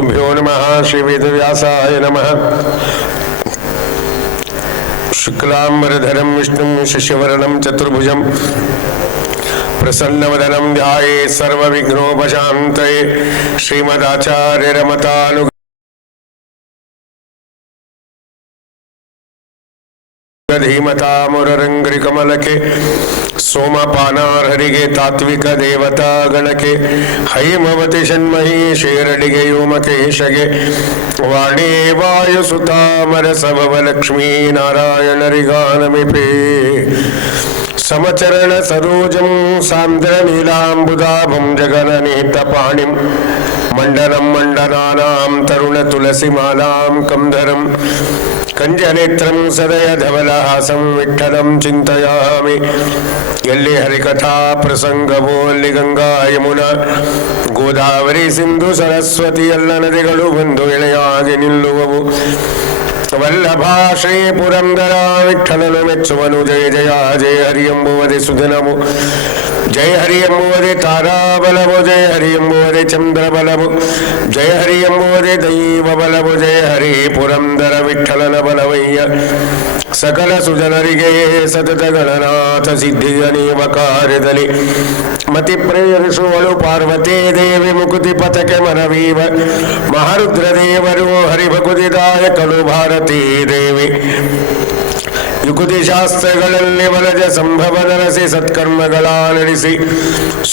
भ्यो नमः श्री वेदव्यासाय नमः। शुक्लांबरधरं विष्णुं शशिवर्णं चतुर्भुजं प्रसन्नवदनं ध्यायेत् सर्वविघ्नोपशान्तये। श्रीमदाचार्यरमतानु धीमता मुररंग्रिकमलके सोमपानार्हरिगे तात्विक देवता गणके हैमवति षण्मही शेरडिगे योमकेशगे वाणी वायुसुतामर सभव लक्ष्मी नारायणरिगानमिपे समचरण सरोजं सान्द्र नीलांबुदाभं जगननेतपाणिं मंडनं मंडनानां तरुण तुलसीमालां कंधरं कंजनेत्रं सदय धवलहासं विठ्ठलं चिंतयामि। ಎಲ್ಲಿ ಹರಿಕಥಾ ಪ್ರಸಂಗವೋ ಅಲ್ಲಿ ಗಂಗಾ ಯಮುನಾ ಗೋದಾವರಿ ಸಿಂಧು ಸರಸ್ವತಿ ಎಲ್ಲ ನದಿಗಳು ಬಂದು ಎಳೆಯಾಗಿ ನಿಲ್ಲುವವು. ವಲ್ಲಭಾಶ್ರೀ ಪುರಂದರ ವಿಠ್ಠಲನು ಮೆಚ್ಚುವನು. ಜಯ ಜಯ ಜಯ ಹರಿ ಎಂಬುವುದೇ ಸುದಿನವು, ಜಯ ಹರಿ ಎಂಬುವುದೇ ತಾರಾಬಲವು, ಜಯ ಹರಿ ಎಂಬುವುದೇ ಚಂದ್ರಬಲವು, ಜಯ ಹರಿ ಎಂಬುವುದೇ ದೈವ ಬಲವು. ಜಯ ಹರಿ ಪುರಂದರ ವಿಠ್ಠಲನ ಬಲವಯ್ಯ ಸಕಲ ಸುಜನರಿಗೆ ಸತತ ಗಣನಾಥ ಸಿದ್ಧಿಯ ನೇಮ ಕಾರ್ಯದಲ್ಲಿ ಮತಿ ಪ್ರೇರಿಸುವಳು ಪಾರ್ವತೀ ದೇವಿ ಮುಕುತಿ ಪಥಕ್ಕೆ ಮನವೀವ ಮಹಾರುದ್ರ ದೇವರು ಹರಿಭಕುತಿದಾಯಕಳು ಭಾರತೀ ದೇವಿ. ಯುಕುತಿ ಶಾಸ್ತ್ರಗಳಲ್ಲಿ ವನಜ ಸಂಭವ ನರಸಿ ಸತ್ಕರ್ಮಗಳ ನಡೆಸಿ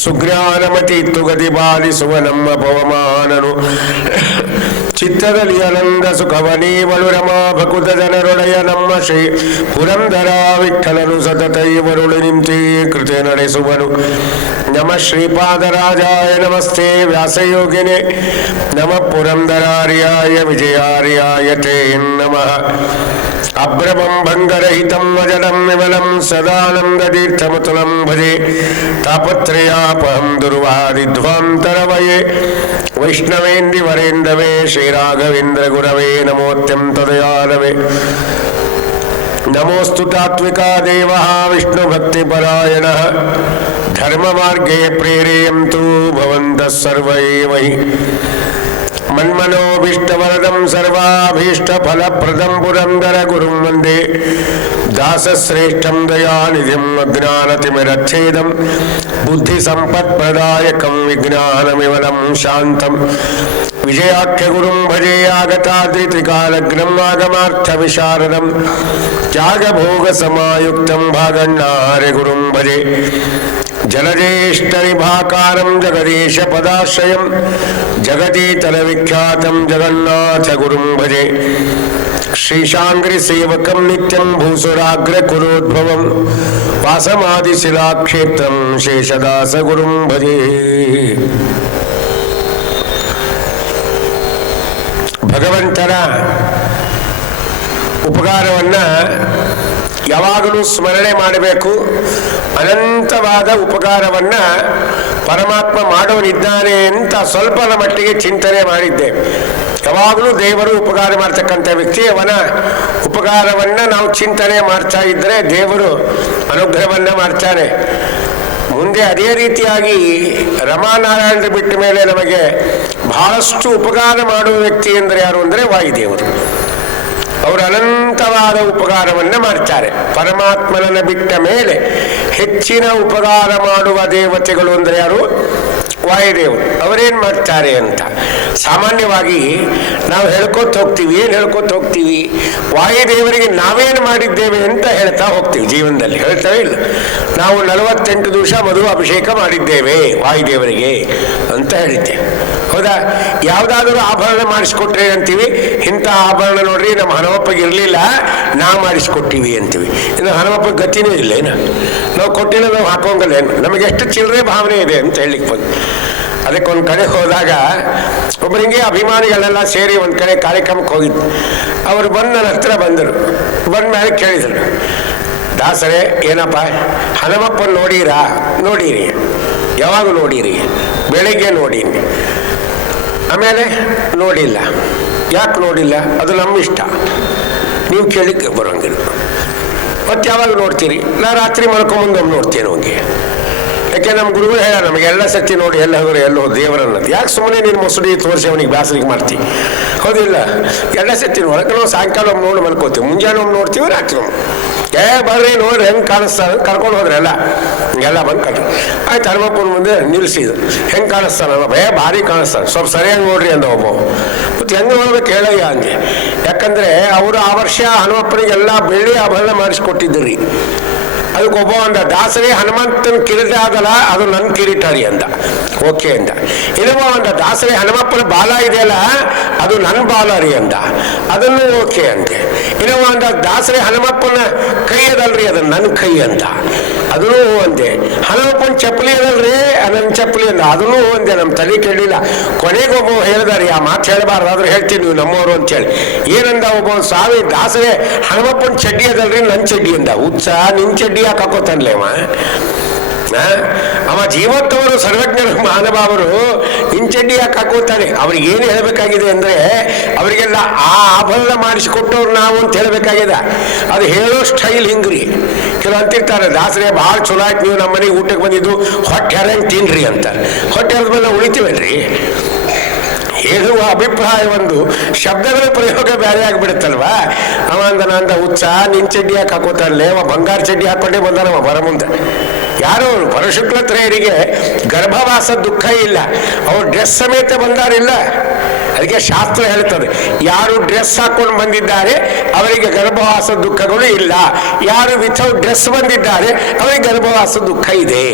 ಸುಜ್ಞಾನಮತಿ ತುಗತಿ ಪಾಲಿಸುವ ನಮ್ಮ ಪವಮಾನನು. ಚಿತ್ತದಲ್ಲಿ ಆನಂದ ಸುಖವನೀವಳು ರಮಾ ಭಕುತ ಜನರೊಡೆಯ ನಮ್ಮ ಶ್ರೀ ಪುರಂದರ ವಿಠ್ಠಲನು ಸತತ ಇವರುಳು ನಿಂತಿ ಕೃತಿ ನಡೆಸುವನು. ನಮ ಶ್ರೀಪಾದರಾಜಾಯ ನಮಸ್ತೆ ವ್ಯಾಸಯೋಗಿನೇ ನಮ ಪುರಂದರಾರ್ಯಾಯ ವಿಜಯಾರ್ಯಾಯ ತೇ ನಮಃ. ಅಭ್ರಮಂ ಭಂಗರಹಿತಂ ಅಜಡಂ ವಿಮಲಂ ಸದಾನಂದತೀರ್ಥಮತುಲಂ ಭಜೆ ತಾಪತ್ರಯಾಪಹಂ ದುರ್ವಾದಿಧ್ವಾಂತರವಯೇ ವೈಷ್ಣವೇಂದಿವರೇಂದವೇ ಶ್ರೀರಾಘವೇಂದ್ರ ಗುರವೇ ನಮೋತ್ಯಂತದಯಾಲವೇ. ನಮೋಸ್ತು ತಾತ್ವಿಕಾ ದೇವಃ ವಿಷ್ಣುಭಕ್ತಿಪರಾಯಣಃ ಧರ್ಮಮಾರ್ಗೇ ಪ್ರೇರೇಯಂತು ಭವಂತಃ ಸರ್ವ ಏವ ಹಿ. ಮನ್ಮನೋಭೀಷ್ಟವರದಂ ಸರ್ವಾಭೀಷ್ಟಫಲಪ್ರದಂ ಪುರಂದರ ಗುರುಂ ವಂದೇ ದಾಸಶ್ರೇಷ್ಠಂ ದಯಾನಿಧಿಂ ಅಜ್ಞಾನತಿಮಿರಚ್ಛೇದಂ ಬುದ್ಧಿಸಂಪತ್ಪ್ರದಾಯಕಂ ವಿಜ್ಞಾನವಿಮಲಂ ಶಾಂತಂ. ವಿಜಯಾಖ್ಯ ಗುರುಂ ಭಜೆ ಆಗತಾದ್ರಿತ್ರಿಕಾಲಗ್ನಂ ಆಗಮಾರ್ಥ ವಿಶಾರದಂ ತ್ಯಾಗಭೋಗ ಸಮಾಯುಕ್ತಂ ಭಾಗಣ್ಣಾರೆ ಗುರುಂ ಭಜೆ. ಜಲಜೇಷ್ಟನಿಭಾಕಾರಂ ಜಗದೀಶ ಪದಾಶ್ರಯಂ ಜಗದೀತಲ ವಿಖ್ಯಾತಂ ಜಗನ್ನಾಥ ಗುರುಂ ಭಜೆ. ಶ್ರೀಶಾಂಗ್ರಿ ಸೇವಕಂ ನಿತ್ಯಂ ಭೂಸುರಾಗ್ರ ಕುಲೋದ್ಭವಂ ವಾಸಮಾದಿಶಿಲಾಕ್ಷೇತ್ರಂ ಶೇಷದಾಸ ಗುರುಂ ಭಜೆ. ಭಗವಂತನ ಉಪಕಾರವನ್ನ ಯಾವಾಗಲೂ ಸ್ಮರಣೆ ಮಾಡಬೇಕು. ಅನಂತವಾದ ಉಪಕಾರವನ್ನ ಪರಮಾತ್ಮ ಮಾಡೋನಿದ್ದಾನೆ ಅಂತ ಸ್ವಲ್ಪನ ಮಟ್ಟಿಗೆ ಚಿಂತನೆ ಮಾಡಿದ್ದೆ. ಯಾವಾಗಲೂ ದೇವರು ಉಪಕಾರ ಮಾಡ್ತಕ್ಕಂಥ ವ್ಯಕ್ತಿ, ಅವನ ಉಪಕಾರವನ್ನ ನಾವು ಚಿಂತನೆ ಮಾಡ್ತಾ ಇದ್ರೆ ದೇವರು ಅನುಗ್ರಹವನ್ನ ಮಾಡ್ತಾನೆ. ಮುಂದೆ ಅದೇ ರೀತಿಯಾಗಿ ರಮಾನಾರಾಯಣರು ಬಿಟ್ಟ ಮೇಲೆ ನಮಗೆ ಬಹಳಷ್ಟು ಉಪಕಾರ ಮಾಡುವ ವ್ಯಕ್ತಿ ಅಂದರೆ ಯಾರು ಅಂದರೆ ವಾಯುದೇವರು. ಅವರು ಅನಂತವಾದ ಉಪಕಾರವನ್ನು ಮಾಡ್ತಾರೆ. ಪರಮಾತ್ಮನನ್ನು ಬಿಟ್ಟ ಮೇಲೆ ಹೆಚ್ಚಿನ ಉಪಕಾರ ಮಾಡುವ ದೇವತೆಗಳು ಅಂದರೆ ಯಾರು? ವಾಯುದೇವರು. ಅವರೇನು ಮಾಡ್ತಾರೆ ಅಂತ ಸಾಮಾನ್ಯವಾಗಿ ನಾವು ಹೇಳ್ಕೊತ ಹೋಗ್ತೀವಿ. ಏನು ಹೇಳ್ಕೊತ ಹೋಗ್ತೀವಿ? ವಾಯುದೇವರಿಗೆ ನಾವೇನು ಮಾಡಿದ್ದೇವೆ ಅಂತ ಹೇಳ್ತಾ ಹೋಗ್ತೀವಿ. ಜೀವನದಲ್ಲಿ ಹೇಳ್ತೇವೆ ಇಲ್ಲ, ನಾವು 48 ದಿವಸ ಮಧು ಅಭಿಷೇಕ ಮಾಡಿದ್ದೇವೆ ವಾಯುದೇವರಿಗೆ ಅಂತ ಹೇಳಿದ್ದೆ. ಹೌದಾ? ಯಾವುದಾದ್ರೂ ಆಭರಣ ಮಾಡಿಸ್ಕೊಟ್ರೆ ಅಂತೀವಿ, ಇಂಥ ಆಭರಣ ನೋಡ್ರಿ ನಮ್ಮ ಹನುಮಪ್ಪಗೆ ಇರಲಿಲ್ಲ, ನಾವು ಮಾಡಿಸ್ಕೊಟ್ಟಿವಿ ಅಂತೀವಿ. ಇನ್ನು ಹನುಮಪ್ಪ ಗತಿನೇ ಇಲ್ಲ, ಏನು ನಾವು ಕೊಟ್ಟಿಲ್ಲ, ನಾವು ಹಾಕೋಂಗಲ್ಲ, ಏನು ನಮಗೆ ಎಷ್ಟು ಚಿಲ್ಲರೆ ಭಾವನೆ ಇದೆ ಅಂತ ಹೇಳಿಕ್ ಬಂದು. ಅದಕ್ಕೆ ಒಂದು ಕಡೆ ಹೋದಾಗ ಒಬ್ಬರಿಗೆ ಅಭಿಮಾನಿಗಳೆಲ್ಲ ಸೇರಿ ಒಂದು ಕಡೆ ಕಾರ್ಯಕ್ರಮಕ್ಕೆ ಹೋಗಿದ್ದು. ಅವರು ಬಂದು ನನ್ನ ಹತ್ರ ಬಂದರು. ಬಂದ ಮೇಲೆ ಕೇಳಿದರು, ದಾಸರೇ ಏನಪ್ಪ ಹನುಮಪ್ಪನ ನೋಡೀರಾ? ನೋಡೀರಿ. ಯಾವಾಗ ನೋಡೀರಿ? ಬೆಳಿಗ್ಗೆ ನೋಡೀನಿ. ಆಮೇಲೆ ನೋಡಿಲ್ಲ. ಯಾಕೆ ನೋಡಿಲ್ಲ? ಅದು ನಮ್ಮ ಇಷ್ಟ, ನೀವು ಕೇಳಿಕ್ಕೆ ಬರೋಂಗಿಲ್ಲ. ಮತ್ತೆ ಯಾವಾಗ ನೋಡ್ತೀರಿ? ನಾ ರಾತ್ರಿ ಮಲ್ಕೊಂಬಂದು ನೋಡ್ತೇನೆ ಹೋಗಿ. ಯಾಕೆ ನಮ್ಮ ಗುರುಗಳು ಹೇಳ ನಮಗೆ ಎಲ್ಲ ಸತಿ ನೋಡಿ ಎಲ್ಲ ಹೋದ್ರೆ ಎಲ್ಲೋ ದೇವರನ್ನ ಯಾಕೆ ಸುಮ್ಮನೆ ನೀನು ಮೊಸಡಿ ತೋರಿಸಿ ಅವನಿಗೆ ಬ್ಯಾಸರಿಗೆ ಮಾಡ್ತೀವಿ, ಹೌದಿಲ್ಲ? ಎಲ್ಲ ಸತಿ ನೋಡಕ್ಕೆ ನಾವು ಸಾಯಂಕಾಲ ಒಮ್ಮೆ ನೋಡಿ ಮಲ್ಕೋತೀವಿ, ಮುಂಜಾನೆ ಒಮ್ಮೆ ನೋಡ್ತೀವಿ, ರಾತ್ರಿ ಬರ್ರಿ ನೋಡ್ರಿ ಹೆಂಗೆ ಕಾಣಿಸ್ತಾರ ಕರ್ಕೊಂಡು ಹೋದ್ರೆ ಎಲ್ಲ ಬಂದು ಕಟ್ರಿ ಆಯ್ತು. ಹನುಮಪ್ಪನ ಮುಂದೆ ನಿಲ್ಸಿದ್ರು, ಹೆಂಗೆ ಕಾಣಿಸ್ತಾನ? ಭಾರಿ ಕಾಣಿಸ್ತಾನೆ, ಸ್ವಲ್ಪ ಸರಿಯಾಗಿ ನೋಡ್ರಿ ಅಂದ ಒಬ್ಬ. ಮತ್ತು ಹೆಂಗೆ ನೋಡ್ಬೇಕು ಹೇಳಯ್ಯ ಹಂಗೆ, ಯಾಕಂದ್ರೆ ಅವರು ಆ ವರ್ಷ ಹನುಮಪ್ಪನಿಗೆಲ್ಲ ಬೆಳ್ಳಿ ಆಭರಣ ಮಾಡಿಸ್ಕೊಟ್ಟಿದ್ರಿ. ಅದಕ್ಕೊಬ್ಬ ಅಂದ, ದಾಸರೇ ಹನುಮಂತನ ಕಿರೀಟ ಆಗಲ್ಲ, ಅದು ನನ್ನ ಕಿರೀಟ ರೀ ಅಂದ. ಓಕೆ ಅಂದ. ಇನ್ನೊಬ್ಬ ಅಂದ, ದಾಸರೇ ಹನುಮಪ್ಪನ ಬಾಲ ಇದೆಯಲ್ಲ ಅದು ನನ್ನ ಬಾಲ ರೀ ಅಂದ. ಅದನ್ನು ಓಕೆ ಅಂದೆ. ಇನ್ನೊಬ್ಬ ಅಂದ, ದಾಸರೇ ಹನುಮಪ್ಪನ ಕೈ ಅದಲ್ರಿ ಅದು ನನ್ನ ಕೈ ಅಂತ. ಅದನ್ನು ಅಂದೆ. ಹನುಮಪ್ಪನ ಚಪ್ಪಲಿ ಅದಲ್ರಿ ನನ್ನ ಚಪ್ಪಲಿ ಅಂದ. ಅದನ್ನು ಅಂದೆ. ನಮ್ಮ ತಲೆ ಕೇಳಲಿಲ್ಲ. ಕೊನೆಗೊಬ್ಬ ಹೇಳಿದಾರೆ, ಆ ಮಾತು ಹೇಳಬಾರ್ದು ಆದ್ರೆ ಹೇಳ್ತೀನಿ ನೀವು ನಮ್ಮವರು ಅಂತೇಳಿ. ಏನಂದ ಒಬ್ಬ, ಸ್ವಾಮಿ ದಾಸರೇ ಹನುಮಪ್ಪನ ಚಡ್ಡಿ ಅದಲ್ರಿ ನನ್ನ ಚಡ್ಡಿ ಅಂದ. ಉತ್ಸಾಹ ನಿನ್ನ ಚಡ್ಡಿ ಯಾಕೆ ಹಾಕೋತಾನಲೇ ಅವ ಜೀವತ್ತವರು ಸರ್ವಜ್ಞರು ಮಹಾನುಭಾವರು ನಿನ್ ಚಡ್ಡಿ ಯಾಕೆ ಹಾಕೋತಾರೆ? ಅವ್ರಿಗೆ ಏನು ಹೇಳಬೇಕಾಗಿದೆ ಅಂದ್ರೆ, ಅವರಿಗೆಲ್ಲ ಆ ಆಭರಣ ಮಾಡಿಸಿಕೊಟ್ಟವ್ರು ನಾವು ಅಂತ ಹೇಳಬೇಕಾಗಿದೆ. ಅದು ಹೇಳೋ ಸ್ಟೈಲ್ ಹಿಂಗ್ರಿ. ಕೆಲವು ಅಂತಿರ್ತಾರೆ, ದಾಸರೇ ಭಾಳ ಚಲೋ ಆಯ್ತು ನೀವು ನಮ್ಮ ಮನೆಗೆ ಊಟಕ್ಕೆ ಬಂದಿದ್ದು, ಹೊಟ್ಟೆ ಹರಂಗೆ ತಿನ್ರಿ ಅಂತಾರೆ. ಹೊಟ್ಟೆ ಹರಿದ ಮೇಲೆ ಉಳಿತೀವಲ್ರಿ. ಹೇಳುವ ಅಭಿಪ್ರಾಯ ಒಂದು, ಶಬ್ದಗಳ ಪ್ರಯೋಗ ಬೇರೆ ಆಗಿಬಿಡುತ್ತಲ್ವಾ? ಅವ ಅಂದ ಉತ್ಸಾಹ ನಿನ್ ಚಡ್ಡಿ ಯಾಕೆ ಹಾಕೋತಾರಲ್ಲೇ, ಅವ ಬಂಗಾರ ಚಡ್ಡಿ ಹಾಕೊಂಡೇ ಬಂದಾನವ ಬರ ಮುಂದೆ. ಯಾರು ಪರಶುಕ್ಲತ್ರಯರಿಗೆ ಗರ್ಭವಾಸ ದುಃಖ ಇಲ್ಲ, ಅವ್ರು ಡ್ರೆಸ್ ಸಮೇತ ಬಂದಾರಿಲ್ಲ. ಅದಕ್ಕೆ ಶಾಸ್ತ್ರ ಹೇಳ್ತದೆ, ಯಾರು ಡ್ರೆಸ್ ಹಾಕೊಂಡು ಬಂದಿದ್ದಾರೆ ಅವರಿಗೆ ಗರ್ಭವಾಸ ದುಃಖಗಳು ಇಲ್ಲ, ಯಾರು ವಿಥೌಟ್ ಡ್ರೆಸ್ ಬಂದಿದ್ದಾರೆ ಅವರಿಗೆ ಗರ್ಭವಾಸ ದುಃಖ ಇದೆ.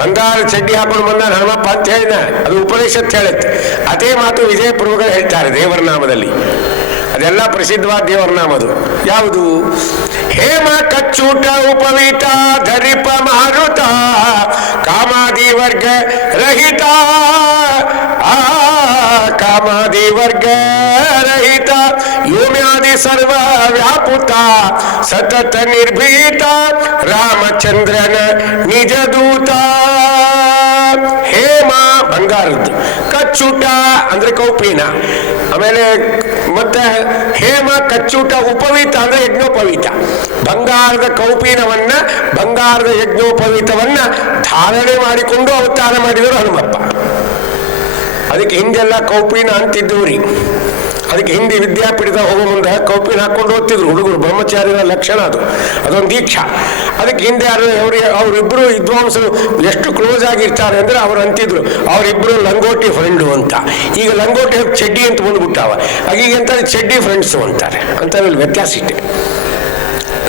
ಬಂಗಾರ ಚಡ್ಡಿ ಹಾಕೊಂಡು ಬಂದ ಹನುಮಪ್ಪ ಅಂತ ಹೇಳಿದ, ಅದು ಉಪನಿಷತ್ ಹೇಳುತ್ತೆ. ಅದೇ ಮಾತು ವಿಜಯಪುರಗಳು ಹೇಳ್ತಾರೆ ದೇವರ ನಾಮದಲ್ಲಿ. ಅದೆಲ್ಲ ಪ್ರಸಿದ್ಧವಾದ ದೇವರ ನಾಮದು. ಯಾವುದು? ಹೇಮ ಕಚ್ಚೂಟ ಉಪವೀತ ಧರಿಪ ಮಾರುತ ಕಾಮಾದಿ ವರ್ಗ ರಹಿತ ಕಾಮಾದಿ ವರ್ಗ ರಹಿತ ಯೋಮ್ಯಾದಿ ಸರ್ವ ವ್ಯಾಪುತ ಸತತ ನಿರ್ಭೀತ ರಾಮಚಂದ್ರನ ನಿಜ ದೂತ. ಹೇಮ ಬಂಗಾರದ್ದು, ಕಚ್ಚೂಟ ಅಂದ್ರೆ ಕೌಪೀನ, ಆಮೇಲೆ ಮತ್ತೆ ಹೇಮ ಕಚ್ಚೂಟ ಉಪವೀತ ಅಂದ್ರೆ ಯಜ್ಞೋಪವೀತ. ಬಂಗಾರದ ಕೌಪೀನವನ್ನ ಬಂಗಾರದ ಯಜ್ಞೋಪವೀತವನ್ನ ಧಾರಣೆ ಮಾಡಿಕೊಂಡು ಅವತಾರ ಮಾಡಿದರು ಹನುಮಪ್ಪ. ಅದಕ್ಕೆ ಹಿಂದೆಲ್ಲ ಕೌಪೀನ ಅಂತಿದ್ದವ್ರಿ. ಅದಕ್ಕೆ ಹಿಂದಿ ವಿದ್ಯಾಪೀಠದ ಹೋಗೋ ಮುಂದೆ ಕೌಪೀನ ಹಾಕೊಂಡು ಓದ್ತಿದ್ರು ಹುಡುಗರು. ಬ್ರಹ್ಮಚಾರಿಗಳ ಲಕ್ಷಣ ಅದು, ಅದೊಂದು ದೀಕ್ಷಾ. ಅದಕ್ಕೆ ಹಿಂದೆ ಅವರಿಬ್ಬರು ವಿದ್ವಾಂಸರು ಎಷ್ಟು ಕ್ಲೋಸ್ ಆಗಿರ್ತಾರೆ ಅಂದ್ರೆ ಅವ್ರು ಅಂತಿದ್ರು ಅವರಿಬ್ಬರು ಲಂಗೋಟಿ ಫ್ರೆಂಡು ಅಂತ. ಈಗ ಲಂಗೋಟಿ ಚಡ್ಡಿ ಅಂತ ಬಂದ್ಬಿಟ್ಟಾವ, ಈಗ ಅಂತಾರೆ ಚಡ್ಡಿ ಫ್ರೆಂಡ್ಸು ಅಂತಾರೆ. ಅಂತ ವ್ಯತ್ಯಾಸ ಇಟ್ಟೆ.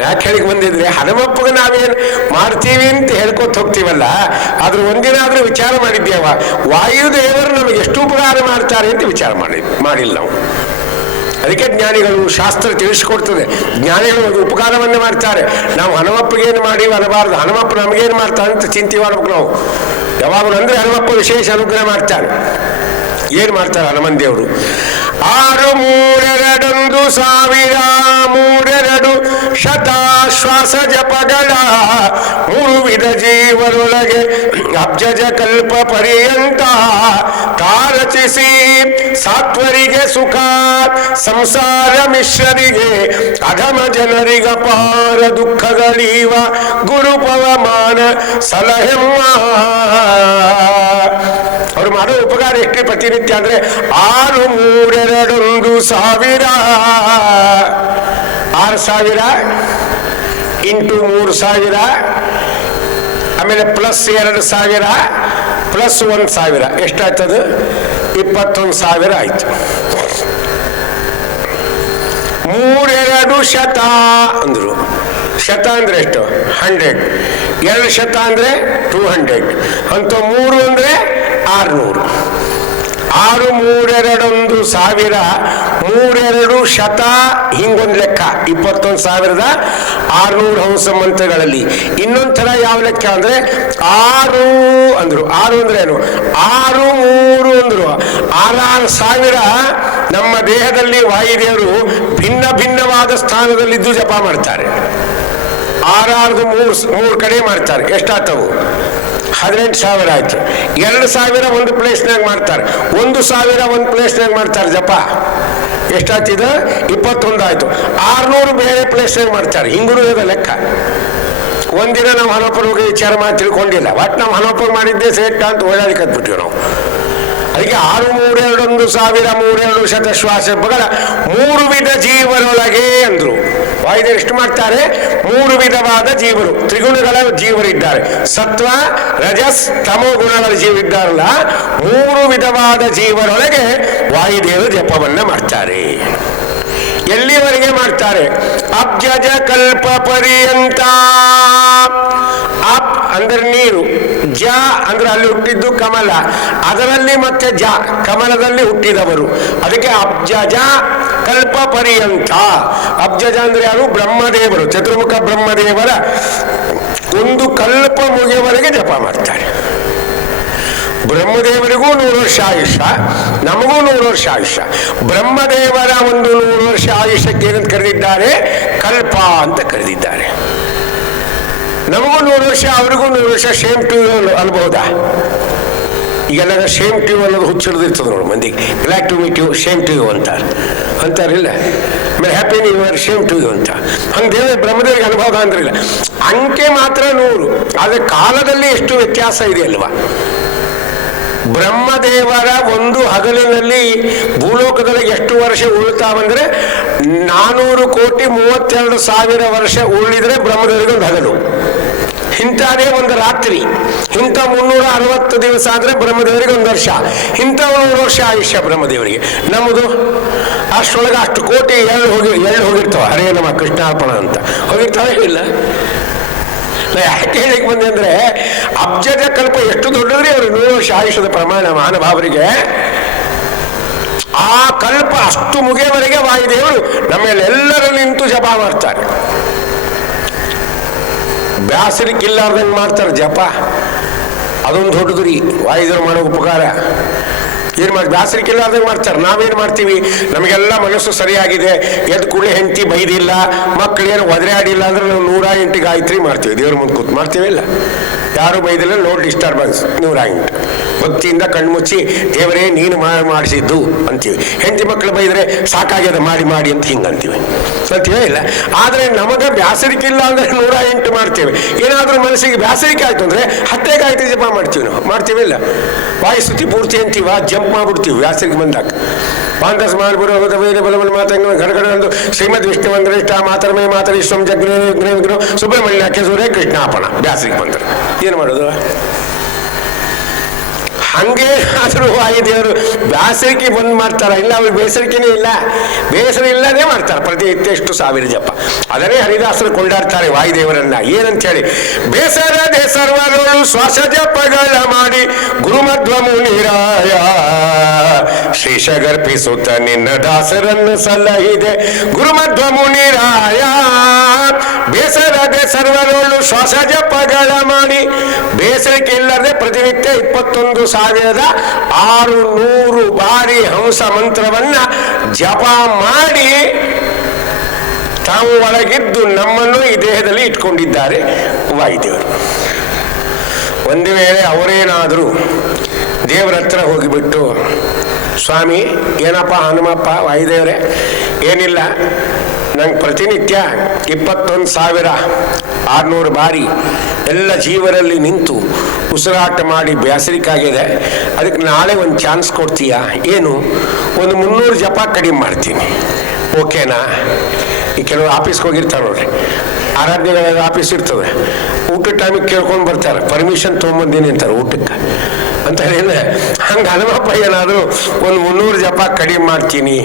ಯಾಕೆ ಹೇಳಿಕ್ ಬಂದಿದ್ರೆ, ಹನುಮಪ್ಪಗೆ ನಾವೇನು ಮಾಡ್ತೀವಿ ಅಂತ ಹೇಳ್ಕೊತ ಹೋಗ್ತೀವಲ್ಲ, ಆದ್ರೂ ಒಂದಿನ ಆದ್ರೂ ವಿಚಾರ ಮಾಡಿದ್ದೇವ ವಾಯುದೇವರು ನಮಗೆ ಎಷ್ಟು ಉಪಕಾರ ಮಾಡ್ತಾರೆ ಅಂತ ವಿಚಾರ ಮಾಡಿಲ್ಲ ನಾವು. ಅದಕ್ಕೆ ಜ್ಞಾನಿಗಳು ಶಾಸ್ತ್ರ ತಿಳಿಸ್ಕೊಡ್ತದೆ, ಜ್ಞಾನಿಗಳು ಒಂದು ಉಪಕಾರವನ್ನೇ ಮಾಡ್ತಾರೆ. ನಾವು ಹನುಮಪ್ಪಗೇನು ಮಾಡಿ ಅನ್ನಬಾರ್ದು, ಹನುಮಪ್ಪ ನಮಗೇನು ಮಾಡ್ತಾರೆ ಅಂತ ಚಿಂತೆ ಮಾಡ್ಬೇಕು ನಾವು ಯಾವಾಗಲೂ. ಅಂದ್ರೆ ಹನುಮಪ್ಪ ವಿಶೇಷ ಅನುಗ್ರಹ ಮಾಡ್ತಾರೆ. ಏನ್ ಮಾಡ್ತಾರೆ ಹನುಮನ್ ದೇವರು? 632 ಶತಾಶ್ವಾಸ ಜಪಗಳ 3 ವಿಧ ಜೀವರೊಳಗೆ ಅಬ್ಜಜ ಕಲ್ಪ ಪರ್ಯಂತ ತಾರಚಿಸಿ ಸಾತ್ವರಿಗೆ ಸುಖ ಸಂಸಾರ ಮಿಶ್ರರಿಗೆ ಅಧಮ ಜನರಿಗ ಪಾರ ದುಃಖಗಳೀವ ಗುರು ಪವಮಾನ ಸಲಹೆಮ್ಮ. ಅವ್ರು ಮಾಡೋ ಉಪಕಾರ ಎಷ್ಟು ಪ್ರತಿನಿತ್ಯ ಅಂದ್ರೆ 632 6000 ಇಂಟು 3000 ಆಮೇಲೆ ಪ್ಲಸ್ 2000 ಪ್ಲಸ್ 1000 ಎಷ್ಟಾಯ್ತದು? 21,000 ಆಯ್ತು. 32 ಶತ ಅಂದ್ರು. ಶತ ಅಂದ್ರೆ ಎಷ್ಟು? 100. 2 ಶತ ಅಂದ್ರೆ 200. ಅಂತ 3 ಅಂದ್ರೆ 600. 632 32 ಶತ ಹಿಂಗೊಂದು ಲೆಕ್ಕ 21,600 ಹಂಸ ಮಂತ್ರಗಳಲ್ಲಿ. ಇನ್ನೊಂದು ಥರ ಯಾವ ಲೆಕ್ಕ ಅಂದ್ರೆ 6 ಅಂದ್ರು. 6 ಅಂದ್ರೆ ಏನು? 6 3 ಅಂದ್ರು. 6,000 ನಮ್ಮ ದೇಹದಲ್ಲಿ ವಾಯುದೇವರು ಭಿನ್ನ ಭಿನ್ನವಾದ ಸ್ಥಾನದಲ್ಲಿದ್ದು ಜಪ ಮಾಡ್ತಾರೆ. 6 3 ಕಡೆ ಮಾಡ್ತಾರೆ. ಎಷ್ಟಾಗ್ತವು? 18,000 ಆಯ್ತು. 2,000 ಒಂದು ಪ್ಲೇಸ್ನಾಗ ಮಾಡ್ತಾರೆ, 1,000 ಒಂದು ಪ್ಲೇಸ್ನಾಗ ಮಾಡ್ತಾರೆ ಜಪ. ಎಷ್ಟಾಗ್ತಿದೆ? 21 ಆಯ್ತು. 600 ಬೇರೆ ಪ್ಲೇಸ್ನಾಗ ಮಾಡ್ತಾರೆ. ಹಿಂಗೂ ಇದೆ ಲೆಕ್ಕ. ಒಂದಿನ ನಾವು ಹಣಪ್ಪನ ಬಗ್ಗೆ ವಿಚಾರ ಮಾಡಿ ತಿಳ್ಕೊಂಡಿಲ್ಲ. ಬಟ್ ನಾವು ಹಣಪ್ಪಗೆ ಮಾಡಿದ್ದೆ ಶ್ರೇಷ್ಠ ಅಂತ ಓಡಾಡಿಕೆ ಹತ್ಬಿಟ್ಟಿವಿ ನಾವು. ಅದಕ್ಕೆ 632,302 ಶತಶ್ವಾಸಗಳ 3 ವಿಧ ಜೀವರೊಳಗೆ ಅಂದ್ರು. ವಾಯುದೇವರು ಎಷ್ಟು ಮಾಡ್ತಾರೆ? 3 ವಿಧವಾದ ಜೀವರು, ತ್ರಿಗುಣಗಳ ಜೀವರಿದ್ದಾರೆ. ಸತ್ವ, ರಜಸ್, ತಮೋ ಗುಣಗಳ ಜೀವರಿದ್ದಾರಲ್ಲ, 3 ವಿಧವಾದ ಜೀವರೊಳಗೆ ವಾಯುದೇವರು ಜಪವನ್ನ ಮಾಡ್ತಾರೆ. ಎಲ್ಲಿವರೆಗೆ ಮಾಡ್ತಾರೆ? ಅಬ್ಜಜ ಕಲ್ಪ ಪರ್ಯಂತ. ಅಪ್ ಅಂದ್ರೆ ನೀರು, ಜ ಅಂದ್ರೆ ಅಲ್ಲಿ ಹುಟ್ಟಿದ್ದು ಕಮಲ, ಅದರಲ್ಲಿ ಮತ್ತೆ ಜ ಕಮಲದಲ್ಲಿ ಹುಟ್ಟಿದವರು, ಅದಕ್ಕೆ ಅಬ್ಜಜ ಕಲ್ಪ ಪರ್ಯಂತ. ಅಬ್ಜಜ ಅಂದ್ರೆ ಯಾರು? ಬ್ರಹ್ಮದೇವರು, ಚತುರ್ಮುಖ ಬ್ರಹ್ಮದೇವರ ಒಂದು ಕಲ್ಪ ಮುಗಿಯವರೆಗೆ ಜಪ ಮಾಡ್ತಾರೆ. ಬ್ರಹ್ಮದೇವರಿಗೂ 100 ವರ್ಷ ಆಯುಷ್ಯ, ನಮಗೂ 100 ವರ್ಷ ಆಯುಷ್ಯ. ಬ್ರಹ್ಮದೇವರ ಒಂದು 100 ವರ್ಷ ಆಯುಷ್ಯಕ್ಕೆ ಏನಂತ ಕರೆದಿದ್ದಾರೆ? ಕಲ್ಪ ಅಂತ ಕರೆದಿದ್ದಾರೆ. ನಮಗೂ 100 ವರ್ಷ, ಅವ್ರಿಗೂ 100 ವರ್ಷ. ಸೇಮ್ ಟು ಅನ್ಬಹುದಾ? ಈಗೆಲ್ಲ ಸೇಮ್ ಟು ಅನ್ನೋದು ಹುಚ್ಚಿಡ್ದಿರ್ತದೆ ನೋಡಿ ಮಂದಿಗೆ. Glad to meet you, same to you ಅಂತಾರಿಲ್ಲ. ಆಮೇಲೆ happy new year, same to you ಅಂತ. ಹಂಗೆ ದೇವ ಬ್ರಹ್ಮದೇವರಿಗೆ ಅನುಭವ ಅಂದ್ರಿಲ್ಲ. ಅಂಕೆ ಮಾತ್ರ 100, ಆದರೆ ಕಾಲದಲ್ಲಿ ಎಷ್ಟು ವ್ಯತ್ಯಾಸ ಇದೆ ಅಲ್ವಾ? ಬ್ರಹ್ಮದೇವರ ಒಂದು ಹಗಲಿನಲ್ಲಿ ಭೂಲೋಕದಲ್ಲಿ ಎಷ್ಟು ವರ್ಷ ಉಳ್ತಾವಂದ್ರೆ 432,32,000 ವರ್ಷ ಉಳಿದ್ರೆ ಬ್ರಹ್ಮದೇವರಿಗೆ ಒಂದು ಹಗಲು. ಇಂಥದೇ ಒಂದು ರಾತ್ರಿ. ಇಂಥ 360 ದಿವಸ ಆದ್ರೆ ಬ್ರಹ್ಮದೇವರಿಗೆ 1 ವರ್ಷ. ಇಂಥ 100 ವರ್ಷ ಆಯುಷ್ಯ ಬ್ರಹ್ಮದೇವರಿಗೆ. ನಮ್ಮದು ಅಷ್ಟೊಳಗೆ ಅಷ್ಟು ಕೋಟಿ ಎಳ್ಳು ಹೋಗಿರ್ತಾವ. ಹರೇ ನಮ್ಮ ಕೃಷ್ಣಾರ್ಪಣ ಅಂತ ಹೋಗಿರ್ತಾವೆ ಇಲ್ಲ. ಯಾಕೆ ಹೇಳಿಕ್ ಬಂದೆ ಅಂದ್ರೆ, ಅಬ್ಜದ ಕಲ್ಪ ಎಷ್ಟು ದೊಡ್ಡದ್ರಿ ಅವರು 100 ವರ್ಷ ಆಯುಷ್ಯದ ಪ್ರಮಾಣ ಮಹಾನುಭಾವರಿಗೆ. ಆ ಕಲ್ಪ ಅಷ್ಟು ಮುಗಿಯವರೆಗೆ ವಾಯುದೇವರು ನಮ್ಮೆಲ್ಲರೂ ನಿಂತು ಜಪ ಮಾಡ್ತಾರೆ. ಬ್ಯಾಸರಿಕಿಲ್ಲಾರ್ದಂಗೆ ಮಾಡ್ತಾರೆ ಜಪ. ಅದೊಂದು ದೊಡ್ಡದ್ರಿ ವಾಯುದೇವರು ಮಾಡೋ ಉಪಕಾರ. ಏನು ಮಾಡಿ ಬ್ಯಾಸರಿಕಿಲ್ಲಾರ್ದಂಗೆ ಮಾಡ್ತಾರೆ. ನಾವೇನು ಮಾಡ್ತೀವಿ? ನಮಗೆಲ್ಲ ಮನಸ್ಸು ಸರಿಯಾಗಿದೆ, ಎದ್ದು ಕೂಡಲೇ ಹೆಂಡತಿ ಬೈದಿಲ್ಲ, ಮಕ್ಕಳೇನು ಒದರೆ ಆಡಿಲ್ಲ ಅಂದ್ರೆ ನಾವು 108 ಗಾಯತ್ರಿ ಮಾಡ್ತೀವಿ. ದೇವ್ರ ಮುಂದೆ ಕೂತ್ ಮಾಡ್ತೀವಿ ಇಲ್ಲ? ಯಾರು ಬೈದಿಲ್ಲ, ನೋ ಡಿಸ್ಟರ್ಬೆನ್ಸ್, 108 ಭಕ್ತಿಯಿಂದ ಕಣ್ಮುಚ್ಚಿ ದೇವರೇ ನೀನು ಮಾಡಿಸಿದ್ದು ಅಂತೀವಿ. ಹೆಂಡತಿ ಮಕ್ಕಳು ಬೈದರೆ ಸಾಕಾಗ್ಯದ ಮಾಡಿ ಅಂತ ಹಿಂಗಂತೀವಿ ಇಲ್ಲ. ಆದರೆ ನಮಗೆ ಬ್ಯಾಸರಿಕಿಲ್ಲ ಅಂದ್ರೆ 108 ಮಾಡ್ತೇವೆ. ಏನಾದರೂ ಮನಸ್ಸಿಗೆ ಬ್ಯಾಸರಿಕೆ ಆಯ್ತು ಅಂದ್ರೆ 10 ಗಾಯತ್ರಿ ಜಪ ಮಾಡ್ತೀವಿ. ನಾವು ಮಾಡ್ತೀವಿ ಇಲ್ಲ? ವಾಯುಸ್ತುತಿ ಪೂರ್ತಿ ಅಂತೀವ, ಜಂಪ್ ಮಾಡ್ಬಿಡ್ತೀವಿ ಬ್ಯಾಸರಿಗೆ ಬಂದಾಗ. ಪಾಂಡಸ್ ಮಾಡ್ಬಿಡು ಬಲಬಲ ಮಾತಂಗ ಗಡಗಡ ಒಂದು ಶ್ರೀಮದ್ ವಿಷ್ಣು ವಂದನಿಷ್ಠ ಮಾತರಮೇ ಮಾತರಿಶ್ವಂ ಜಗ್ನೇ ಸುಬ್ರಹ್ಮಣ್ಯಕ್ಕೆ ಸೂರ್ಯ ಕೃಷ್ಣಾಪಣ. ಬ್ಯಾಸರಿಗೆ ಬಂದ್ರೆ ಏನು ಮಾಡೋದು? ಹಂಗೆ ಆದರೂ ವಾಯುದೇವರು ಬ್ಯಾಸರಿಕೆ ಬಂದು ಮಾಡ್ತಾರ? ಇಲ್ಲ, ಅವ್ರಿಗೆ ಬೇಸರಿಕೆನೇ ಇಲ್ಲ. ಬೇಸರ ಇಲ್ಲದೆ ಮಾಡ್ತಾರೆ ಪ್ರತಿ ಎಷ್ಟು 1000 ಜಪ. ಅದನ್ನೇ ಹರಿದಾಸರು ಕೊಂಡಾಡ್ತಾರೆ ವಾಯುದೇವರನ್ನ. ಏನಂತ ಹೇಳಿ? ಬೇಸರದೆ ಸರ್ವರೋಳು ಶ್ವಾಸ ಜಪಗಳ ಮಾಡಿ ಗುರುಮಧ್ವ ಮುನಿರಾಯ ಶ್ರೀಶಗರ್ಪಿಸುತ್ತ ನಿನ್ನ ದಾಸರನ್ನು ಸಲಹಿದೆ ಗುರುಮಧ್ವ ಮುನಿರಾಯ. ಬೇಸರದೆ ಸರ್ವರೋಳು ಶ್ವಾಸ ಜಪಗಳ ಮಾಡಿ, ಬೇಸರಿಕೆ ಇಲ್ಲದೆ ಪ್ರತಿನಿತ್ಯ 21,600 ಬಾರಿ ಹಂಸ ಮಂತ್ರವನ್ನ ಜಪ ಮಾಡಿ ತಾವು ಒಳಗಿದ್ದು ನಮ್ಮನ್ನು ಈ ದೇಹದಲ್ಲಿ ಇಟ್ಕೊಂಡಿದ್ದಾರೆ ವಾಯುದೇವರು. ಒಂದು ವೇಳೆ ಅವರೇನಾದರೂ ದೇವರ ಹತ್ರ ಹೋಗಿಬಿಟ್ಟು, ಸ್ವಾಮಿ ಏನಪ್ಪ ಹನುಮಪ್ಪ ವಾಯುದೇವರೇ, ಏನಿಲ್ಲ, ನಂಗೆ ಪ್ರತಿನಿತ್ಯ 21,600 ಬಾರಿ ಎಲ್ಲ ಜೀವರಲ್ಲಿ ನಿಂತು ಉಸಿರಾಟ ಮಾಡಿ ಬೇಸರಿಕಾಗಿದೆ, ಅದಕ್ಕೆ ನಾಳೆ ಒಂದು ಚಾನ್ಸ್ ಕೊಡ್ತೀಯಾ? ಏನು? ಒಂದು 300 ಜಪ ಕಡಿಮೆ ಮಾಡ್ತೀನಿ, ಓಕೆನಾ? ಈ ಕೆಲವರು ಆಫೀಸ್ಗೆ ಹೋಗಿರ್ತಾರೆ ನೋಡ್ರಿ, ಆರಾಧನೆಗಳ ಆಫೀಸ್ ಇರ್ತದೆ, ಊಟದ ಟೈಮಿಗೆ ಕೇಳ್ಕೊಂಡು ಬರ್ತಾರೆ, ಪರ್ಮಿಷನ್ ತೊಗೊಂಬಂದೀನಿ ಅಂತಾರೆ ಊಟಕ್ಕೆ ಅಂತ ಹೇಳಿಲ್ಲ. ಹಂಗೆ ಹನುಮಪ್ಪ ಏನಾದರೂ ಒಂದು 300 ಜಪ ಕಡಿಮೆ ಮಾಡ್ತೀನಿ.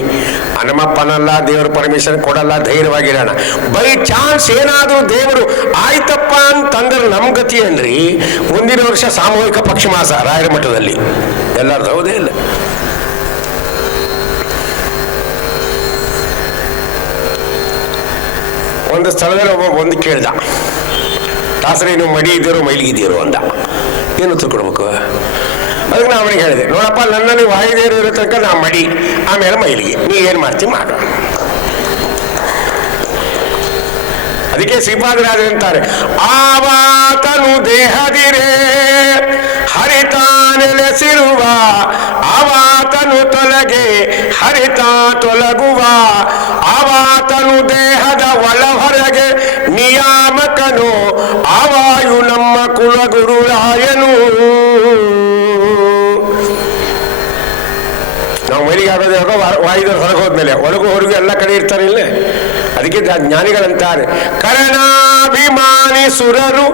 ಹನುಮಪ್ಪನಲ್ಲ, ದೇವರು ಪರ್ಮಿಷನ್ ಕೊಡಲ್ಲ, ಧೈರ್ಯವಾಗಿರೋಣ. ಬೈ ಚಾನ್ಸ್ ಏನಾದರೂ ದೇವರು ಆಯ್ತಪ್ಪ ಅಂತಂದ್ರೆ ನಮ್ಮ ಗತಿ ಏನ್ರಿ? ಮುಂದಿನ ವರ್ಷ ಸಾಮೂಹಿಕ ಪಕ್ಷಮಾಸ ರಾಯರ ಮಠದಲ್ಲಿ ಎಲ್ಲರದು, ಹೌದೇ ಇಲ್ಲ? ಒಂದು ಸ್ಥಳದಲ್ಲಿ ಒಬ್ಬ ಬಂದು ಕೇಳ್ದ, ದಾಸರೇ ನೀವು ಮಡಿ ಇದ್ದೀರೋ ಮೈಲಿಗಿದ್ದೀರೋ ಅಂದ. ಏನು ಉತ್ತರ ಕೊಡ್ಬೇಕು? ಅದಕ್ಕೆ ನಾ ಅವನಿಗೆ ಹೇಳಿದೆ, ನೋಡಪ್ಪ, ನನ್ನಲ್ಲಿ ವಾಯುದೇವರು ಇರೋ ತನಕ ನಾ ಮಡಿ, ಆಮೇಲೆ ಮೈಲಿಗೆ, ನೀ ಏನು ಮಾಡ್ತೀವಿ ಮಾಡು. ಅದಕ್ಕೆ ಶ್ರೀಪಾದರಾಜ ಅಂತಾರೆ, ಆವಾತನು ದೇಹದಿರೇ ಹರಿತಾ ನೆಲೆಸಿರುವ, ಆವಾತನು ತೊಲಗೆ ಹರಿತಾ ತೊಲಗುವ, ಆವಾತನು ದೇಹದ ಒಳ ಹೊರಗೆ ನಿಯಾಮಕನು, ಕುಲಗುರುರಾಯನು. ನಾವು ಮೈಲಿಗೆ ಆಗೋದು ಯಾಕೋ ವಾಯುದೇವರು ಹೊರಗೆ ಹೋದ್ಮೇಲೆ, ಒಳಗೂ ಹೊರಗೂ ಎಲ್ಲ ಕಡೆ ಇರ್ತಾರೆ ಇಲ್ಲೇ. ಅದಕ್ಕೆ ಜ್ಞಾನಿಗಳಂತಾರೆ, ಕರ್ಣಾಭಿಮಾನಿ ಸುರರು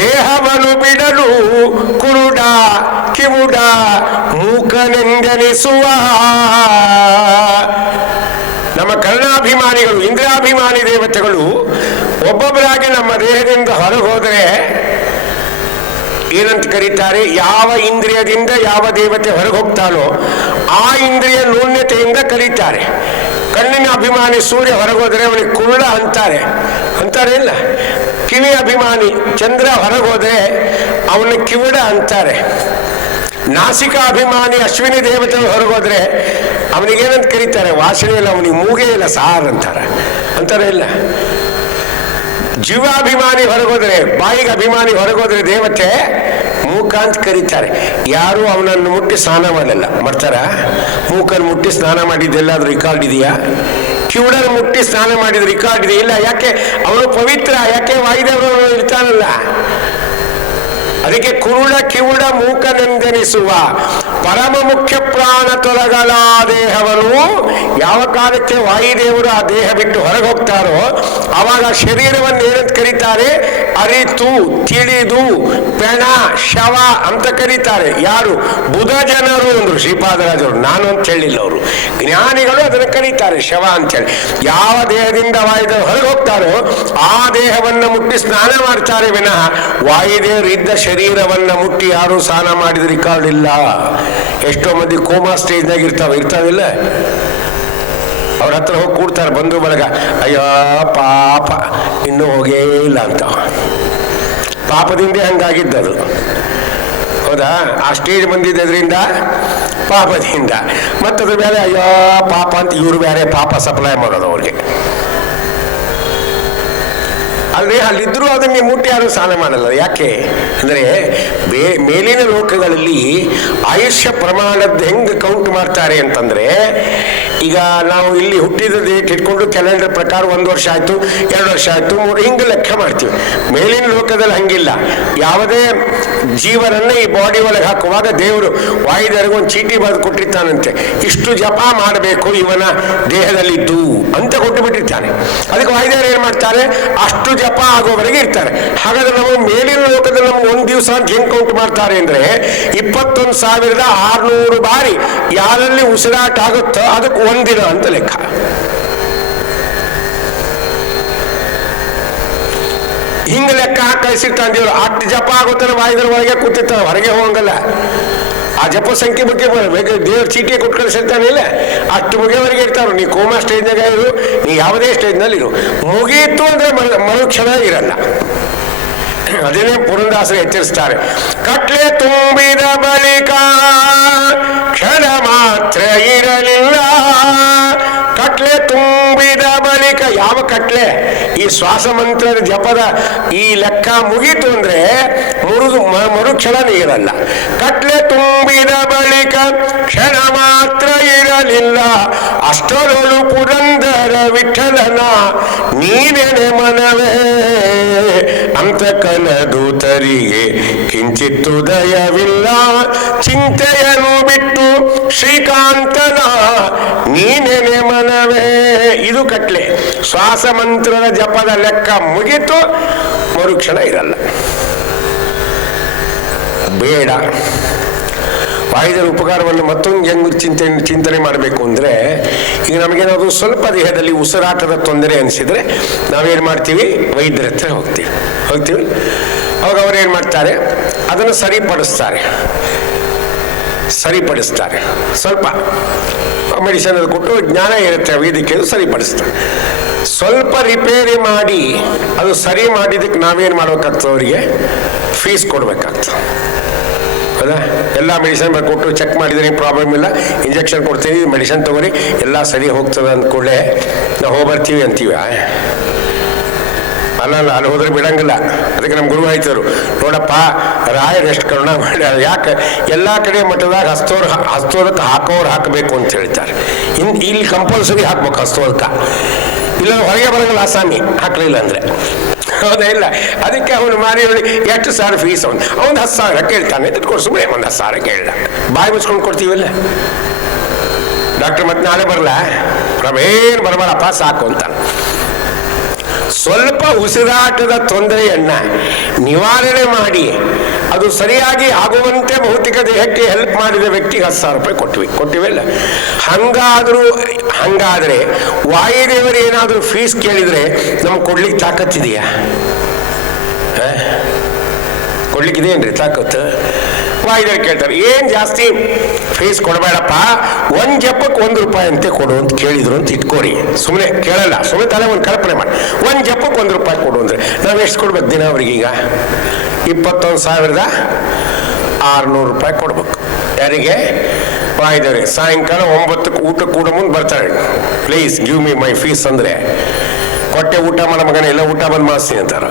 ದೇಹವನ್ನು ಬಿಡಲು ಕುರುಡ ಕಿವುಡ ಮೂಕನೆಂದೆನಿಸುವ. ನಮ್ಮ ಕರ್ಣಾಭಿಮಾನಿಗಳು, ಇಂದ್ರಿಯಾಭಿಮಾನಿ ದೇವತೆಗಳು ಒಬ್ಬೊಬ್ಬರಾಗಿ ನಮ್ಮ ದೇಹದಿಂದ ಹೊರಗೆ ಹೋದರೆ ಏನಂತ ಕರೀತಾರೆ? ಯಾವ ಇಂದ್ರಿಯದಿಂದ ಯಾವ ದೇವತೆ ಹೊರಗೆ ಹೋಗ್ತಾನೋ ಆ ಇಂದ್ರಿಯ ನ್ಯೂನ್ಯತೆಯಿಂದ ಕರೀತಾರೆ. ಕಣ್ಣಿನ ಅಭಿಮಾನಿ ಸೂರ್ಯ ಹೊರಗೋದ್ರೆ ಅವನಿಗೆ ಕುರುಡ ಅಂತಾರೆ ಇಲ್ಲ. ಕಿವಿ ಅಭಿಮಾನಿ ಚಂದ್ರ ಹೊರಗೋದ್ರೆ ಅವನ ಕಿವುಡ ಅಂತಾರೆ. ನಾಸಿಕ ಅಭಿಮಾನಿ ಅಶ್ವಿನಿ ದೇವತೆ ಹೊರಗೋದ್ರೆ ಅವನಿಗೇನಂತ ಕರೀತಾರೆ? ವಾಸನೆ ಇಲ್ಲ, ಅವನಿಗೆ ಮೂಗೇ ಇಲ್ಲ ಸಾರ್ ಅಂತಾರೆ ಇಲ್ಲ. ಜೀವಾಭಿಮಾನಿ ಹೊರಗೋದ್ರೆ, ಬಾಯಿಗೆ ಅಭಿಮಾನಿ ಹೊರಗೋದ್ರೆ ದೇವತೆ ಮೂಕ ಅಂತ ಕರೀತಾರೆ. ಯಾರು ಅವನನ್ನು ಮುಟ್ಟಿ ಸ್ನಾನ ಮಾಡಲ್ಲ. ಮಾಡ್ತಾರ? ಮೂಕನ್ನು ಮುಟ್ಟಿ ಸ್ನಾನ ಮಾಡಿದ್ದೆಲ್ಲಾದ್ರೂ ರೆಕಾರ್ಡ್ ಇದೆಯಾ? ಕಿವುಡನ್ನು ಮುಟ್ಟಿ ಸ್ನಾನ ಮಾಡಿದ ರೆಕಾರ್ಡ್ ಇದೆ? ಇಲ್ಲ. ಯಾಕೆ? ಅವನು ಪವಿತ್ರ. ಯಾಕೆ? ವಾಯುದೇವರು ಇರ್ತಾನಲ್ಲ. ಅದಕ್ಕೆ ಕುರುಡ ಕಿವುಡ ಮೂಕನೆಂದೆನಿಸುವ ಪರಮ ಮುಖ್ಯ ಪ್ರಾಣ ತೊಲಗಲ ದೇಹವನ್ನು ಯಾವ ಕಾಲಕ್ಕೆ ವಾಯುದೇವರು ಆ ದೇಹ ಬಿಟ್ಟು ಹೊರಗೆ ಹೋಗ್ತಾರೋ ಆವಾಗ ಶರೀರವನ್ನು ಏನಂತ ಕರೀತಾರೆ? ಅರಿತು ತಿಳಿದು ಪೆಣ ಶವ ಅಂತ ಕರೀತಾರೆ. ಯಾರು? ಬುಧ ಜನರು ಅಂದ್ರು ಶ್ರೀಪಾದರಾಜರು, ನಾನು ಅಂತ ಹೇಳಿಲ್ಲ. ಅವರು ಜ್ಞಾನಿಗಳು ಅದನ್ನು ಕರೀತಾರೆ ಶವ ಅಂತೇಳಿ. ಯಾವ ದೇಹದಿಂದ ವಾಯುದೇವರು ಹೊರಗೆ ಹೋಗ್ತಾರೋ ಆ ದೇಹವನ್ನು ಮುಟ್ಟಿ ಸ್ನಾನ ಮಾಡ್ತಾರೆ ವಿನಃ ವಾಯುದೇವರು ಇದ್ದ ಶರೀರವನ್ನ ಮುಟ್ಟಿ ಯಾರು ಸ್ನಾನ ಮಾಡಿದ ರೆಕಾರ್ಡ್ ಇಲ್ಲ. ಎಷ್ಟೋ ಮಂದಿ ಕೋಮಾ ಸ್ಟೇಜ್ನಾಗ ಇರ್ತಾವಿಲ್ಲ, ಅವ್ರ ಹತ್ರ ಹೋಗಿ ಕೂಡ್ತಾರೆ ಬಂಧು ಬಳಗ, ಅಯ್ಯೋ ಪಾಪ ಇನ್ನೂ ಹೋಗೇ ಇಲ್ಲ ಅಂತ. ಪಾಪದಿಂದೇ ಹಂಗಾಗಿದ್ದದು. ಹೌದಾ? ಆ ಸ್ಟೇಜ್ ಬಂದಿದ್ದರಿಂದ ಪಾಪದಿಂದ. ಮತ್ತದು ಬೇರೆ ಅಯ್ಯೋ ಪಾಪ ಅಂತ ಇವರು ಬೇರೆ ಪಾಪ ಸಪ್ಲೈ ಮಾಡೋದು ಅವ್ರಿಗೆ. ಅಲ್ಲದೆ ಅಲ್ಲಿದ್ದರೂ ಅದನ್ನೇ ಮುಟ್ಟಿ ಯಾರು ಸ್ನಾನ ಮಾಡಲ್ಲ. ಯಾಕೆ ಅಂದರೆ ಮೇಲಿನ ಲೋಕಗಳಲ್ಲಿ ಆಯುಷ್ಯ ಪ್ರಮಾಣದ ಹೆಂಗೆ ಕೌಂಟ್ ಮಾಡ್ತಾರೆ ಅಂತಂದರೆ, ಈಗ ನಾವು ಇಲ್ಲಿ ಹುಟ್ಟಿದ ಡೇಟ್ ಇಟ್ಕೊಂಡು ಕ್ಯಾಲೆಂಡರ್ ಪ್ರಕಾರ 1 ವರ್ಷ ಆಯಿತು, 2 ವರ್ಷ ಆಯಿತು, 3 ಹಿಂಗೆ ಲೆಕ್ಕ ಮಾಡ್ತೀವಿ. ಮೇಲಿನ ಲೋಕದಲ್ಲಿ ಹಂಗಿಲ್ಲ. ಯಾವುದೇ ಜೀವನನ್ನು ಈ ಬಾಡಿ ಒಳಗೆ ಹಾಕುವಾಗ ದೇವರು ವಾಯುದೇವರಿಗೆ ಒಂದು ಚೀಟಿ ಬರೆದು ಕೊಟ್ಟಿರ್ತಾನಂತೆ. ಇಷ್ಟು ಜಪ ಮಾಡಬೇಕು ಇವನ ದೇಹದಲ್ಲಿದ್ದು ಅಂತ ಕೊಟ್ಟು ಬಿಟ್ಟಿರ್ತಾನೆ. ಅದಕ್ಕೆ ವಾಯುದೇವರು ಏನು ಮಾಡ್ತಾರೆ? ಅಷ್ಟು ಜಪ ಆಗೋವರೆಗೆ ಇರ್ತಾರೆ. ಹಾಗಾದ್ರೆ ನಾವು ಮೇಲಿನ ಲೋಕದಲ್ಲಿ ನಮ್ಗೆ 1 ದಿವಸ ಅಂತ ಹೆಂಗೆ ಕೌಂಟ್ ಮಾಡ್ತಾರೆ ಅಂದರೆ 21,600 ಬಾರಿ ಯಾರಲ್ಲಿ ಉಸಿರಾಟ ಆಗುತ್ತೋ ಅದಕ್ಕೆ 1 ದಿನ ಅಂತ ಲೆಕ್ಕ. ಹಿಂಗೆ ಲೆಕ್ಕ ಹಾಕಿ ಕಳಿಸಿರ್ತಾನೆ ದೇವರು. ಅಷ್ಟು ಜಪ ಆಗುತ್ತಾನೆ ವಾಯುದೇವರ ಒಳಗೆ ಕೂತಿರ್ತಾನೆ, ಹೊರಗೆ ಹೋಗಂಗಲ್ಲ. ಆ ಜಪ ಸಂಖ್ಯೆ ಬಗ್ಗೆ ದೇವ್ರ ಚೀಟಿ ಕೊಟ್ಟು ಕಳಿಸಿರ್ತಾನೆ ಇಲ್ಲ, ಅಷ್ಟು ಮುಗಿಯವರೆಗೆ ಇರ್ತಾರ. ನೀ ಕೋಮಾ ಸ್ಟೇಜ್ನಾಗ ಇರು, ನೀ ಯಾವುದೇ ಸ್ಟೇಜ್ನಲ್ಲಿ ಇರು, ಮುಗೀತು ಅಂದ್ರೆ ಮರುಕ್ಷಣ ಇರಲ್ಲ. ಅದನ್ನೇ ಪುರಂದಾಸರು ಎಚ್ಚರಿಸ್ತಾರೆ. ಕಟ್ಲೆ ತುಂಬಿದ ಬಳಿಕ ಕ್ಷಣ ಮಾತ್ರ ಇರಲಿಲ್ಲ. ಕಟ್ಲೆ ತುಂಬಿದ ಬಳಿಕ, ಯಾವ ಕಟ್ಲೆ? ಈ ಶ್ವಾಸ ಮಂತ್ರದ ಜಪದ ಈ ಲೆಕ್ಕ ಮುಗೀತು ಅಂದ್ರೆ ಮರುಕ್ಷಣ ಇರಲ್ಲ. ಕಟ್ಲೆ ತುಂಬಿದ ಬಳಿಕ ಕ್ಷಣ ಮಾತ್ರ ಇರಲಿಲ್ಲ. ಅಷ್ಟರೊಳು ಪುರಂದರ ವಿಠಲನ ನೀನೆನೆ ಮನವೇ ಅಂತ ಕನದೂತರಿಗೆ ಕಿಂಚಿತ್ತು ದಯವಿಲ್ಲ. ಚಿಂತೆಯನ್ನು ಬಿಟ್ಟು ಶ್ರೀಕಾಂತನ ನೀನೆನೆ ಮನವೇ. ಇದು ಕಟ್ಲೆ. ಶ್ವಾಸ ಮಂತ್ರದ ಜಪದ ಲೆಕ್ಕ ಮುಗಿತು, ಮರುಕ್ಷಣ ಇರಲ್ಲ. ಬೇಡ. ವಾಯುದೇವರ ಉಪಕಾರವನ್ನು ಮತ್ತೊಂದು ಹೆಂಗ್ ಚಿಂತನೆ ಮಾಡಬೇಕು ಅಂದರೆ, ಈಗ ನಮಗೇನಾದ್ರು ಸ್ವಲ್ಪ ದೇಹದಲ್ಲಿ ಉಸಿರಾಟದ ತೊಂದರೆ ಅನಿಸಿದ್ರೆ ನಾವೇನು ಮಾಡ್ತೀವಿ? ವೈದ್ಯರ ಹತ್ರ ಹೋಗ್ತೀವಿ. ಅವಾಗ ಅವ್ರು ಏನು ಮಾಡ್ತಾರೆ? ಅದನ್ನು ಸರಿಪಡಿಸ್ತಾರೆ. ಸ್ವಲ್ಪ ಮೆಡಿಸಿನ್ ಅದು ಕೊಟ್ಟು ಜ್ಞಾನ ಇರುತ್ತೆ ವೈದ್ಯಕೀಯ, ಸರಿಪಡಿಸ್ತಾರೆ. ಸ್ವಲ್ಪ ರಿಪೇರಿ ಮಾಡಿ ಅದು ಸರಿ ಮಾಡಿದ್ದಕ್ಕೆ ನಾವೇನು ಮಾಡ್ಬೇಕಾಗ್ತದೆ? ಅವರಿಗೆ ಫೀಸ್ ಕೊಡ್ಬೇಕಾಗ್ತದೆ. ಹೌದಾ? ಎಲ್ಲ ಮೆಡಿಸಿನ್ ಕೊಟ್ಟು ಚೆಕ್ ಮಾಡಿದ್ರೆ ಪ್ರಾಬ್ಲಮ್ ಇಲ್ಲ, ಇಂಜೆಕ್ಷನ್ ಕೊಡ್ತೀವಿ, ಮೆಡಿಸಿನ್ ತಗೋರಿ, ಎಲ್ಲ ಸರಿ ಹೋಗ್ತದೆ ಅಂದ್ಕೊಳ್ಳೆ ನಾವು ಹೋಗ್ಬರ್ತೀವಿ ಅಂತೀವಿ. ಅಲ್ಲ ಅಲ್ಲಿ ಹೋದ್ರೆ ಬಿಡಂಗಿಲ್ಲ. ಅದಕ್ಕೆ ನಮ್ಮ ಗುರು ಆಯ್ತರು, ನೋಡಪ್ಪ ರಾಯರು ಎಷ್ಟು ಕರುಣ ಮಾಡಿ, ಯಾಕೆ ಎಲ್ಲ ಕಡೆ ಮಠದಾಗ ಹಸ್ತೋದಕ್ಕೆ ಹಾಕೋರು ಹಾಕಬೇಕು ಅಂತ ಹೇಳ್ತಾರೆ. ಇಲ್ಲಿ ಕಂಪಲ್ಸರಿ ಹಾಕ್ಬೇಕು ಹಸ್ತೋದಕ್ಕೆ, ಇಲ್ಲ ಹೊರಗೆ ಬರಂಗಿಲ್ಲ ಆಸಾಮಿ ಹಾಕ್ಲಿಲ್ಲ ಅಂದರೆ. ಹೌದಾ ಇಲ್ಲ? ಅದಕ್ಕೆ ಅವನು ಮಾರಿ ಹೇಳಿ ಎಷ್ಟು ಸಾವಿರ ಫೀಸ್ ಅವನು 10,000 ಕೇಳ್ತಾನೆ, ತಿಳ್ಕೊಂಡು ಸುಮ್ಮನೆ 10,000 ಕೇಳ್ದ. ಬಾಯಿ ಮುಚ್ಕೊಂಡು ಕೊಡ್ತೀವಲ್ಲ. ಡಾಕ್ಟರ್ ಮತ್ತೆ ನಾಳೆ ಬರಲ್ಲ, ಪ್ರವೇನ್ ಬರಬಾರಪ್ಪ ಸಾಕು ಅಂತ. ಸ್ವಲ್ಪ ಉಸಿರಾಟದ ತೊಂದರೆಯನ್ನ ನಿವಾರಣೆ ಮಾಡಿ ಅದು ಸರಿಯಾಗಿ ಆಗುವಂತೆ ಭೌತಿಕ ದೇಹಕ್ಕೆ ಹೆಲ್ಪ್ ಮಾಡಿದ ವ್ಯಕ್ತಿಗೆ 10,000 ರೂಪಾಯಿ ಕೊಟ್ಟಿವಿಲ್ಲ. ಹಂಗಾದ್ರೆ ವಾಯುದೇವರು ಏನಾದರೂ ಫೀಸ್ ಕೇಳಿದ್ರೆ ನಮ್ಗೆ ಕೊಡ್ಲಿಕ್ಕೆ ತಾಕತ್ತಿದೆಯಾ? ಕೊಡ್ಲಿಕ್ಕಿದೆಯೇನ್ರಿ ತಾಕತ್ತು? ವಾಯುದೇವರು ಕೇಳ್ತಾರೆ, ಏನ್ ಜಾಸ್ತಿ ಫೀಸ್ ಕೊಡಬೇಡಪ್ಪ, 1 ಜಪಕ್ಕೆ 1 ರೂಪಾಯಿ ಅಂತೆ ಕೊಡು ಅಂತ ಕೇಳಿದ್ರು ಅಂತ ಇಟ್ಕೋರಿ. ಸುಮ್ಮನೆ ಕೇಳಲ್ಲ, ಸುಮ್ಮನೆ ತಲೆ ಒಂದು ಕಲ್ಪನೆ ಮಾಡಿ 1 ಜಪಕ್ಕೆ 1 ರೂಪಾಯಿ ಕೊಡು ಅಂದ್ರೆ ನಾವು ಎಷ್ಟು ಕೊಡ್ಬೇಕು ದಿನ ಅವ್ರಿಗೀಗ? 21,600 ರೂಪಾಯಿ ಕೊಡ್ಬೇಕು. ಯಾರಿಗೆ? ವಾಯುದೇವರಿಗೆ. ಸಾಯಂಕಾಲ 9ಕ್ಕೆ ಊಟ ಕೂಡ ಮುಂದೆ ಬರ್ತಾರೆ, please give me my fees ಅಂದ್ರೆ ಕೊಟ್ಟೆ ಊಟ ಮಾಡೋ ಮಗನ ಎಲ್ಲ ಊಟ ಬಂದು ಮಾಡಿಸ್ತೀನಿ ಅಂತಾರ.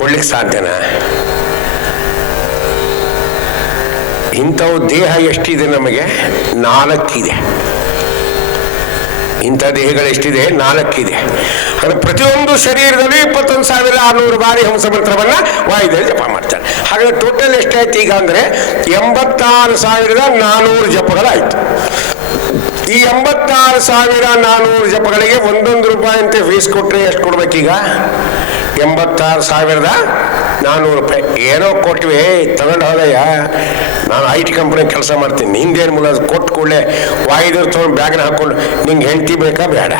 ಕೊಡ್ಲಿಕ್ಕೆ ಸಾಧ್ಯನಾ? ಇಂಥವು ದೇಹ ಎಷ್ಟಿದೆ ನಮಗೆ? 4 ಇದೆ. ಇಂಥ ದೇಹಗಳು ಎಷ್ಟಿದೆ? 4 ಇದೆ. ಅಂದರೆ ಪ್ರತಿಯೊಂದು ಶರೀರದಲ್ಲಿ 21,600 ಬಾರಿ ಹಂಸ ಮಂತ್ರವನ್ನ ವಾಯುದೇವರು ಜಪ ಮಾಡ್ತಾರೆ. ಹಾಗಾದ್ರೆ ಟೋಟಲ್ ಎಷ್ಟಾಯ್ತು ಈಗ ಅಂದ್ರೆ 86,400 ಜಪಗಳಾಯ್ತು. ಈ 86,400 ಜಪಗಳಿಗೆ 1 ರೂಪಾಯಿ ಅಂತೆ ಫೀಸ್ ಕೊಟ್ಟರೆ ಎಷ್ಟು ಕೊಡ್ಬೇಕೀಗ? 86,400 ರೂಪಾಯಿ. ಏನೋ ಕೊಟ್ವಿ, ತಗೊಂಡು ಹೋದಯ್ಯ, ನಾನು IT ಕಂಪ್ನಿ ಕೆಲಸ ಮಾಡ್ತೀನಿ, ನಿಂದೇನು ಮೂಲ ಕೊಟ್ಟು ಕೂಡಲೇ ವಾಯುದೇವ್ರು ತೊಗೊಂಡು ಬ್ಯಾಗ್ನ ಹಾಕೊಂಡು ನಿಂಗೆ ಹೆಂಡತಿ ಬೇಕಾ ಬೇಡ?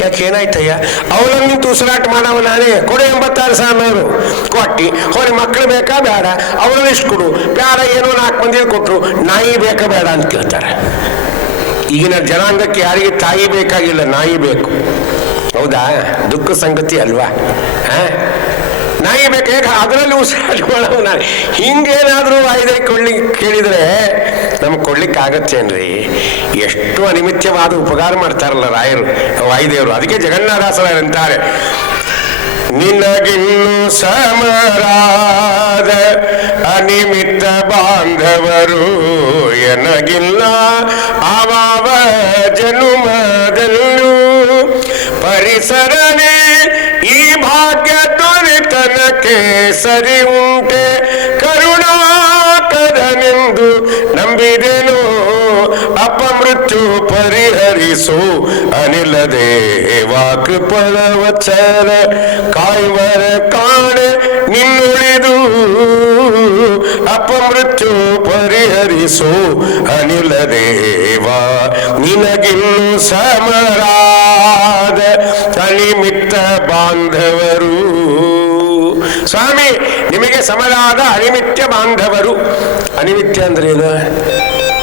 ಯಾಕೆ ಏನಾಯ್ತಯ್ಯ? ಅವಳನ್ನು ನಿಂತು ಉಸಿರಾಟ ಮಾಡವ ನಾನೇ, ಕೊಡು 86,400 ಕೊಟ್ಟು ಹೋಗಿ ಮಕ್ಕಳು ಬೇಕಾ ಬೇಡ? ಅವಳನ್ನು ಇಷ್ಟು ಕೊಡು ಬೇಡ, ಏನೋ 4 ಮಂದಿ ಕೊಟ್ಟರು, ನಾಯಿ ಬೇಕಾ ಬೇಡ ಅಂತ ಕೇಳ್ತಾರೆ. ಈಗಿನ ಜನಾಂಗಕ್ಕೆ ಯಾರಿಗೆ ತಾಯಿ ಬೇಕಾಗಿಲ್ಲ, ನಾಯಿ ಬೇಕು. ಹೌದಾ? ದುಃಖ ಸಂಗತಿ ಅಲ್ವಾ? ನಾಯಿ ಬೇಕು, ಅದರಲ್ಲಿ ಉಸಿರಾಟ ಮಾಡವ ನಾನು. ಹಿಂಗೇನಾದರೂ ವಾಯುದೇವ ಕೇಳಿದರೆ ನಮ್ಗೆ ಕೊಡ್ಲಿಕ್ಕೆ ಆಗತ್ತೇನ್ರಿ? ಎಷ್ಟು ಅನಿಮಿತ್ಯವಾದ ಉಪಕಾರ ಮಾಡ್ತಾರಲ್ಲ ರಾಯರು, ವಾಯುದೇವರು. ಅದಕ್ಕೆ ಜಗನ್ನಾಥಾಸರಾಯರು ಅಂತಾರೆ, ನಿನಗಿನ್ನು ಸಮರಾದ ಅನಿಮಿತ್ತ ಬಾಂಧವರು ಎನಗಿಲ್ಲ ಆವಾವ ಜನುಮದಲ್ಲೂ ಪರಿಸರನೇ ಈ ಭಾಗ್ಯ ದೊರೆತನಕ್ಕೆ ಸರಿ ಉಂಟೆ ಕರುಣಾಕರನೆಂದು ನಂಬಿದೆನು ಅಪಮೃತ್ಯು ಪರಿಹರಿಸು ಅನಿಲದೆ ವಾಕೃಪಳವಚರ ಕಾಯುವರ ಕಾಣೆ ನಿನ್ನುಳಿದು ಅಪಮೃತ್ಯು ಪರಿಹರಿಸು ಅನಿಲ ದೇವ ನಿನಗಿನ್ನು ಸಮರಾದ ಅನಿಮಿತ್ತ ಬಾಂಧವರು. ಸ್ವಾಮಿ, ನಿಮಗೆ ಸಮರಾದ ಅನಿಮಿತ್ಯ ಬಾಂಧವರು. ಅನಿಮಿತ್ಯ ಅಂದ್ರೇನು?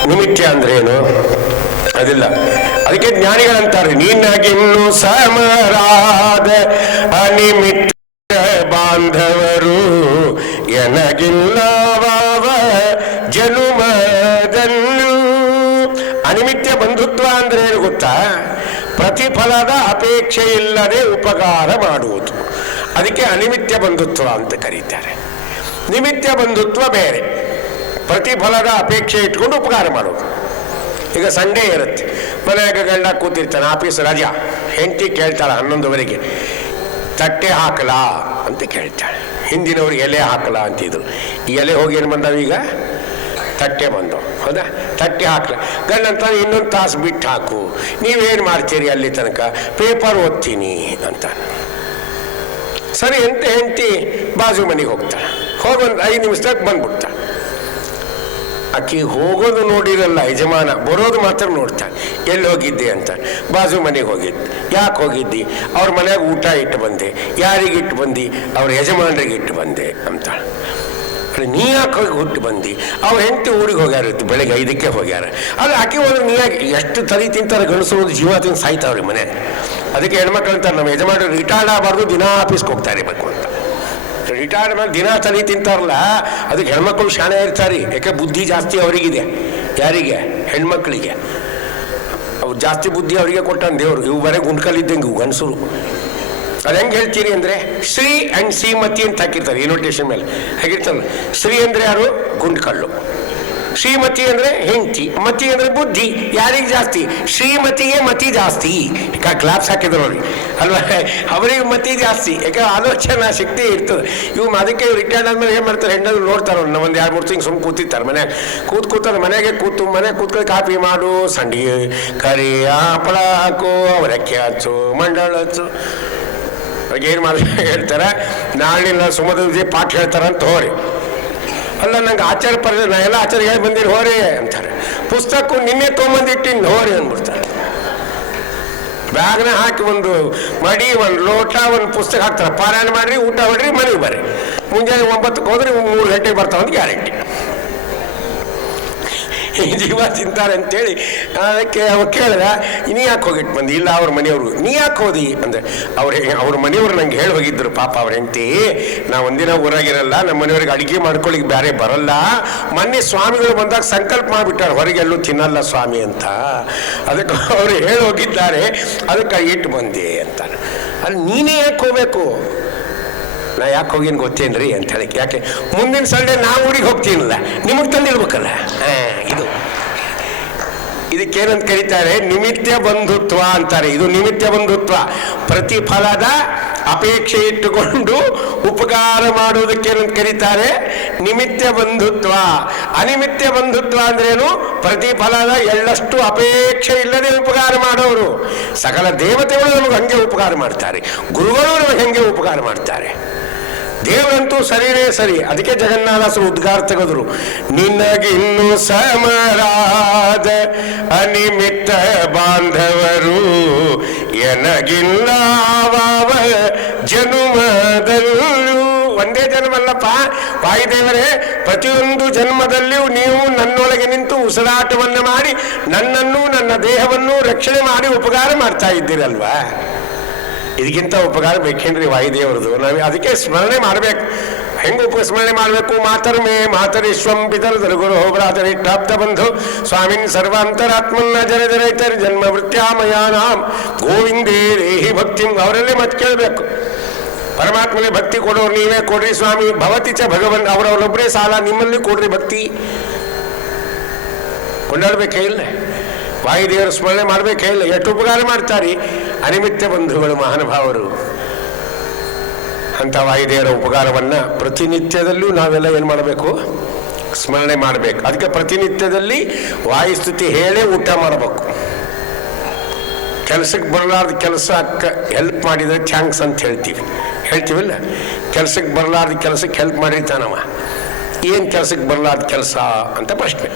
ನಿಮಿತ್ಯ ಅಂದ್ರೇನು? ಅದಿಲ್ಲ. ಅದಕ್ಕೆ ಜ್ಞಾನಿಗಳಂತಾರೆ, ನಿನಗಿನ್ನು ಸಮರಾದ ಅನಿಮಿತ್ತ ಬಾಂಧವರು ಎನಗಿಲ್ಲವಾವ ಜನುಮದಲ್ಲೂ. ಅನಿಮಿತ್ಯ ಬಂಧುತ್ವ ಅಂದ್ರೆ ಏನು ಗೊತ್ತಾ? ಪ್ರತಿಫಲದ ಅಪೇಕ್ಷೆ ಇಲ್ಲದೆ ಉಪಕಾರ ಮಾಡುವುದು. ಅದಕ್ಕೆ ಅನಿಮಿತ್ಯ ಬಂಧುತ್ವ ಅಂತ ಕರೀತಾರೆ. ನಿಮಿತ್ಯ ಬಂಧುತ್ವ ಬೇರೆ, ಪ್ರತಿಫಲದ ಅಪೇಕ್ಷೆ ಇಟ್ಕೊಂಡು ಉಪಕಾರ ಮಾಡೋದು. ಈಗ ಸಂಡೇ ಇರುತ್ತೆ, ಮನೆಯಾಗ ಗಂಡ ಕೂತಿರ್ತಾನೆ, ಆಫೀಸ್ ರಜಾ, ಹೆಂಡತಿ ಕೇಳ್ತಾಳೆ 11ವರೆಗೆ, ತಟ್ಟೆ ಹಾಕಲಾ ಅಂತ ಕೇಳ್ತಾಳೆ. ಹಿಂದಿನವ್ರಿಗೆ ಎಲೆ ಹಾಕಲಾ ಅಂತಿದ್ರು, ಈ ಎಲೆ ಹೋಗಿ ಏನು ಬಂದವ? ಈಗ ತಟ್ಟೆ ಬಂದವು. ಹೌದಾ? ತಟ್ಟೆ ಹಾಕಲ. ಗಂಡಂತ ಇನ್ನೊಂದು ತಾಸು ಬಿಟ್ಟು ಹಾಕು. ನೀವೇನು ಮಾಡ್ತೀರಿ ಅಲ್ಲಿ ತನಕ? ಪೇಪರ್ ಓದ್ತೀನಿ ಅಂತ. ಸರಿ ಅಂತ ಹೆಂಡತಿ ಬಾಜು ಮನೆಗೆ ಹೋಗ್ತಾಳೆ. ಹೋಗೊಂದು 5 ನಿಮಿಷದಾಗ ಬಂದ್ಬಿಡ್ತಾಳೆ. ಆಕಿ ಹೋಗೋದು ನೋಡಿರಲ್ಲ ಯಜಮಾನ, ಬರೋದು ಮಾತ್ರ ನೋಡ್ತಾನೆ. ಎಲ್ಲಿ ಹೋಗಿದ್ದೆ ಅಂತ. ಬಾಜು ಮನೆಗೆ ಹೋಗಿದ್ದೆ. ಯಾಕೆ ಹೋಗಿದ್ದಿ? ಅವ್ರ ಮನೆಯಾಗ ಊಟ ಇಟ್ಟು ಬಂದೆ. ಯಾರಿಗಿಟ್ಟು ಬಂದು? ಅವ್ರ ಯಜಮಾನರಿಗೆ ಇಟ್ಟು ಬಂದೆ ಅಂತಾಳೆ. ನೀ ಯಾಕೆ ಹೋಗಿ ಹುಟ್ಟು ಬಂದು? ಅವ್ರ ಹೆಂಡತಿ ಊರಿಗೆ ಹೋಗ್ಯಾರ, ಬೆಳಗ್ಗೆ 5ಕ್ಕೆ ಹೋಗ್ಯಾರ. ಅದು ಆಕೆ ಹೋದ್ರೆ ನೀ ಯಾಕೆ? ಎಷ್ಟು ತಲೆ ತಿಂತಾರೆ ಗಂಡಸರು, ಜೀವ ತಿಂದು ಸಾಯ್ತಾವ್ರಿ ಮನೆ. ಅದಕ್ಕೆ ಹೆಣ್ಮಕ್ಳು ಅಂತಾರೆ, ನಮ್ಮ ಯಜಮಾನರು ರಿಟೈರ್ಡ್ ಆಗಬಾರ್ದು, ದಿನ ಆಫೀಸ್ಗೆ ಹೋಗ್ತಾ ಇರಬೇಕು ಅಂತ. ರಿಟೈರ್ಡ್ ಮೇಲೆ ದಿನ ತಲೆ ತಿಂತಾರಲ್ಲ, ಅದಕ್ಕೆ ಹೆಣ್ಮಕ್ಳು ಶಾಣೆ ಇರ್ತಾರೆ. ಯಾಕೆ? ಬುದ್ಧಿ ಜಾಸ್ತಿ ಅವರಿಗಿದೆ. ಯಾರಿಗೆ? ಹೆಣ್ಮಕ್ಳಿಗೆ. ಅವ್ರು ಜಾಸ್ತಿ ಬುದ್ಧಿ ಅವರಿಗೆ ಕೊಟ್ಟಾನ ದೇವರು. ಇವು ಬರೀ ಗುಂಡ್ಕಲ್ಲಿದ್ದಂಗೆ ಇವು ಗಂಡಸರು. ಅದು ಹೆಂಗೆ ಹೇಳ್ತೀರಿ ಅಂದರೆ, ಶ್ರೀ ಆ್ಯಂಡ್ ಶ್ರೀಮತಿ ಅಂತ ಹಾಕಿರ್ತಾರೆ ಇನ್ವಿಟೇಷನ್ ಮೇಲೆ. ಹಾಕಿರ್ತಾರಲ್ಲ, ಶ್ರೀ ಅಂದರೆ ಯಾರು? ಗುಂಡ್ಕಲ್ಲು. ಶ್ರೀಮತಿ ಅಂದರೆ ಹೆಂಡತಿ, ಮತಿ ಅಂದರೆ ಬುದ್ಧಿ. ಯಾರಿಗೆ ಜಾಸ್ತಿ? ಶ್ರೀಮತಿಗೆ ಮತಿ ಜಾಸ್ತಿ. ಕ್ಲಾಪ್ಸ್ ಹಾಕಿದ್ರು ಅವ್ರಿಗೆ ಅಲ್ವಾ, ಅವರಿಗೆ ಮತಿ ಜಾಸ್ತಿ. ಯಾಕೆ ಆಲೋಚನಾ ಶಕ್ತಿ ಇರ್ತದೆ. ಇವು ಅದಕ್ಕೆ ರಿಟೈರ್ಡ್ ಆದ್ಮೇಲೆ ಏನು ಮಾಡ್ತಾರೆ, ಹೆಣ್ಣಲ್ಲಿ ನೋಡ್ತಾರೆ ಒಂದು 2-3 ತಿಂಗಳು ಸುಮ್ಮನೆ ಕೂತಿರ್ತಾರೆ ಮನ್ಯಾಗ. ಕೂತಾರೆ ಮನೆಗೆ ಮನೆ ಕೂತ್ಕೊಂಡು ಕಾಫಿ ಮಾಡು, ಸಂಡಿಗೆ ಕರಿ, ಹಪ್ಪಳ ಹಾಕು, ಅವರಕ್ಕೆ ಹಚ್ಚು, ಮಂಡಳ ಹಚ್ಚು. ಅವ್ರಿಗೆ ಏನು ಮಾಡಿ ಹೇಳ್ತಾರೆ, ನಾಳಿನ ಸುಮದ ಪಾಠ ಹೇಳ್ತಾರಂತ ಹೋರಿ. ಅಲ್ಲ ನಂಗೆ ಆಚಾರ ಪರ್ದ ನಾ ಎಲ್ಲ ಆಚಾರ ಹೇಳಿ ಬಂದಿರಿ ಹೋರಿ ಅಂತಾರೆ. ಪುಸ್ತಕ ನಿನ್ನೆ ತೊಗೊಂಬಂದಿಟ್ಟಿನಿ ಹೋರಿ ಅಂದ್ಬಿಡ್ತಾರೆ. ಬ್ಯಾಗ್ನ ಹಾಕಿ ಒಂದು ಮಡಿ, ಒಂದು ಲೋಟ, ಒಂದು ಪುಸ್ತಕ ಹಾಕ್ತಾರೆ. ಪಾರಾಯಣ ಮಾಡ್ರಿ, ಊಟ ಹೊಡ್ರಿ, ಮನೆಗೆ ಬರ್ರಿ. ಮುಂಜಾನೆ 9ಕ್ಕೆ ಹೋದ್ರೆ 3 ಗಂಟೆಗೆ ಬರ್ತಾವಂತ ಗ್ಯಾರಂಟಿ. ಜೀವ ತಿಂತಾರೆ ಅಂತೇಳಿ ಅದಕ್ಕೆ ಅವ ಕೇಳಿದ, ನೀ ಯಾಕೆ ಹೋಗಿಟ್ಟು ಬಂದು? ಇಲ್ಲ ಅವ್ರ ಮನೆಯವರು. ನೀ ಯಾಕೆ ಹೋದಿ ಅಂದರೆ ಅವ್ರ ಮನೆಯವರು ನಂಗೆ ಹೇಳಿ ಹೋಗಿದ್ರು. ಪಾಪ ಅವ್ರ ಹೆಂಡತಿ, ನಾ ಒಂದಿನ ಊರಾಗಿರಲ್ಲ, ನಮ್ಮ ಮನೆಯವ್ರಿಗೆ ಅಡುಗೆ ಮಾಡ್ಕೊಳ್ಳಿಕ್ಕೆ ಬೇರೆ ಬರಲ್ಲ. ಮೊನ್ನೆ ಸ್ವಾಮಿಗಳು ಬಂದಾಗ ಸಂಕಲ್ಪ ಮಾಡಿಬಿಟ್ಟಾರೆ, ಹೊರಗೆಲ್ಲೂ ತಿನ್ನಲ್ಲ ಸ್ವಾಮಿ ಅಂತ. ಅದಕ್ಕೆ ಅವರು ಹೇಳಿ ಹೋಗಿದ್ದಾರೆ, ಅದಕ್ಕೆ ಇಟ್ಟು ಬಂದೆ ಅಂತಾನೆ. ಅಲ್ಲಿ ನೀನೇ ಯಾಕೆ ಹೋಗ್ಬೇಕು? ನಾ ಯಾಕೆ ಹೋಗಿನ ಗೊತ್ತೇನ್ರಿ ಅಂತ ಹೇಳಕ್ಕೆ. ಯಾಕೆ ಮುಂದಿನ ಸಂಡೆ ನಾ ಊರಿಗೆ ಹೋಗ್ತೀನಲ್ಲ, ನಿಮಗೆ ತಂದಿಡ್ಬೇಕಲ್ಲ. ಇದಕ್ಕೇನಂತ ಕರೀತಾರೆ? ನಿಮಿತ್ತ ಬಂಧುತ್ವ ಅಂತಾರೆ. ಇದು ನಿಮಿತ್ತ ಬಂಧುತ್ವ. ಪ್ರತಿಫಲದ ಅಪೇಕ್ಷೆ ಇಟ್ಟುಕೊಂಡು ಉಪಕಾರ ಮಾಡೋದಕ್ಕೇನಂತ ಕರೀತಾರೆ? ನಿಮಿತ್ತ ಬಂಧುತ್ವ. ಅನಿಮಿತ್ತ ಬಂಧುತ್ವ ಅಂದ್ರೇನು? ಪ್ರತಿಫಲದ ಎಳ್ಳಷ್ಟು ಅಪೇಕ್ಷೆ ಇಲ್ಲದೆ ಉಪಕಾರ ಮಾಡೋರು. ಸಕಲ ದೇವತೆಗಳು ನಮಗೆ ಹಂಗೆ ಉಪಕಾರ ಮಾಡ್ತಾರೆ, ಗುರುಗಳು ನಮಗೆ ಹಂಗೆ ಉಪಕಾರ ಮಾಡ್ತಾರೆ. ದೇವರಂತೂ ಸರಿನೇ ಸರಿ. ಅದಕ್ಕೆ ಜಗನ್ನಾಥರು ಉದ್ಗಾರ ತೆಗೆದ್ರು, ನಿನಗಿನ್ನು ಸಮರಾದ ಅನಿಮಿತ್ತ ಬಾಂಧವರು ಎನಗಿಲ್ಲವ ಜನುಮದಲ್ಲೂ. ಒಂದೇ ಜನ್ಮಲ್ಲಪ್ಪ ವಾಯುದೇವರೇ, ಪ್ರತಿಯೊಂದು ಜನ್ಮದಲ್ಲಿಯೂ ನೀವು ನನ್ನೊಳಗೆ ನಿಂತು ಉಸಿರಾಟವನ್ನು ಮಾಡಿ ನನ್ನನ್ನು, ನನ್ನ ದೇಹವನ್ನು ರಕ್ಷಣೆ ಮಾಡಿ ಉಪಕಾರ ಮಾಡ್ತಾ ಇದ್ದೀರಲ್ವಾ. ಇದಕ್ಕಿಂತ ಉಪಕಾರ ಬೇಕೇನ್ರಿ ವಾಯುದೇವರದು? ನಾವು ಅದಕ್ಕೆ ಸ್ಮರಣೆ ಮಾಡಬೇಕು. ಹೆಂಗೆ ಉಪಸ್ಮರಣೆ ಮಾಡಬೇಕು? ಮಾತರ್ಮೇ ಮಾತರಿಶ್ವಂ ಪಿತರು ಗುರು ಭ್ರಾತರಿ ಪ್ರಾಪ್ತ ಬಂಧು ಸ್ವಾಮಿನ್ ಸರ್ವಾಂತರಾತ್ಮನ್ನ ಜರ ಜರೈತರ್ ಜನ್ಮ ವೃತ್ಯಾಮಯಾನಾಂ ಗೋವಿಂದೇ ದೇಹಿ ಭಕ್ತಿ. ಅವರಲ್ಲೇ ಮತ್ತೆ ಕೇಳಬೇಕು. ಪರಮಾತ್ಮನಿಗೆ ಭಕ್ತಿ ಕೊಡೋರು ನೀವೇ ಕೊಡ್ರಿ ಸ್ವಾಮಿ. ಭವತಿ ಚ ಭಗವನ್, ಅವರವರೊಬ್ಬರೇ ಸಾಲ, ನಿಮ್ಮಲ್ಲಿ ಕೊಡ್ರಿ ಭಕ್ತಿ. ಕೊಂಡಾಡ್ಬೇಕೇ ಇಲ್ಲ? ವಾಯುದೇವರ ಸ್ಮರಣೆ ಮಾಡಬೇಕೇ ಇಲ್ಲ? ಎಷ್ಟು ಉಪಕಾರ ಮಾಡ್ತಾರೆ ಅನಿಮಿತ್ತ ಬಂಧುಗಳು ಮಹಾನುಭಾವರು. ಅಂಥ ವಾಯುದೇವರ ಉಪಕಾರವನ್ನು ಪ್ರತಿನಿತ್ಯದಲ್ಲೂ ನಾವೆಲ್ಲ ಏನು ಮಾಡಬೇಕು? ಸ್ಮರಣೆ ಮಾಡಬೇಕು. ಅದಕ್ಕೆ ಪ್ರತಿನಿತ್ಯದಲ್ಲಿ ವಾಯುಸ್ತುತಿ ಹೇಳೇ ಊಟ ಮಾಡಬೇಕು. ಕೆಲಸಕ್ಕೆ ಬರಲಾರ್ದ ಕೆಲಸಕ್ಕೆ ಹೆಲ್ಪ್ ಮಾಡಿದರೆ ಥ್ಯಾಂಕ್ಸ್ ಅಂತ ಹೇಳ್ತೀವಿಲ್ಲ. ಕೆಲಸಕ್ಕೆ ಬರಲಾರ್ದ ಕೆಲಸಕ್ಕೆ ಹೆಲ್ಪ್ ಮಾಡಿರ್ತಾನವ. ಏನು ಕೆಲಸಕ್ಕೆ ಬರಲಾರ್ದ ಕೆಲಸ ಅಂತ ಪ್ರಶ್ನೆ.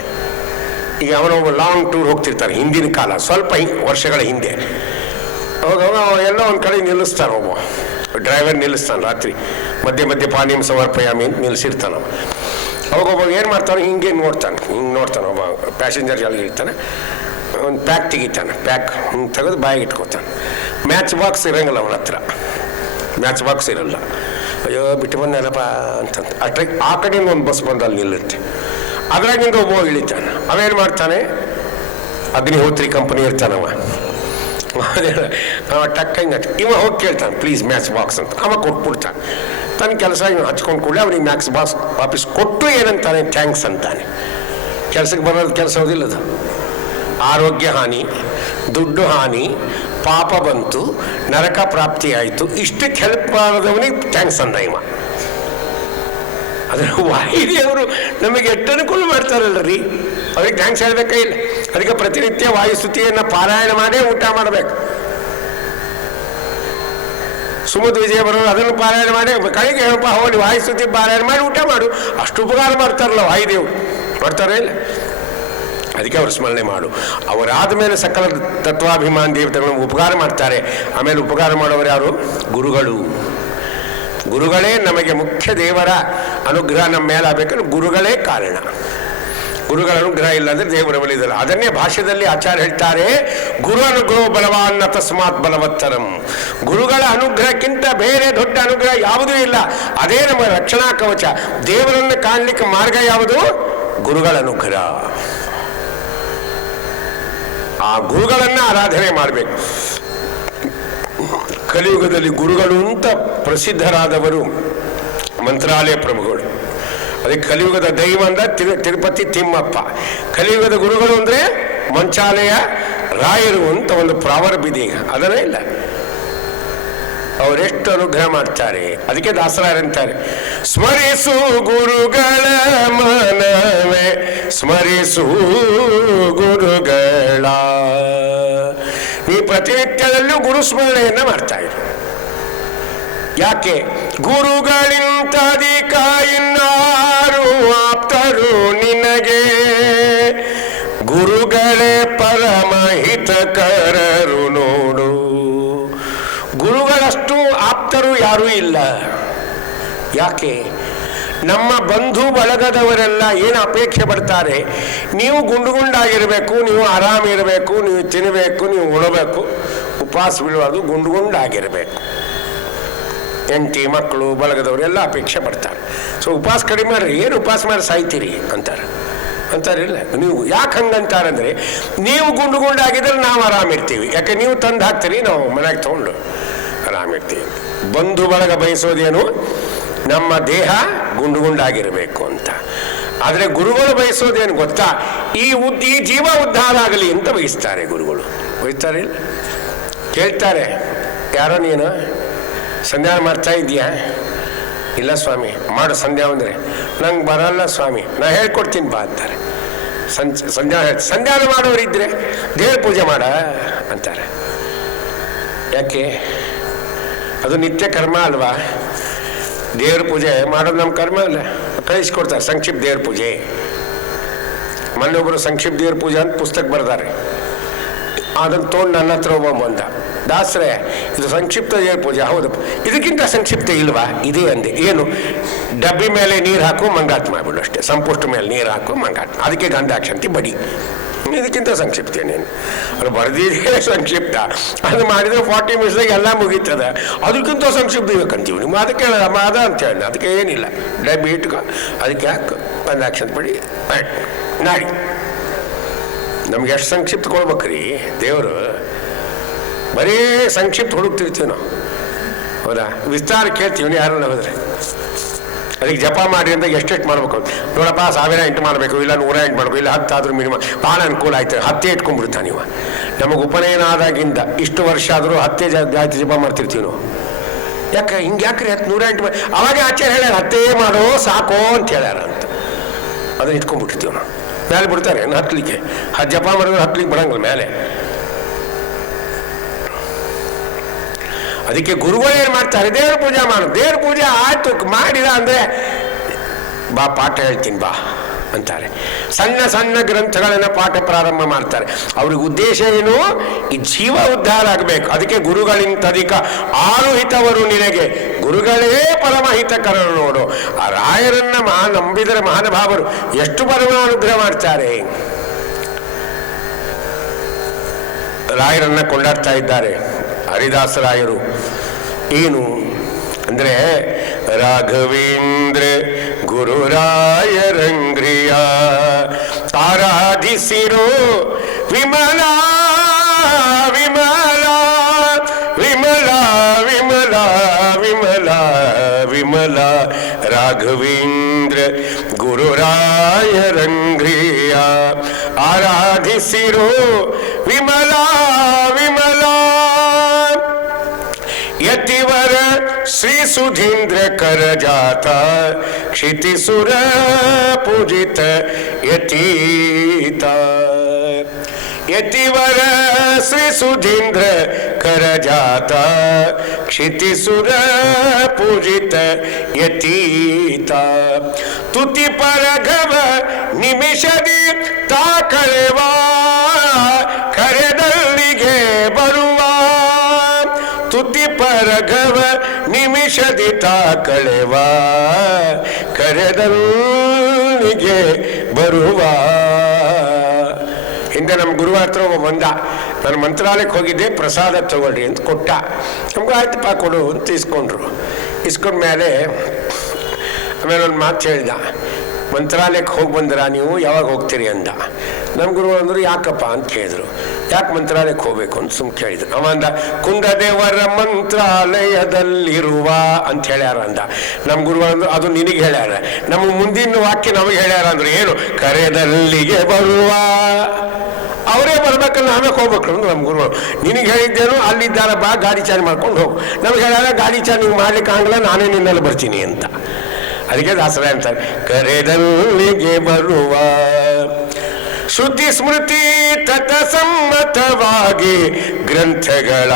ಈಗ ಅವನೊಬ್ಬ ಲಾಂಗ್ ಟೂರ್ ಹೋಗ್ತಿರ್ತಾರೆ, ಹಿಂದಿನ ಕಾಲ, ಸ್ವಲ್ಪ ವರ್ಷಗಳ ಹಿಂದೆ. ಅವಾಗ ಎಲ್ಲೋ ಒಂದು ಕಡೆ ನಿಲ್ಲಿಸ್ತಾನೆ, ಒಬ್ಬ ಡ್ರೈವರ್ ನಿಲ್ಲಿಸ್ತಾನೆ. ರಾತ್ರಿ ಮಧ್ಯೆ ಪಾನೀಯಂ ಸಮರ್ಪಯಾಮಿ ಅಂತ ನಿಲ್ಲಿಸಿರ್ತಾನೆ. ಅವಾಗೊಬ್ಬ ಏನು ಮಾಡ್ತಾನೆ, ಹಿಂಗೆ ನೋಡ್ತಾನೆ. ಒಬ್ಬ ಪ್ಯಾಸೆಂಜರ್ ಜಾಲಿಗೆ ಇರ್ತಾನೆ, ಒಂದು ಪ್ಯಾಕ್ ತೆಗಿತಾನೆ. ಪ್ಯಾಕ್ ಹಿಂಗೆ ತೆಗೆದು ಬಾಯಿಗೆ ಇಟ್ಕೋತಾನೆ. ಮ್ಯಾಚ್ ಬಾಕ್ಸ್ ಇರೋಂಗಿಲ್ಲ ಅವನ ಹತ್ರ, ಮ್ಯಾಚ್ ಬಾಕ್ಸ್ ಇರಲ್ಲ. ಅಯ್ಯೋ ಬಿಟ್ಟು ಬಂದಲ್ಲಪ್ಪ ಅಂತಂತ ಅಟ್ರಾಕ್ಟ್ ಆ ಕಡೆಯಿಂದ ಒಂದು ಬಸ್ ಬಂದು ಅಲ್ಲಿ ನಿಲ್ಲುತ್ತೆ. ಅದ್ರಾಗಿಂದ ಒಬ್ಬ ಇಳಿತಾನೆ. ಅವೇನು ಮಾಡ್ತಾನೆ, ಅಗ್ನಿಹೋತ್ರಿ ಕಂಪನಿ ಇರ್ತಾನವ. ಅವ ಟಕ್ ಹಿಂಗೆ ಇವ ಹೋಗಿ ಕೇಳ್ತಾನೆ, ಪ್ಲೀಸ್ ಮ್ಯಾಚ್ ಬಾಕ್ಸ್ ಅಂತ. ಅವ ಕೊಟ್ಬಿಡ್ತಾನೆ. ತನ್ನ ಕೆಲಸ ಇನ್ನು ಹಚ್ಕೊಂಡು ಕೂಡಲೇ ಅವನಿಗೆ ಮ್ಯಾಚ್ ಬಾಕ್ಸ್ ವಾಪಸ್ ಕೊಟ್ಟು ಏನಂತಾನೆ, ಥ್ಯಾಂಕ್ಸ್ ಅಂತಾನೆ. ಕೆಲಸಕ್ಕೆ ಬರೋದು ಕೆಲಸ ಹೋದಿಲ್ಲದು. ಆರೋಗ್ಯ ಹಾನಿ, ದುಡ್ಡು ಹಾನಿ, ಪಾಪ ಬಂತು, ನರಕ ಪ್ರಾಪ್ತಿ ಆಯಿತು, ಇಷ್ಟಕ್ಕೆ ಹೆಲ್ಪ್ ಮಾಡೋದವನಿಗೆ ಥ್ಯಾಂಕ್ಸ್ ಅಂದ ಇವ. ಅದರ ವಾಯುದೇವರು ನಮಗೆ ಎಷ್ಟು ಅನುಕೂಲ ಮಾಡ್ತಾರಲ್ರಿ, ಅವ್ರಿಗೆ ಥ್ಯಾಂಕ್ಸ್ ಹೇಳ್ಬೇಕೇ ಇಲ್ಲ. ಅದಕ್ಕೆ ಪ್ರತಿನಿತ್ಯ ವಾಯುಸ್ತುತಿಯನ್ನು ಪಾರಾಯಣ ಮಾಡೇ ಊಟ ಮಾಡಬೇಕು. ಸುಮದ್ ವಿಜಯ ಬರೋರು ಅದನ್ನು ಪಾರಾಯಣ ಮಾಡಿ ಕಡೆಗೆ ಹೇಳಪ್ಪ ಹೋಗಿ ವಾಯುಸ್ತುತಿ ಪಾರಾಯಣ ಮಾಡಿ ಊಟ ಮಾಡು. ಅಷ್ಟು ಉಪಕಾರ ಮಾಡ್ತಾರಲ್ಲ ವಾಯುದೇವರು, ಮಾಡ್ತಾರೇ ಇಲ್ಲ? ಅದಕ್ಕೆ ಅವರು ಸ್ಮರಣೆ ಮಾಡು. ಅವರಾದ ಮೇಲೆ ಸಕಲ ತತ್ವಾಭಿಮಾನ ದೇವತೆಗಳನ್ನು ಉಪಕಾರ ಮಾಡ್ತಾರೆ. ಆಮೇಲೆ ಉಪಕಾರ ಮಾಡೋರು ಯಾರು? ಗುರುಗಳು. ಗುರುಗಳೇ ನಮಗೆ ಮುಖ್ಯ. ದೇವರ ಅನುಗ್ರಹ ನಮ್ಮ ಮೇಲೆ ಆಗಬೇಕಂದ್ರೆ ಗುರುಗಳೇ ಕಾರಣ. ಗುರುಗಳ ಅನುಗ್ರಹ ಇಲ್ಲ ಅಂದರೆ ದೇವರ ಬಲಿದಲ್ಲ. ಅದನ್ನೇ ಭಾಷ್ಯದಲ್ಲಿ ಆಚಾರ್ಯ ಹೇಳ್ತಾರೆ, ಗುರು ಅನುಗ್ರಹ ಬಲವಾನ್ನ ತಸ್ಮಾತ್ ಬಲವತ್ತರಂ. ಗುರುಗಳ ಅನುಗ್ರಹಕ್ಕಿಂತ ಬೇರೆ ದೊಡ್ಡ ಅನುಗ್ರಹ ಯಾವುದೂ ಇಲ್ಲ. ಅದೇ ನಮ್ಮ ರಕ್ಷಣಾ ಕವಚ. ದೇವರನ್ನು ಕಾಣಲಿಕ್ಕೆ ಮಾರ್ಗ ಯಾವುದು? ಗುರುಗಳ ಅನುಗ್ರಹ. ಆ ಗುರುಗಳನ್ನ ಆರಾಧನೆ ಮಾಡಬೇಕು. ಕಲಿಯುಗದಲ್ಲಿ ಗುರುಗಳು ಅಂತ ಪ್ರಸಿದ್ಧರಾದವರು ಮಂತ್ರಾಲಯ ಪ್ರಭುಗಳು. ಅದಕ್ಕೆ ಕಲಿಯುಗದ ದೈವ ಅಂದ್ರೆ ತಿರುಪತಿ ತಿಮ್ಮಪ್ಪ, ಕಲಿಯುಗದ ಗುರುಗಳು ಅಂದರೆ ಮಂಚಾಲಯ ರಾಯರು ಅಂತ ಒಂದು ಪ್ರಾವರ್ಬ್ ಇದೀಗ, ಅದನ್ನೇ ಇಲ್ಲ. ಅವರೆಷ್ಟು ಅನುಗ್ರಹ ಮಾಡ್ತಾರೆ. ಅದಕ್ಕೆ ದಾಸರಾಯರಂತಾರೆ, ಸ್ಮರಿಸು ಗುರುಗಳ ಮನವೇ ಸ್ಮರಿಸು ಗುರುಗಳ. ಈ ಪ್ರತಿನಿತ್ಯದಲ್ಲೂ ಗುರುಸ್ಮರಣೆಯನ್ನು ಮಾಡ್ತಾ ಇರು. ಯಾಕೆ? ಗುರುಗಳಿಂತಧಿಕ ಇನ್ನಾರು ಆಪ್ತರು ನಿನಗೆ, ಗುರುಗಳೇ ಪರಮಹಿತಕರರು ನೋಡು. ಗುರುಗಳಷ್ಟು ಆಪ್ತರು ಯಾರೂ ಇಲ್ಲ. ಯಾಕೆ? ನಮ್ಮ ಬಂಧು ಬಳಗದವರೆಲ್ಲ ಏನು ಅಪೇಕ್ಷೆ ಪಡ್ತಾರೆ? ನೀವು ಗುಂಡುಗುಂಡಾಗಿರಬೇಕು, ನೀವು ಆರಾಮಿರಬೇಕು, ನೀವು ತಿನ್ನಬೇಕು, ನೀವು ಉಣಬೇಕು, ಉಪವಾಸ ಬೀಳುವುದು ಗುಂಡುಗುಂಡಾಗಿರಬೇಕು. ಹೆಂಡತಿ ಮಕ್ಕಳು ಬಳಗದವರೆಲ್ಲ ಅಪೇಕ್ಷೆ ಪಡ್ತಾರೆ. ಸೊ ಉಪವಾಸ ಕಡಿಮೆ ಮಾಡ್ರಿ, ಏನು ಉಪವಾಸ ಮಾಡಿ ಸಾಯ್ತೀರಿ ಅಂತಾರಿಲ್ಲ. ನೀವು ಯಾಕೆ ಹಂಗಂತಾರಂದ್ರೆ, ನೀವು ಗುಂಡುಗುಂಡಾಗಿದ್ರೆ ನಾವು ಆರಾಮಿರ್ತೀವಿ. ಯಾಕೆ? ನೀವು ತಂದು ಹಾಕ್ತೀರಿ, ನಾವು ಮನೆಗೆ ತೊಗೊಂಡು ಆರಾಮಿರ್ತೀವಿ. ಬಂಧು ಬಳಗ ಬಯಸೋದೇನು? ನಮ್ಮ ದೇಹ ಗುಂಡುಗುಂಡಾಗಿರಬೇಕು ಅಂತ. ಆದರೆ ಗುರುಗಳು ಬಯಸೋದೇನು ಗೊತ್ತಾ? ಈ ಜೀವ ಉದ್ಧಾರ ಆಗಲಿ ಅಂತ ಬಯಸ್ತಾರೆ ಗುರುಗಳು. ಬಯಸ್ತಾರೆ, ಕೇಳ್ತಾರೆ, ಯಾರೋ ನೀನು ಸಂಧ್ಯಾನ ಮಾಡ್ತಾ ಇದೀಯಾ? ಇಲ್ಲ ಸ್ವಾಮಿ. ಮಾಡು ಸಂಧ್ಯಾ ಅಂದರೆ. ನಂಗೆ ಬರಲ್ಲ ಸ್ವಾಮಿ, ನಾ ಹೇಳ್ಕೊಡ್ತೀನಿ ಬಾ ಅಂತಾರೆ. ಸಂಧ್ಯಾನ ಮಾಡೋರಿದ್ರೆ ದೇವ್ರ ಪೂಜೆ ಮಾಡ ಅಂತಾರೆ. ಯಾಕೆ? ಅದು ನಿತ್ಯ ಕರ್ಮ ಅಲ್ವಾ? ದೇವ್ರ ಪೂಜೆ ಮಾಡೋದು ನಮ್ಮ ಕರ್ಮ ಅಲ್ಲ. ಕಳಿಸ್ಕೊಡ್ತಾರೆ ಸಂಕ್ಷಿಪ್ತ ದೇವ್ರ ಪೂಜೆ. ಮೊನ್ನೊಬ್ಬರು ಸಂಕ್ಷಿಪ್ತ ದೇವ್ರ ಪೂಜೆ ಅಂತ ಪುಸ್ತಕ ಬರ್ತಾರೆ. ಅದನ್ನು ತೊಗೊಂಡು ನನ್ನ ಹತ್ರ ಒಬ್ಬ ಬಂದ, ದಾಸರೇ ಇದು ಸಂಕ್ಷಿಪ್ತ ದೇವ್ರ ಪೂಜೆ. ಹೌದು, ಇದಕ್ಕಿಂತ ಸಂಕ್ಷಿಪ್ತ ಇಲ್ವಾ? ಇದೇ ಅಂದೆ. ಏನು? ಡಬ್ಬಿ ಮೇಲೆ ನೀರು ಹಾಕು ಮಂಗಾತ್ ಮಾಡಿಬಿಡು ಅಷ್ಟೇ. ಸಂಪುಷ್ಟ ಮೇಲೆ ನೀರು ಹಾಕು ಮಂಗಾತ್, ಅದಕ್ಕೆ ಗಂಧಾಕ್ಷಂತಿ ಬಡಿ. ಇದಕ್ಕಿಂತ ಸಂಕ್ಷಿಪ್ತ ಏನೇನು? ಅದು ಬರೆದಿದೆ ಸಂಕ್ಷಿಪ್ತ. ಅದು ಮಾಡಿದರೆ 40 ನಿಮಿಷದಾಗ ಎಲ್ಲ ಮುಗೀತದ. ಅದಕ್ಕಿಂತ ಸಂಕ್ಷಿಪ್ತ ಬೇಕಂತೀವಿ ನಿಮ್ಮ. ಅದಕ್ಕೆ ಅದ ಅಂತ ಹೇಳಿ ಅದಕ್ಕೆ ಏನಿಲ್ಲ. ಡಬ್ಬಿ ಇಟ್ಕೊ, ಅದಕ್ಕೆ ಹಾಕು, ಗಂಧಾಕ್ಷಂತಿ ಬಡಿ, ನಾಡಿ. ನಮ್ಗೆ ಎಷ್ಟು ಸಂಕ್ಷಿಪ್ತ ಕೊಡ್ಬೇಕ್ರಿ ದೇವರು? ಬರೀ ಸಂಕ್ಷಿಪ್ತ ಹುಡುಕ್ತಿರ್ತೀವಿ ನಾವು, ಹೌದಾ? ವಿಸ್ತಾರ ಕೇಳ್ತೀವಿ ಯಾರನ್ನ ಹೋದ್ರೆ. ಅದಕ್ಕೆ ಜಪ ಮಾಡಿ ಅಂತ ಎಷ್ಟೆಷ್ಟು ಮಾಡ್ಬೇಕು? ನೋಡಪ್ಪ 1008 ಮಾಡಬೇಕು, ಇಲ್ಲ 108 ಮಾಡಬೇಕು, ಇಲ್ಲ 10 ಆದ್ರೂ ಮಿನಿಮಮ್. ಭಾಳ ಅನುಕೂಲ ಆಯ್ತು, 10 ಇಟ್ಕೊಂಡ್ಬಿಡ್ತಾನೆ ನೀವು. ನಮಗೆ ಉಪನಯನ ಆದಾಗಿಂದ ಇಷ್ಟು ವರ್ಷ ಆದರೂ 10 ಜಾತಿ ಜಪ ಮಾಡ್ತಿರ್ತೀವಿ ನಾವು. ಯಾಕೆ ಹಿಂಗೆ? ಯಾಕ್ರಿ 108 ಅವಾಗ ಆಚಾರ್ಯ ಹೇಳ್ಯಾರ 10 ಮಾಡೋ ಸಾಕೋ ಅಂತ ಹೇಳ್ಯಾರ ಅಂತ. ಅದನ್ನ ಇಟ್ಕೊಂಡ್ಬಿಟ್ಟಿರ್ತೀವಿ ನಾವು. ಮೇಲೆ ಬಿಡ್ತಾರೆ ಹತ್ತಲಿಕ್ಕೆ, ಜಪ ಮಾಡಿದ್ರೆ ಹತ್ತಲಿಕ್ಕೆ ಬಿಡಂಗಿಲ್ಲ ಮೇಲೆ. ಅದಕ್ಕೆ ಗುರುಗಳು ಏನು ಮಾಡ್ತಾರೆ? ದೇವ್ರ ಪೂಜೆ ಮಾಡು. ದೇವ್ರ ಪೂಜೆ ಆಯ್ತು ಮಾಡಿದ ಅಂದರೆ ಬಾ ಪಾಠ ಹೇಳ್ತೀನಿ ಬಾ ಅಂತಾರೆ. ಸಣ್ಣ ಸಣ್ಣ ಗ್ರಂಥಗಳನ್ನು ಪಾಠ ಪ್ರಾರಂಭ ಮಾಡ್ತಾರೆ. ಅವ್ರಿಗೆ ಉದ್ದೇಶ ಏನು? ಈ ಜೀವ ಉದ್ಧಾರ ಆಗಬೇಕು. ಅದಕ್ಕೆ ಗುರುಗಳಿಂತಧಿಕ ಆರು ಹಿತವರು ನಿನಗೆ, ಗುರುಗಳೇ ಪರಮಹಿತಕರರು ನೋಡು. ಆ ರಾಯರನ್ನ ನಂಬಿದರೆ ಮಹಾನುಭಾವರು ಎಷ್ಟು ಪರಮಾನುಗ್ರಹ ಮಾಡ್ತಾರೆ. ರಾಯರನ್ನ ಕೊಂಡಾಡ್ತಾ ಇದ್ದಾರೆ ಹರಿದಾಸರಾಯರು. ಏನು ಅಂದರೆ, ರಾಘವೇಂದ್ರ ಗುರುರಾಯರಂಗ್ರಿಯ ಆರಾಧಿಸಿರೋ ವಿಮಲ ವಿಮಲ ವಿಮಲ ವಿಮಲ ವಿಮಲ ವಿಮಲ ರಾಘವೇಂದ್ರ ಗುರುರಾಯರಂಗ್ರಿಯ ಆರಾಧಿಸಿರೋ ವಿಮಲ ವಿಮಲ. ಯತಿವರ ಶ್ರೀ ಸುಧೀಂದ್ರ ಕರಜಾತ ಕ್ಷಿತಿಸುರ ಪೂಜಿತ ಯತೀತ. ಯತಿವರ ಶ್ರೀ ಸುಧೀಂದ್ರ ಕರಜಾತ ಕ್ಷಿತಿಸುರ ಪೂಜಿತ ಯತೀತ. ತುತಿ ಪರಘವ ನಿಮಿಷದಿ ತಾಕಳೆವಾ ಕರೆದಲ್ಲಿಗೆ ಬರುವ. ತುತಿ ಪರಘವ ನಿಮಿಷದಿ ತಾಕಳೆವ ಕರೆದಲ್ಲಿಗೆ ಬರುವ. ಹಿಂದೆ ನಮ್ಮ ಗುರುವ ಹತ್ರ ಒಬ್ಬ ಬಂದ, ನಾನು ಮಂತ್ರಾಲಯಕ್ಕೆ ಹೋಗಿದ್ದೆ, ಪ್ರಸಾದ ತಗೊಳ್ರಿ ಅಂತ ಕೊಟ್ಟ. ನಮ್ಗೆ ಆಯ್ತಪ್ಪ ಕೊಡು ಅಂತ ಇಸ್ಕೊಂಡ್ರು. ಇಸ್ಕೊಂಡ್ಮೇಲೆ ಆಮೇಲೆ ಒಂದು ಮಾತು ಹೇಳ್ದ, ಮಂತ್ರಾಲಯಕ್ಕೆ ಹೋಗಿ ಬಂದಿರಾ ನೀವು, ಯಾವಾಗ ಹೋಗ್ತೀರಿ ಅಂದ. ನಮ್ಮ ಗುರು ಅಂದರು ಯಾಕಪ್ಪ ಅಂತ ಕೇಳಿದ್ರು. ಯಾಕೆ ಮಂತ್ರಾಲಯಕ್ಕೆ ಹೋಗ್ಬೇಕು ಅಂತ ಸುಮ್ ಕೇಳಿದ್ರು. ಅವ ಅಂದ, ಕುಂದದೇವರ ಮಂತ್ರಾಲಯದಲ್ಲಿರುವ ಅಂತ ಹೇಳ್ಯಾರ ಅಂದ. ನಮ್ಮ ಗುರು ಅಂದ್ರು, ಅದು ನಿನಗೆ ಹೇಳ್ಯಾರ, ನಮ್ಮ ಮುಂದಿನ ವಾಕ್ಯ ನಮಗೆ ಹೇಳ್ಯಾರ ಅಂದ್ರೆ ಏನು, ಕರೆದಲ್ಲಿಗೆ ಬರುವ ಅವರೇ ಬರ್ಬೇಕಲ್ಲ, ನಾವೇ ಹೋಗ್ಬೇಕು ಅಂದ್ರೆ ನಮ್ಮ ಗುರುಗಳು. ನಿನಗೆ ಹೇಳಿದ್ದೇನು, ಅಲ್ಲಿದ್ದಾರ ಬಾ, ಗಾಡಿ ಚಾರ್ಜ್ ಮಾಡ್ಕೊಂಡು ಹೋಗು. ನಮ್ಗೆ ಹೇಳ್ಯಾರ ಗಾಡಿ ಚಾರ್ಜ್ ನೀವು ಮಾಡ್ಲಿಕ್ಕೆ ಆಗಲ್ಲ, ನಾನೇ ನಿನ್ನಲ್ಲಿ ಬರ್ತೀನಿ ಅಂತ. ಅದಕ್ಕೆ ದಾಸರ ಅಂತಾರೆ, ಕರೆದಲ್ಲಿಗೆ ಬರುವ ಶ್ರುತಿ ಸ್ಮೃತಿ ತತ್ಸಮ್ಮತವಾಗಿ ಗ್ರಂಥಗಳ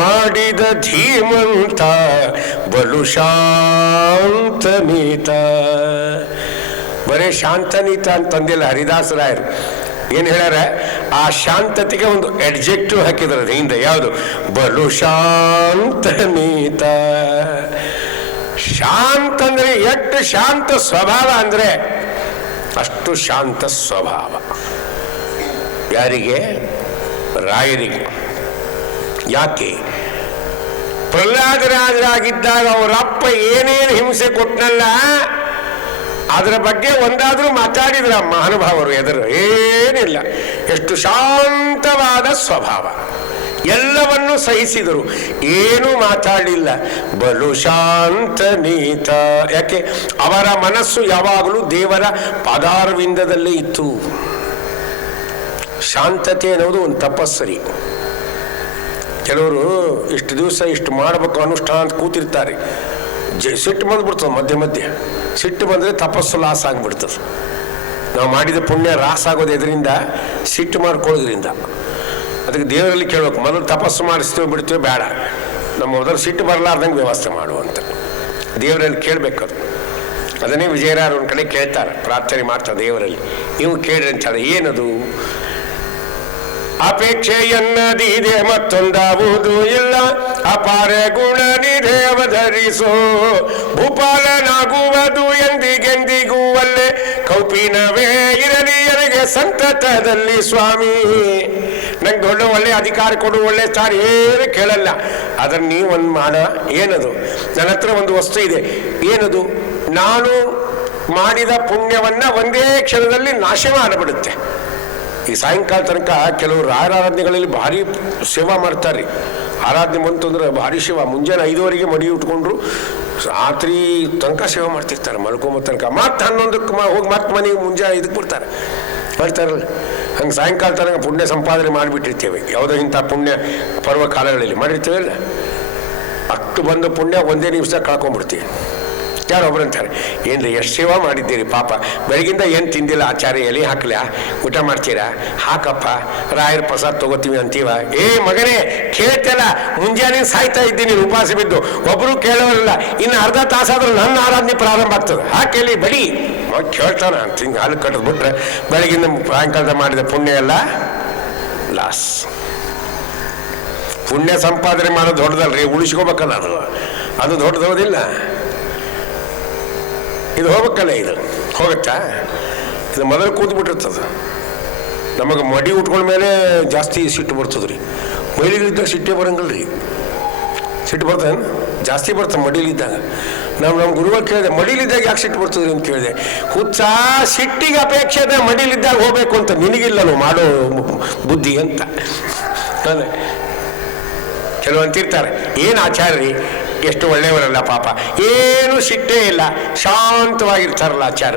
ಮಾಡಿದ ಧೀಮಂತ ಬಲು ಶಾಂತನೀತ. ಬರೇ ಶಾಂತನೀತ ಅಂತಂದಿಲ್ಲ ಹರಿದಾಸರಾಯರು. ಏನು ಹೇಳ್ಯಾರ, ಆ ಶಾಂತತೆಗೆ ಒಂದು ಅಡ್ಜೆಕ್ಟಿವ್ ಹಾಕಿದ್ರ ಹಿಂದೆ, ಯಾವುದು, ಬಲು ಶಾಂತನೀತ. ಶಾಂತ ಅಂದ್ರೆ ಎಷ್ಟು ಶಾಂತ ಸ್ವಭಾವ ಅಂದ್ರೆ ಅಷ್ಟು ಶಾಂತ ಸ್ವಭಾವ. ಯಾರಿಗೆ, ರಾಯರಿಗೆ. ಯಾಕೆ, ಪ್ರಹ್ಲಾದರಾಜರಾಗಿದ್ದಾಗ ಅವರಪ್ಪ ಏನೇನು ಹಿಂಸೆ ಕೊಟ್ಟನಲ್ಲ, ಅದರ ಬಗ್ಗೆ ಒಂದಾದ್ರೂ ಮಾತಾಡಿದ್ರ ಮಹಾನುಭಾವರು ಎದುರು? ಏನಿಲ್ಲ. ಎಷ್ಟು ಶಾಂತವಾದ ಸ್ವಭಾವ, ಎಲ್ಲವನ್ನೂ ಸಹಿಸಿದರು, ಏನೂ ಮಾತಾಡಲಿಲ್ಲ. ಬಲು ಶಾಂತನೀತ. ಯಾಕೆ, ಅವರ ಮನಸ್ಸು ಯಾವಾಗಲೂ ದೇವರ ಪಾದಾರವಿಂದದಲ್ಲೇ ಇತ್ತು. ಶಾಂತತೆ ಅನ್ನೋದು ಒಂದು ತಪಸ್ಸರಿ. ಕೆಲವರು ಇಷ್ಟು ದಿವಸ ಇಷ್ಟು ಮಾಡಬೇಕು ಅನುಷ್ಠಾನ ಅಂತ ಕೂತಿರ್ತಾರೆ, ಸಿಟ್ಟು ಬಂದ್ಬಿಡ್ತದೆ ಮಧ್ಯೆ ಮಧ್ಯೆ. ಸಿಟ್ಟು ಬಂದರೆ ತಪಸ್ಸು ಲಾಸ್ ಆಗಿಬಿಡ್ತದೆ. ನಾವು ಮಾಡಿದ ಪುಣ್ಯ ರಾಸ್ ಆಗೋದು ಇದರಿಂದ, ಸಿಟ್ಟು ಮಾಡ್ಕೊಳ್ಳೋದ್ರಿಂದ. ಅದಕ್ಕೆ ದೇವರಲ್ಲಿ ಕೇಳಬೇಕು, ಮೊದಲು ತಪಸ್ಸು ಮಾಡಿಸ್ತೀವಿ ಬಿಡ್ತೀವಿ ಬೇಡ, ನಮ್ಮ ಮೊದಲು ಸಿಟ್ಟು ಬರಲಾರ್ದಂಗೆ ವ್ಯವಸ್ಥೆ ಮಾಡುವಂತ ದೇವರಲ್ಲಿ ಕೇಳಬೇಕದು. ಅದನ್ನೇ ವಿಜಯರಾಯರು ಒಂದು ಕಡೆ ಕೇಳ್ತಾರೆ, ಪ್ರಾರ್ಥನೆ ಮಾಡ್ತಾರೆ ದೇವರಲ್ಲಿ, ನೀವು ಕೇಳ್ರಿ ಅಂತ ಹೇಳಿ. ಏನದು, ಅಪೇಕ್ಷೆ ಎನ್ನದಿದೆ ಮತ್ತೊಂದಾವುದು ಇಲ್ಲ, ಅಪಾರ ಗುಣ ನಿಧೇವ ಧರಿಸೋ, ಭೂಪಾಲನಾಗುವುದು ಎಂದಿಗೆಂದಿಗೂ ಅಲ್ಲೇ, ಕೌಪಿನವೇ ಇರಲಿ ಎನಗೆ ಸಂತತದಲ್ಲಿ ಸ್ವಾಮಿ. ನಂಗೆ ದೊಡ್ಡ ಒಳ್ಳೆ ಅಧಿಕಾರ ಕೊಡು, ಒಳ್ಳೆ ಸ್ಟಾರ್ ಏನು ಕೇಳಲ್ಲ, ಅದನ್ನು ನೀವು ಒಂದು ಮಾಡ. ಏನದು, ನನ್ನ ಹತ್ರ ಒಂದು ವಸ್ತು ಇದೆ, ಏನದು, ನಾನು ಮಾಡಿದ ಪುಣ್ಯವನ್ನ ಒಂದೇ ಕ್ಷಣದಲ್ಲಿ ನಾಶ ಮಾಡಿಬಿಡುತ್ತೆ. ಈ ಸಾಯಂಕಾಲ ತನಕ ಕೆಲವರು ಆರಾಧನೆಗಳಲ್ಲಿ ಭಾರಿ ಸೇವಾ ಮಾಡ್ತಾರೆ. ಆರಾಧನೆ ಬಂತು ಅಂದ್ರೆ ಭಾರಿ ಸೇವಾ. ಮುಂಜಾನೆ 5 ಮಡಿ ಉಟ್ಕೊಂಡ್ರು ರಾತ್ರಿ ತನಕ ಸೇವೆ ಮಾಡ್ತಿರ್ತಾರೆ, ಮಲ್ಕೊಂಬ ತನಕ. ಮತ್ತೆ 11ಕ್ಕೆ ಹೋಗಿ ಮತ್ತೆ ಮನೆಗೆ ಮುಂಜಾನೆ ಇದಕ್ಕೆ ಬಿಡ್ತಾರೆ, ಮಾಡ್ತಾರಲ್ಲ. ಹಂಗೆ ಸಾಯಂಕಾಲ ತನಕ ಪುಣ್ಯ ಸಂಪಾದನೆ ಮಾಡಿಬಿಟ್ಟಿರ್ತೇವೆ, ಯಾವುದೋ ಇಂಥ ಪುಣ್ಯ ಪರ್ವ ಕಾಲಗಳಲ್ಲಿ ಮಾಡಿರ್ತೇವಲ್ಲ, ಅಷ್ಟು ಬಂದ ಪುಣ್ಯ ಒಂದೇ ನಿಮಿಷ ಕಳ್ಕೊಂಡ್ಬಿಡ್ತೀವಿ. ಯಾರೊಬ್ರು ಅಂತಾರೆ, ಏನ್ರಿ ಎಷ್ಟು ಸೇವಾ ಮಾಡಿದ್ದೀರಿ ಪಾಪ, ಬೆಳಗಿಂದ ಏನು ತಿಂದಿಲ್ಲ ಆಚಾರ್ಯ, ಎಲೆ ಹಾಕ್ಲ, ಊಟ ಮಾಡ್ತೀರಾ, ಹಾಕಪ್ಪ, ರಾಯರ ಪ್ರಸಾದ ತಗೋತೀವಿ ಅಂತೀವ. ಏ ಮಗನೇ ಕೇಳ್ತಲ್ಲ, ಮುಂಜಾನೆ ಸಾಯ್ತಾ ಇದ್ದೀನಿ ಉಪವಾಸ ಬಿದ್ದು, ಒಬ್ಬರು ಕೇಳೋರಲ್ಲ. ಇನ್ನು ಅರ್ಧ ತಾಸಾದ್ರೂ ನನ್ನ ಆರಾಧನೆ ಪ್ರಾರಂಭ ಆಗ್ತದೆ, ಹಾಕೇಳಿ ಬಡಿ ಕೇಳ್ತಾನ ಅಂತ ಹಿಂಗೆ ಹಾಲು ಕಟ್ಟಿದ್ಬಿಟ್ರೆ ಬೆಳಗಿಂದ ಸಾಯಂಕಾಲದ ಮಾಡಿದ ಪುಣ್ಯ ಎಲ್ಲ ಲಾಸ್. ಪುಣ್ಯ ಸಂಪಾದನೆ ಮಾಡೋದು ದೊಡ್ಡದಲ್ರಿ, ಉಳಿಸ್ಕೋಬೇಕಲ್ಲ, ಅದು ದೊಡ್ಡದೋದಿಲ್ಲ. ಇದು ಹೋಗ್ಬೇಕಲ್ಲ, ಇದು ಹೋಗುತ್ತಾ, ಇದು ಮೊದಲು ಕೂತು ಬಿಟ್ಟಿರ್ತದ. ನಮಗೆ ಮಡಿ ಉಟ್ಕೊಂಡ ಮೇಲೆ ಜಾಸ್ತಿ ಸಿಟ್ಟು ಬರ್ತದ್ರಿ. ಮೈಲಿಗಳಿದ್ದಾಗ ಸಿಟ್ಟೇ ಬರಂಗಲ್ರಿ. ಸಿಟ್ಟು ಬರ್ತದೆ, ಜಾಸ್ತಿ ಬರ್ತದೆ ಮಡಿಲಿದ್ದಾಗ. ನಮ್ಮ ಗುರುಗಳು ಕೇಳಿದೆ, ಮಡಿಲಿದ್ದಾಗ ಯಾಕೆ ಸಿಟ್ಟು ಬರ್ತದ್ರಿ ಅಂತ ಕೇಳಿದೆ. ಹುಚ್ಚ, ಸಿಟ್ಟಿಗೆ ಅಪೇಕ್ಷೆ ಅದ ಮಡಿಲಿದ್ದಾಗ ಹೋಗ್ಬೇಕು ಅಂತ, ನಿನಗಿಲ್ಲ ನಾವು ಮಾಡೋ ಬುದ್ಧಿ ಅಂತ. ಅದೇ ಕೆಲವು ಅಂತಿರ್ತಾರೆ, ಏನು ಆಚಾರ್ಯ ಎಷ್ಟು ಒಳ್ಳೆಯವರಲ್ಲ ಪಾಪ, ಏನು ಸಿಟ್ಟೇ ಇಲ್ಲ, ಶಾಂತವಾಗಿರ್ತಾರಲ್ಲ ಆಚಾರ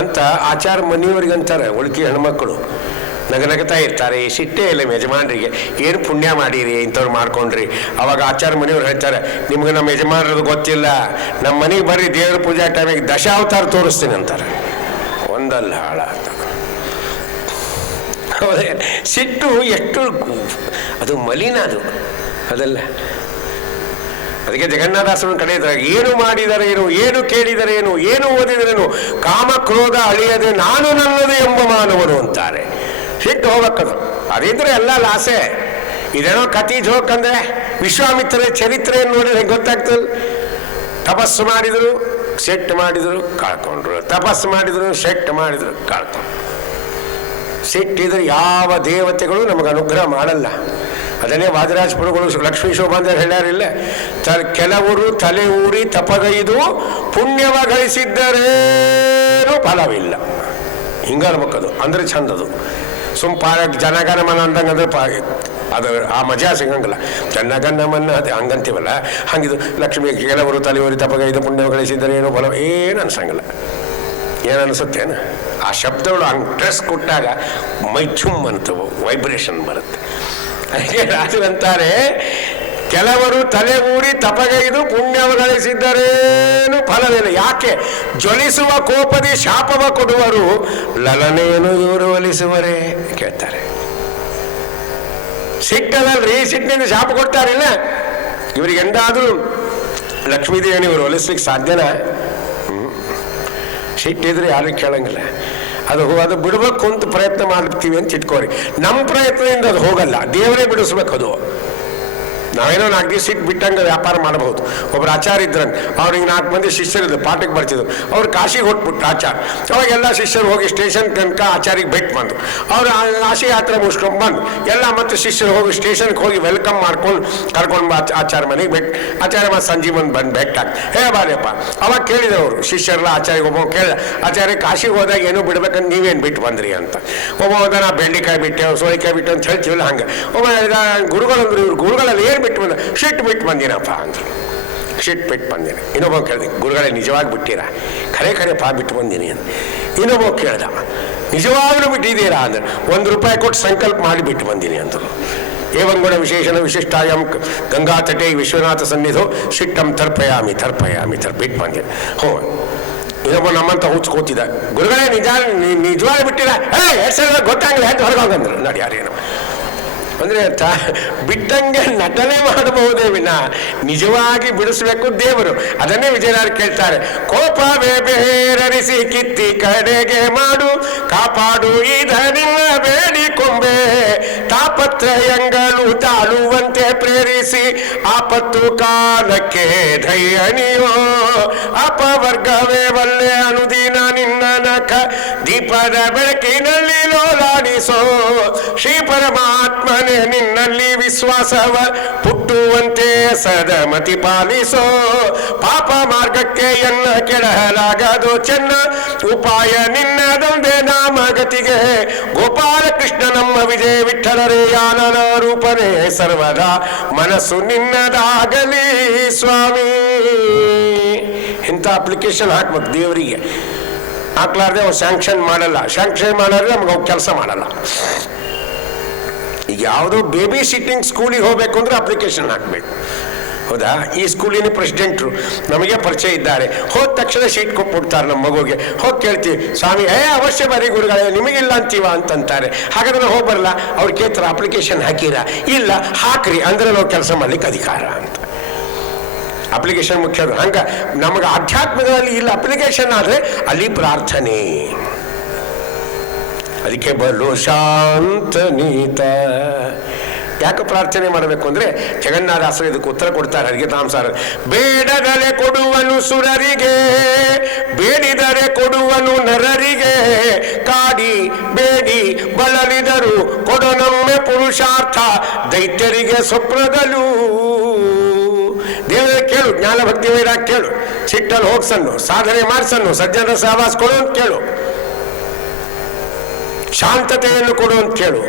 ಅಂತ. ಆಚಾರ ಮನೆಯವರಿಗೆ ಅಂತಾರೆ, ಉಳ್ಕಿ ಹೆಣ್ಮಕ್ಕಳು ನಗನಗತಾ ಇರ್ತಾರೆ, ಸಿಟ್ಟೇ ಇಲ್ಲ ಯಜಮಾನ್ರಿಗೆ, ಏನು ಪುಣ್ಯ ಮಾಡಿರಿ ಇಂಥವ್ರು ಮಾಡ್ಕೊಂಡ್ರಿ. ಅವಾಗ ಆಚಾರ ಮನೆಯವ್ರು ಹೇಳ್ತಾರೆ, ನಿಮ್ಗೆ ನಮ್ಮ ಯಜಮಾನ್ರದ್ದು ಗೊತ್ತಿಲ್ಲ, ನಮ್ಮ ಮನೆಗೆ ಬರ್ರಿ, ದೇವ್ರ ಪೂಜಾ ಟೈಮಿಗೆ ದಶಾವತಾರ ತೋರಿಸ್ತೀನಿ ಅಂತಾರೆ. ಒಂದಲ್ಲ ಹಾಳ ಅಂತ. ಹೌದೇ, ಸಿಟ್ಟು ಎಷ್ಟು ಅದು ಮಲಿನ, ಅದು ಅದಲ್ಲ. ಅದಕ್ಕೆ ಜಗನ್ನಾಥಾಸನ ಕಡೆ ಇದ್ದಾಗ, ಏನು ಮಾಡಿದರೇನು, ಏನು ಕೇಳಿದರೇನು, ಏನು ಓದಿದರೇನು, ಕಾಮ ಕ್ರೋಧ ಅಳಿಯದೆ ನಾನು ನನ್ನದು ಎಂಬ ಮಾನವರು ಅಂತಾರೆ. ಸಿಟ್ಟು ಹೋಗಕ್ಕದು, ಅದಿದ್ರೆ ಎಲ್ಲ ಲಾಸೆ. ಇದೇನೋ ಕತಿ ಜೋಕ್ ಅಂದ್ರೆ ವಿಶ್ವಾಮಿತ್ರ ಚರಿತ್ರೆಯನ್ನು ನೋಡಿದ್ರೆ ಗೊತ್ತಾಗ್ತದೆ. ತಪಸ್ಸು ಮಾಡಿದ್ರು, ಸೆಟ್ ಮಾಡಿದ್ರು, ಕಳ್ಕೊಂಡ್ರು, ತಪಸ್ಸು ಮಾಡಿದ್ರು, ಸೆಟ್ ಮಾಡಿದ್ರು, ಕಳ್ಕೊಂಡ್ರು. ಸಿಟ್ಟಿದ್ರೆ ಯಾವ ದೇವತೆಗಳು ನಮಗೆ ಅನುಗ್ರಹ ಮಾಡಲ್ಲ. ಅದನ್ನೇ ವಾದಿರಾಜ ಪ್ರಭುಗಳು ಲಕ್ಷ್ಮೀ ಶೋಭಾಂತರ ಹೇಳ್ಯಾರಿಲ್ಲ, ಕೆಲವರು ತಲೆ ಊರಿ ತಪಗೈದು ಪುಣ್ಯವ ಗಳಿಸಿದ್ದರೇನು ಫಲವಿಲ್ಲ. ಹಿಂಗನ್ಬೇಕದು, ಅಂದ್ರೆ ಚಂದದು. ಜನಗಣಮನ ಅಂದಂಗಂದ್ರೆ ಅದು ಆ ಮಜಾ ಸಿಗಂಗಿಲ್ಲ. ಜನಗಣಮನ ಅದೇ ಹಂಗಂತೀವಲ್ಲ, ಹಂಗಿದು ಲಕ್ಷ್ಮಿ ಕೆಲವರು ತಲೆಯವರು ತಪಗೈದು ಪುಣ್ಯ ಗಳಿಸಿದರೆ ಏನೋ ಫಲ ಏನು ಅನ್ಸಂಗಿಲ್ಲ. ಏನು ಅನಿಸುತ್ತೇನು? ಆ ಶಬ್ದಗಳು ಹಂಗೆ ಸ್ಟ್ರೆಸ್ ಕೊಟ್ಟಾಗ ಮೈ ಚುಮ್ ಅಂತ ವೈಬ್ರೇಷನ್ ಬರುತ್ತೆ. ಅದಕ್ಕೆ ರಾಜರು ಅಂತಾರೆ, ಕೆಲವರು ತಲೆ ಊರಿ ತಪಗೈದು ಪುಣ್ಯವ ಗಳಿಸಿದ್ದರೇನು ಫಲವಿಲ್ಲ. ಯಾಕೆ? ಜ್ವಲಿಸುವ ಕೋಪದಿ ಶಾಪವ ಕೊಡುವರು, ಲಲನೆಯನ್ನು ಇವರು ಒಲಿಸುವರೇ ಕೇಳ್ತಾರೆ. ಸಿಟ್ಟದಲ್ರಿ, ಸಿಟ್ಟಿನಿಂದ ಶಾಪ ಕೊಡ್ತಾರಿಲ್ಲ. ಇವರಿಗೆ ಎಂದಾದರೂ ಲಕ್ಷ್ಮೀದೇವಿಯನ್ನು ಇವರು ಒಲಿಸ್ಲಿಕ್ಕೆ ಸಾಧ್ಯನಾ? ಸಿಟ್ಟಿದ್ರೆ ಯಾರು ಕೇಳಂಗಿಲ್ಲ. ಅದು ಬಿಡಬೇಕು ಅಂತ ಪ್ರಯತ್ನ ಮಾಡ್ತೀವಿ ಅಂತ ಇಟ್ಕೋರಿ. ನಮ್ಮ ಪ್ರಯತ್ನದಿಂದ ಅದು ಹೋಗಲ್ಲ, ದೇವರೇ ಬಿಡಿಸ್ಬೇಕು. ಅದು ನಾವೇನೋ 4 ದಿವಸ ಇಟ್ಟು ಬಿಟ್ಟಂಗೆ ವ್ಯಾಪಾರ ಮಾಡಬಹುದು. ಒಬ್ರು ಆಚಾರ ಇದ್ರಂಗೆ, ಅವ್ರಿಗೆ 4 ಮಂದಿ ಶಿಷ್ಯರಿದ್ರು, ಪಾಠಕ್ಕೆ ಬರ್ತಿದ್ರು. ಅವ್ರು ಕಾಶಿಗೆ ಹೊಟ್ಬಿಟ್ರು ಆಚಾರ. ಅವಾಗೆಲ್ಲ ಶಿಷ್ಯರು ಹೋಗಿ ಸ್ಟೇಷನ್ ತನಕ ಆಚಾರಿಗೆ ಭೇಟಿ ಬಂದು, ಅವ್ರು ಕಾಶಿ ಯಾತ್ರೆ ಮುಗಿಸ್ಕೊಂಡು ಬಂದು ಎಲ್ಲ ಮತ್ತು ಶಿಷ್ಯರು ಹೋಗಿ ಸ್ಟೇಷನ್ಗೆ ಹೋಗಿ ವೆಲ್ಕಮ್ ಕರ್ಕೊಂಡು ಆಚಾರ ಮನೆಗೆ ಭೇಟಿ. ಆಚಾರ್ಯ ಮತ್ತು ಸಂಜೆ ಬಂದು ಭೇಟಾಗಿ ಹೇ ಬಾರ್ಯಪ್ಪ. ಅವಾಗ ಕೇಳಿದ್ರು ಅವರು ಶಿಷ್ಯರೆಲ್ಲ ಆಚಾರ್ಯ. ಒಬ್ಬ ಕೇಳಿದ, ಆಚಾರ್ಯ ಕಾಶಿಗೆ ಹೋದಾಗ ಏನೋ ಬಿಡ್ಬೇಕಂತ ನೀವೇನು ಬಿಟ್ಟು ಬಂದ್ರಿ ಅಂತ. ಒಬ್ಬ ಹೋದ, ನಾ ಬೆಂಡೆಕಾಯಿ ಬಿಟ್ಟೆ, ಸೋಳಿಕಾಯಿ ಬಿಟ್ಟೆ ಅಂತ ಹೇಳ್ತೀವಲ್ಲ ಹಂಗೆ. ಒಬ್ಬ ಗುರುಗಳಂದ್ರು, ಇವ್ರು ಗುರುಗಳಲ್ಲಿ ಏನು ಬಿಟ್ಟು ಬಂದ? ಶಿಟ್ ಬಿಟ್ಟು ಬಂದಿನಪ್ಪ ಅಂದರು. ಶಿಟ್ ಬಿಟ್ಟು ಬಂದೀನಿ. ಇನ್ನೊಬ್ಬ ಕೇಳಿದೆ, ಗುರುಗಳೇ ನಿಜವಾಗಿ ಬಿಟ್ಟಿರಾ? ಖರೆ ಬಿಟ್ಟು ಬಂದೀನಿ ಅಂತ. ಇನ್ನೊಬ್ಬ ಕೇಳ್ದ, ನಿಜವಾಗ್ಲೂ ಬಿಟ್ಟಿದ್ದೀರಾ ಅಂದ್ರೆ? ₹1 ಕೊಟ್ಟು ಸಂಕಲ್ಪ ಮಾಡಿ ಬಿಟ್ಟು ಬಂದೀನಿ ಅಂದರು. ಏವಂಗುಣ ವಿಶೇಷಣ ವಿಶಿಷ್ಟಾಯಂ ಗಂಗಾ ತಟೆ ವಿಶ್ವನಾಥ ಸನ್ನಿಧೋ ಶಿಟ್ಟಂ ತರ್ಪಯಾಮಿ ಬಿಟ್ಟು ಬಂದೀನಿ. ಹ್ಞೂ. ಇನ್ನೊಬ್ಬ ನಮ್ಮಂತ ಹುಚ್ಕೋತಿದ್ದ, ಗುರುಗಳೇ ನಿಜವಾಗಿ ಬಿಟ್ಟಿಲ್ಲ? ಹೆಸರು ಗೊತ್ತಾಗಲಿ ಅಂತ ಹೊರಗೋಗಂದ್ರು. ನೋಡಿ ಯಾರೇನು ಅಂದರೆ ಬಿಟ್ಟಂಗೆ ನಟನೆ ಮಾಡಬಹುದೇ ವಿನ ನಿಜವಾಗಿ ಬಿಡಿಸ್ಬೇಕು ದೇವರು. ಅದನ್ನೇ ವಿಜಯರಾಜರು ಕೇಳ್ತಾರೆ, ಕೋಪವೇ ಬೇರರಿಸಿ ಕಿತ್ತಿ ಕಡೆಗೆ ಮಾಡು, ಕಾಪಾಡು ಇದನಿನ್ನ ಬೇಡಿಕೊಂಬೆ, ತಾಪತ್ರಯಂಗಳು ತಾಳುವಂತೆ ಪ್ರೇರಿಸಿ, ಆಪತ್ತು ಕಾಲಕ್ಕೆ ಧೈರ್ಯನಿಯೋ, ಅಪವರ್ಗವೇ ಒಳ್ಳೆ ಅನುದಿನ ನಿನ್ನ ನಖ ದೀಪದ ಬೆಳಕಿನಲ್ಲಿ ಲೋಲಾಡಿಸೋ, ಶ್ರೀ ಪರಮಾತ್ಮನೇ ನಿನ್ನಲ್ಲಿ ವಿಶ್ವಾಸವ ಪುಟ್ಟುವಂತೆ ಸದಮತಿ ಪಾಲಿಸೋ, ಪಾಪ ಮಾರ್ಗಕ್ಕೆ ಎನ್ನ ಕೆಡಲಾಗದು ಚೆನ್ನ, ಉಪಾಯ ನಿನ್ನದೊಂದೇ ನಾಮಗತಿಗೆ, ಗೋಪಾಲ ಕೃಷ್ಣ ನಮ್ಮ ವಿಜಯ ವಿಠಲರೇ ಯಾನನ ರೂಪನೇ ಸರ್ವದಾ ಮನಸ್ಸು ನಿನ್ನದಾಗಲಿ ಸ್ವಾಮಿ. ಇಂಥ ಅಪ್ಲಿಕೇಶನ್ ಹಾಕ್ಬೇಕು ದೇವರಿಗೆ. ಹಾಕ್ಲಾರ್ದೆ ಅವ್ರು ಸ್ಯಾಂಕ್ಷನ್ ಮಾಡಲ್ಲ. ಸ್ಯಾಂಕ್ಷನ್ ಮಾಡಿದ್ರೆ ನಮ್ಗೆ ಅವ್ರು ಕೆಲಸ ಮಾಡಲ್ಲ. ಈಗ ಯಾವುದೋ ಬೇಬಿ ಸಿಟ್ಟಿಂಗ್ ಸ್ಕೂಲಿಗೆ ಹೋಗ್ಬೇಕು ಅಂದ್ರೆ ಅಪ್ಲಿಕೇಶನ್ ಹಾಕಬೇಕು. ಹೌದಾ? ಈ ಸ್ಕೂಲಿನ ಪ್ರೆಸಿಡೆಂಟ್ರು ನಮಗೆ ಪರಿಚಯ ಇದ್ದಾರೆ. ಹೋದ ತಕ್ಷಣ ಶೀಟ್ ಕೊಟ್ಬಿಡ್ತಾರೆ ನಮ್ಮ ಮಗುಗೆ. ಹೋಗಿ ಕೇಳ್ತೀವಿ, ಸ್ವಾಮಿ ಅವಶ್ಯ ಬರೀ ಗುರುಗಳೇ, ನಿಮಗಿಲ್ಲ ಅಂತೀವ ಅಂತಂತಾರೆ. ಹಾಗಾದ್ರೆ ನಾವು ಹೋಗಿ ಬರಲ್ಲ. ಅವ್ರು ಕೇಳ್ತಾರೆ, ಅಪ್ಲಿಕೇಶನ್ ಹಾಕಿರಾ? ಇಲ್ಲ. ಹಾಕ್ರಿ ಅಂದ್ರೆ ನಾವು ಕೆಲಸ ಮಾಡ್ಲಿಕ್ಕೆ ಅಧಿಕಾರ ಅಂತ. ಅಪ್ಲಿಕೇಶನ್ ಮುಖ್ಯ. ಹಂಗ ನಮಗೆ ಆಧ್ಯಾತ್ಮದಲ್ಲಿ ಇಲ್ಲ ಅಪ್ಲಿಕೇಶನ್ ಆದರೆ ಅಲ್ಲಿ ಪ್ರಾರ್ಥನೆ. ಅದಕ್ಕೆ ಬಲು ಶಾಂತ ನೀತ. ಯಾಕೆ ಪ್ರಾರ್ಥನೆ ಮಾಡಬೇಕು ಅಂದರೆ ಜಗನ್ನಾಥಾಸರು ಇದಕ್ಕೆ ಉತ್ತರ ಕೊಡ್ತಾರೆ. ಹರಿಕಥಾಂಸಾರ, ಬೇಡದರೆ ಕೊಡುವನು ಸುರರಿಗೆ, ಬೇಡಿದರೆ ಕೊಡುವನು ನರರಿಗೆ, ಕಾಡಿ ಬೇಡಿ ಬಳಲಿದರು ಕೊಡನೊಮ್ಮೆ ಪುರುಷಾರ್ಥ, ದೈತ್ಯರಿಗೆ ಸ್ವಪ್ನದಲ್ಲೂ. ದೇವರ ಕೇಳು, ಜ್ಞಾನ ಭಕ್ತಿ ವೈರಾಗ್ ಕೇಳು, ಸಿಟ್ಟಲ್ಲಿ ಹೋಗ್ಸನ್ನು, ಸಾಧನೆ ಮಾಡಿಸನ್ನು, ಸಜ್ಜನ ಸಹವಾಸ ಕೊಡು ಅಂತ ಕೇಳು, ಶಾಂತತೆಯನ್ನು ಕೊಡು ಅಂತ ಕೇಳು.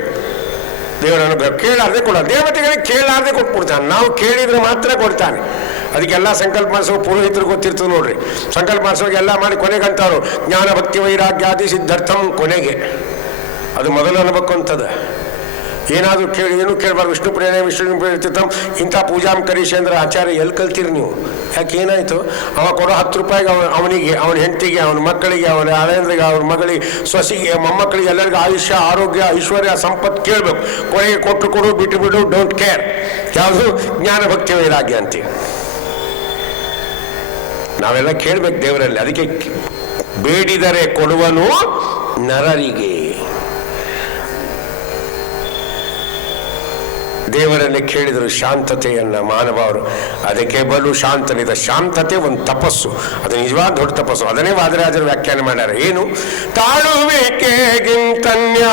ದೇವರನ್ನು ಕೇಳಾರ್ದೆ ಕೊಡ. ದೇವತೆಗಳಿಗೆ ಕೇಳಾರ್ದೆ ಕೊಟ್ಬಿಡ್ತಾನೆ. ನಾವು ಕೇಳಿದ್ರೆ ಮಾತ್ರ ಕೊಡ್ತಾನೆ. ಅದಕ್ಕೆಲ್ಲ ಸಂಕಲ್ಪ ಮಾಡಿಸೋ ಪುರೋಹಿತರು ಗೊತ್ತಿರ್ತದೆ ನೋಡ್ರಿ. ಸಂಕಲ್ಪ ಮಾಡಿಸೋಕೆ ಎಲ್ಲ ಮಾಡಿ ಕೊನೆಗಂತವ್ರು ಜ್ಞಾನ ಭಕ್ತಿ ವೈರಾಗ್ಯಾದಿ ಸಿದ್ಧಾರ್ಥಂ ಕೊನೆಗೆ. ಅದು ಮೊದಲು ಅನ್ಬೇಕು ಅಂತದ. ಏನಾದರೂ ಏನು ಕೇಳಬಾರ್ದು. ವಿಷ್ಣು ಪ್ರೇರಣೆ ವಿಷ್ಣು ಪ್ರೇರಿತಂ ಇಂಥ ಪೂಜಾಂ ಕರೀಶ್ ಅಂದ್ರೆ ಆಚಾರ್ಯ ಎಲ್ಲಿ ಕಲ್ತೀರಿ ನೀವು? ಯಾಕೆ ಏನಾಯಿತು? ಅವ ಕೊಡೋ ₹10 ಅವನಿಗೆ, ಅವನ ಹೆಂಡತಿಗೆ, ಅವನ ಮಕ್ಕಳಿಗೆ, ಅವನ ಹಳೇಂದ್ರಿಗೆ, ಅವನ ಮಗಳಿಗೆ, ಸೊಸಿಗೆ, ಮೊಮ್ಮಕ್ಕಳಿಗೆ ಎಲ್ಲರಿಗೂ ಆಯುಷ್ಯ, ಆರೋಗ್ಯ, ಐಶ್ವರ್ಯ, ಸಂಪತ್ತು ಕೇಳಬೇಕು. ಕೊನೆಗೆ ಕೊಡು ಬಿಟ್ಟು ಡೋಂಟ್ ಕೇರ್. ಯಾವುದು? ಜ್ಞಾನ ಭಕ್ತಿ ವೈರಾಗ್ಯ ಅಂತೀವಿ. ನಾವೆಲ್ಲ ಕೇಳಬೇಕು ದೇವರಲ್ಲಿ. ಅದಕ್ಕೆ ಬೇಡಿದರೆ ಕೊಡುವನು ನರರಿಗೆ. ದೇವರಲ್ಲಿ ಕೇಳಿದರು ಶಾಂತತೆಯನ್ನ ಮಾನವರು. ಅದಕ್ಕೆ ಬಲು ಶಾಂತನಿದ. ಶಾಂತತೆ ಒಂದು ತಪಸ್ಸು, ಅದು ನಿಜವಾದ ದೊಡ್ಡ ತಪಸ್ಸು. ಅದನ್ನೇ ವಾದರಾಜರು ವ್ಯಾಖ್ಯಾನ ಮಾಡ್ಯಾರ. ಏನು? ತಾಳುವಿಕೆಗಿಂತನ್ಯ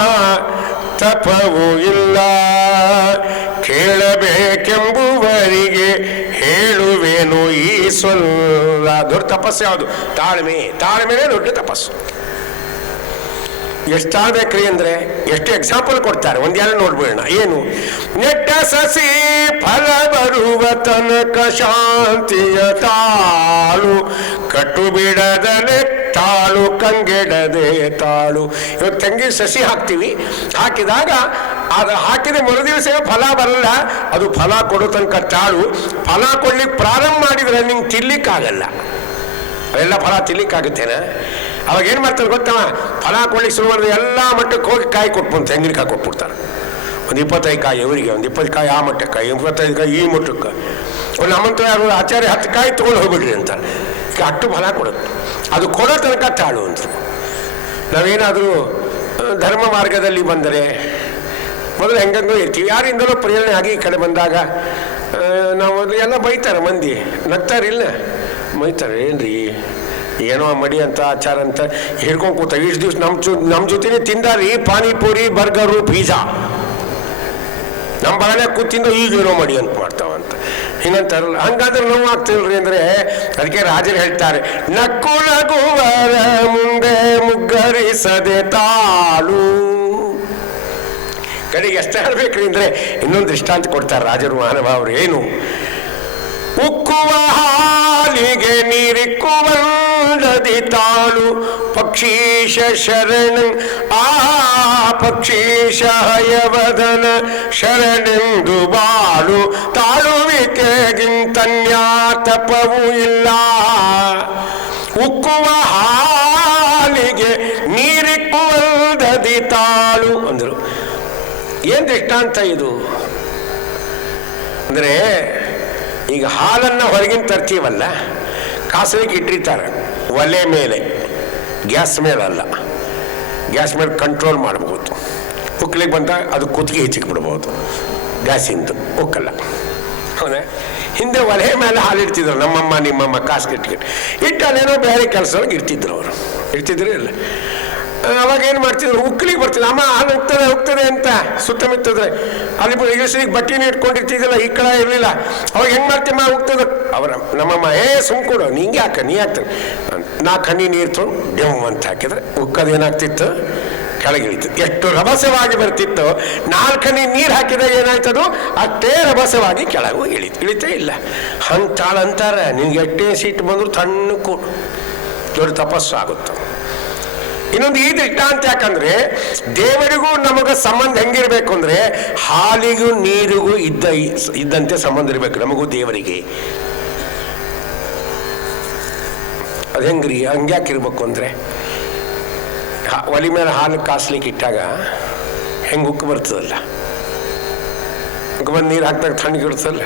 ತಪವೂ ಇಲ್ಲ, ಕೇಳಬೇಕೆಂಬುವರಿಗೆ ಹೇಳುವೇನು ಈ ಸ್ವಲ್ಪ. ದೊಡ್ಡ ತಪಸ್ಸು ಯಾವುದು? ತಾಳ್ಮೆನೇ ದೊಡ್ಡ ತಪಸ್ಸು. ಎಷ್ಟಾಗಬೇಕ್ರಿ ಅಂದರೆ ಎಷ್ಟು ಎಕ್ಸಾಂಪಲ್ ಕೊಡ್ತಾರೆ, ಒಂದೆರಡು ನೋಡ್ಬಿಡೋಣ. ಏನು? ನೆಟ್ಟ ಸಸಿ ಫಲ ಬರುವ ತನಕ ಶಾಂತಿಯ ತಾಳು, ಕಟ್ಟು ಬಿಡದಲೆ ತಾಳು ಕಂಗೆಡದೆ ತಾಳು. ಇವತ್ತು ತೆಂಗಿನ ಸಸಿ ಹಾಕ್ತೀವಿ, ಹಾಕಿದಾಗ ಅದು ಹಾಕಿದ ಮರುದಿವಸ ಫಲ ಬರಲ್ಲ, ಅದು ಫಲ ಕೊಡೋ ತನಕ ತಾಳು. ಫಲ ಕೊಡ್ಲಿಕ್ಕೆ ಪ್ರಾರಂಭ ಮಾಡಿದ್ರೆ ನಿಂಗೆ ತಿನ್ಲಿಕ್ಕಾಗಲ್ಲ, ಅವೆಲ್ಲ ಫಲ ತಿನ್ಲಿಕ್ಕಾಗುತ್ತೇನೆ. ಅವಾಗ ಏನು ಮಾಡ್ತಾರೆ ಗೊತ್ತವ? ಫಲ ಕೊಡ್ಲಿಕ್ಕೆ ಶುರು ಮಾಡಿದ್ರೆ ಎಲ್ಲ ಮಟ್ಟಕ್ಕೆ ಹೋಗಿ ಕಾಯಿ ಕೊಟ್ಬಿಟ್ಟು ತೆಂಗಿನಕಾಯಿ ಕೊಟ್ಬಿಡ್ತಾರೆ. ಒಂದು 25 ಕಾಯಿ ಇವರಿಗೆ, ಒಂದು 20 ಕಾಯಿ ಆ ಮಟ್ಟಕ್ಕೆ, 25 ಕಾಯಿ ಈ ಮಟ್ಟಕ್ಕೆ. ಒಂದು ನಮ್ಮಂತ ಯಾರು ಆಚಾರ್ಯ 10 ಕಾಯಿ ತೊಗೊಂಡು ಹೋಗ್ಬಿಡ್ರಿ ಅಂತ, ಈಗ ಅಷ್ಟು ಫಲ ಕೊಡುತ್ತೆ. ಅದು ಕೊಡೋ ತನಕ ತಾಳು ಅಂತರು. ನಾವೇನಾದರೂ ಧರ್ಮ ಮಾರ್ಗದಲ್ಲಿ ಬಂದರೆ ಮೊದಲು ಹೆಂಗಂಗೂ ಇರ್ತೀವಿ, ಯಾರಿಂದಲೂ ಪ್ರೇರಣೆ ಆಗಿ ಈ ಕಡೆ ಬಂದಾಗ ನಾವು ಎಲ್ಲ ಬೈತಾರೆ, ಮಂದಿ ನಗ್ತಾರಿಲ್ಲ, ಬೈತಾರೆ. ಏನ್ರಿ ಏನೋ ಮಡಿ ಅಂತ ಆಚಾರ ಅಂತ ಹಿಡ್ಕೊಂಡು ಕೂತ ಇಷ್ಟು ದಿವ್ಸ ನಮ್ಮ ಜೊತೆನೇ ತಿಂದಾರಿ ಪಾನಿಪುರಿ ಬರ್ಗರು ಪಿಜ್ಜಾ, ನಮ್ಮ ಬಾಳೆ ಕೂತಿಂದ ಈಗೇನೋ ಮಡಿ ಅಂತ ಮಾಡ್ತಾವಂತ ಹಿಂಗಂತಾರಲ್ಲ. ಹಂಗಾದ್ರೆ ನೋವು ಆಗ್ತಿಲ್ರಿ ಅಂದರೆ ಅದಕ್ಕೆ ರಾಜರು ಹೇಳ್ತಾರೆ, ನಕ್ಕು ನಗುವರ ಮುಂದೆ ಮುಗ್ಗರಿಸದೆ ತಾಳು. ಕಡೆಗೆ ಎಷ್ಟು ಹೇಳ್ಬೇಕ್ರಿ ಅಂದರೆ ಇನ್ನೊಂದು ದೃಷ್ಟಾಂತ ಕೊಡ್ತಾರೆ ರಾಜರು ಮಹಾನುಭಾವರು. ಏನು? ಉಕ್ಕುವ ಹಾಲಿಗೆ ನೀರಿಕ್ಕುವಂದದಿ ತಾಳು, ಪಕ್ಷೀಶ ಶರಣ ಆ ಪಕ್ಷೀಶ ಹಯವದನ ಶರಣೆಂದು ಬಾಳು, ತಾಳುವಿಕೆಗಿಂತನ್ಯಾ ತಪವೂ ಇಲ್ಲ. ಉಕ್ಕುವ ಹಾಲಿಗೆ ನೀರಿಕ್ಕುವಂದದಿ ತಾಳು ಅಂದರು. ಏನು ದೃಷ್ಟಾಂತ ಇದು ಅಂದರೆ, ಈಗ ಹಾಲನ್ನು ಹೊರಗಿನ ತರ್ತೀವಲ್ಲ, ಕಾಸಲಿಗೆ ಇಟ್ಟಿರ್ತಾರೆ ಒಲೆ ಮೇಲೆ, ಗ್ಯಾಸ್ ಮೇಲೆ ಅಲ್ಲ. ಗ್ಯಾಸ್ ಮೇಲೆ ಕಂಟ್ರೋಲ್ ಮಾಡ್ಬೋದು, ಉಕ್ಕಲಿಗೆ ಬಂದಾಗ ಅದು ಕುತ್ತಿಗೆ ಹೆಚ್ಚಿಕ್ಬಿಡ್ಬೋದು, ಗ್ಯಾಸಿಂದು ಉಕ್ಕಲ್ಲ. ಹೌದಾ? ಹಿಂದೆ ಒಲೆ ಮೇಲೆ ಹಾಲು ಇಡ್ತಿದ್ರು ನಮ್ಮಮ್ಮ ನಿಮ್ಮಮ್ಮ, ಕಾಸು ಇಟ್ಟು ಅಲ್ಲೇನೋ ಬೇರೆ ಕೆಲಸವಾಗಿ ಇರ್ತಿದ್ರು ಅವರು, ಇರ್ತಿದ್ರು ಇಲ್ಲ. ಅವಾಗ ಏನು ಮಾಡ್ತಿದ್ರು, ಉಕ್ಕಲಿಗೆ ಬರ್ತಿದ್ರು, ಅಮ್ಮ ಹಾಲು ಹೋಗ್ತದೆ ಅಂತ ಸುತ್ತಮುತ್ತಿದ್ರೆ ಅಲ್ಲಿ ಹೆಸರಿಗೆ ಬಟ್ಟೆನ ಇಟ್ಕೊಂಡಿರ್ತಿದ್ದಿಲ್ಲ, ಈ ಕಡೆ ಇರಲಿಲ್ಲ. ಅವಾಗ ಹೆಂಗೆ ಮಾಡ್ತೀಮ್ಮ ಹೋಗ್ತದೆ ಅವರ ನಮ್ಮಮ್ಮ, ಸುಮ್ಕೊಡು ನಿಂಗೆ ಹಾಕ ನೀ ಹಾಕ್ತಾರೆ. 4 ಹನಿ ನೀರು ತೊಗೊಂಡು ಡೆಮ್ ಅಂತ ಹಾಕಿದ್ರೆ ಉಕ್ಕದೇನಾಗ್ತಿತ್ತು, ಕೆಳಗಿಳಿತು. ಎಷ್ಟು ರಭಸವಾಗಿ ಬರ್ತಿತ್ತು, 4 ಹನಿ ನೀರು ಹಾಕಿದಾಗ ಏನಾಯ್ತದು ಅಷ್ಟೇ ರಭಸವಾಗಿ ಕೆಳಗೂ ಇಳಿತೇ ಇಲ್ಲ. ಹಂಗೆ ತಾಳು ಅಂತಾರೆ. ನಿನ್ಗೆ ಎಷ್ಟೇ ಸೀಟ್ ಬಂದರೂ ತಣ್ಣಕ್ಕೂ ದೊಡ್ಡ ತಪಸ್ಸು ಆಗುತ್ತೆ. ಇನ್ನೊಂದು ಈ ದೃಷ್ಟಾಂತ ಯಾಕಂದ್ರೆ, ದೇವರಿಗೂ ನಮಗ ಸಂಬಂಧ ಹೆಂಗಿರ್ಬೇಕು ಅಂದ್ರೆ, ಹಾಲಿಗೂ ನೀರಿಗೂ ಇದ್ದಂತೆ ಸಂಬಂಧ ಇರಬೇಕು ನಮಗೂ ದೇವರಿಗೆ. ಅದು ಹೆಂಗ್ರಿ? ಹಂಗ್ಯಾಕಿರ್ಬೇಕು ಅಂದ್ರೆ, ಒಲಿ ಮೇಲೆ ಹಾಲು ಕಾಸ್ಲಿಕ್ಕೆ ಇಟ್ಟಾಗ ಹೆಂಗೆ ಉಕ್ಕು ಬರ್ತದಲ್ಲ, ಉಕ್ಕು ಬಂದು ನೀರು ಹಾಕಿದಾಗ ತಣ್ಣಗಿರ್ತದಲ್ಲ,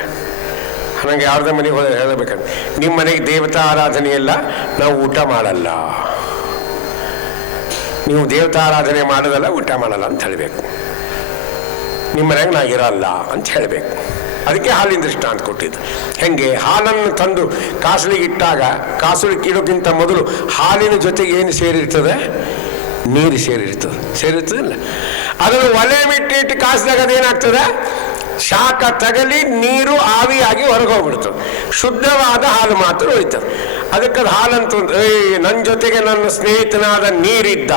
ನನಗೆ ಯಾರ್ದೇ ಮನೆಗೆ ಹೋದ ಹೇಳಬೇಕಂದ್ರೆ, ನಿಮ್ಮ ಮನೆಗೆ ದೇವತಾ ಆರಾಧನೆ ಇಲ್ಲ, ನಾವು ಊಟ ಮಾಡಲ್ಲ, ನೀವು ದೇವತಾ ಆರಾಧನೆ ಮಾಡೋದಲ್ಲ, ಊಟ ಮಾಡಲ್ಲ ಅಂತ ಹೇಳಬೇಕು. ನಿಮ್ಮ ಮನೆಗೆ ನಾ ಇರಲ್ಲ ಅಂತ ಹೇಳಬೇಕು. ಅದಕ್ಕೆ ಹಾಲಿನ ದೃಷ್ಟಾಂತ ಕೊಟ್ಟಿದ್ದು. ಹೆಂಗೆ? ಹಾಲನ್ನು ತಂದು ಕಾಸಲಿಗೆ ಇಟ್ಟಾಗ, ಕಾಸಲಿಗೆ ಇಡೋಕ್ಕಿಂತ ಮೊದಲು ಹಾಲಿನ ಜೊತೆಗೆ ಏನು ಸೇರಿರ್ತದೆ? ನೀರು ಸೇರಿರ್ತದಿಲ್ಲ. ಅದನ್ನು ಒಲೆ ಮಿಟ್ಟಿಟ್ಟು ಕಾಸಿದಾಗ ಅದೇನಾಗ್ತದೆ? ಶಾಖ ತಗಲಿ ನೀರು ಆವಿಯಾಗಿ ಹೊರಗೆ ಹೋಗ್ಬಿಡ್ತದೆ, ಶುದ್ಧವಾದ ಹಾಲು ಮಾತ್ರ ಉಳಿತದೆ. ಅದಕ್ಕೆ ಹಾಲಂತ ನನ್ನ ಜೊತೆಗೆ ನನ್ನ ಸ್ನೇಹಿತನಾದ ನೀರಿದ್ದ,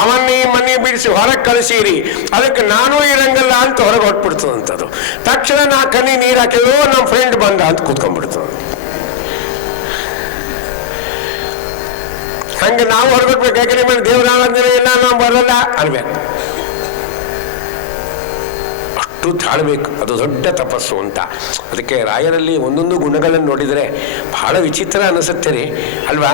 ಅವನ್ನೇ ಮನೆ ಬಿಡಿಸಿ ಹೊರಗೆ ಕಳಿಸಿರಿ, ಅದಕ್ಕೆ ನಾನೂ ಇರಂಗಲ್ಲ ಅಂತ ಹೊರಗೆ ಹೊಟ್ಬಿಡ್ತದಂಥದ್ದು. ತಕ್ಷಣ 4 ಹನಿ ನೀರು ಹಾಕಿದ್ರು ನಮ್ಮ ಫ್ರೆಂಡ್ ಬಂದ ಅಂತ ಕೂತ್ಕೊಂಡ್ಬಿಡ್ತದೆ. ಹಂಗೆ ನಾವು ಹೊರಗೋಗ್ಬೇಕು, ಯಾಕೆ ನಿಮ್ಮ ದೇವರಾರಾಧನೆ ಇಲ್ಲ ನಾವು ಬರಲ್ಲ ಅನ್ಬೇಕು. ಅಷ್ಟು ತಾಳ್ಬೇಕು, ಅದು ದೊಡ್ಡ ತಪಸ್ಸು ಅಂತ. ಅದಕ್ಕೆ ರಾಯರಲ್ಲಿ ಒಂದೊಂದು ಗುಣಗಳನ್ನು ನೋಡಿದರೆ ಬಹಳ ವಿಚಿತ್ರ ಅನಿಸುತ್ತೆ ರೀ ಅಲ್ವಾ?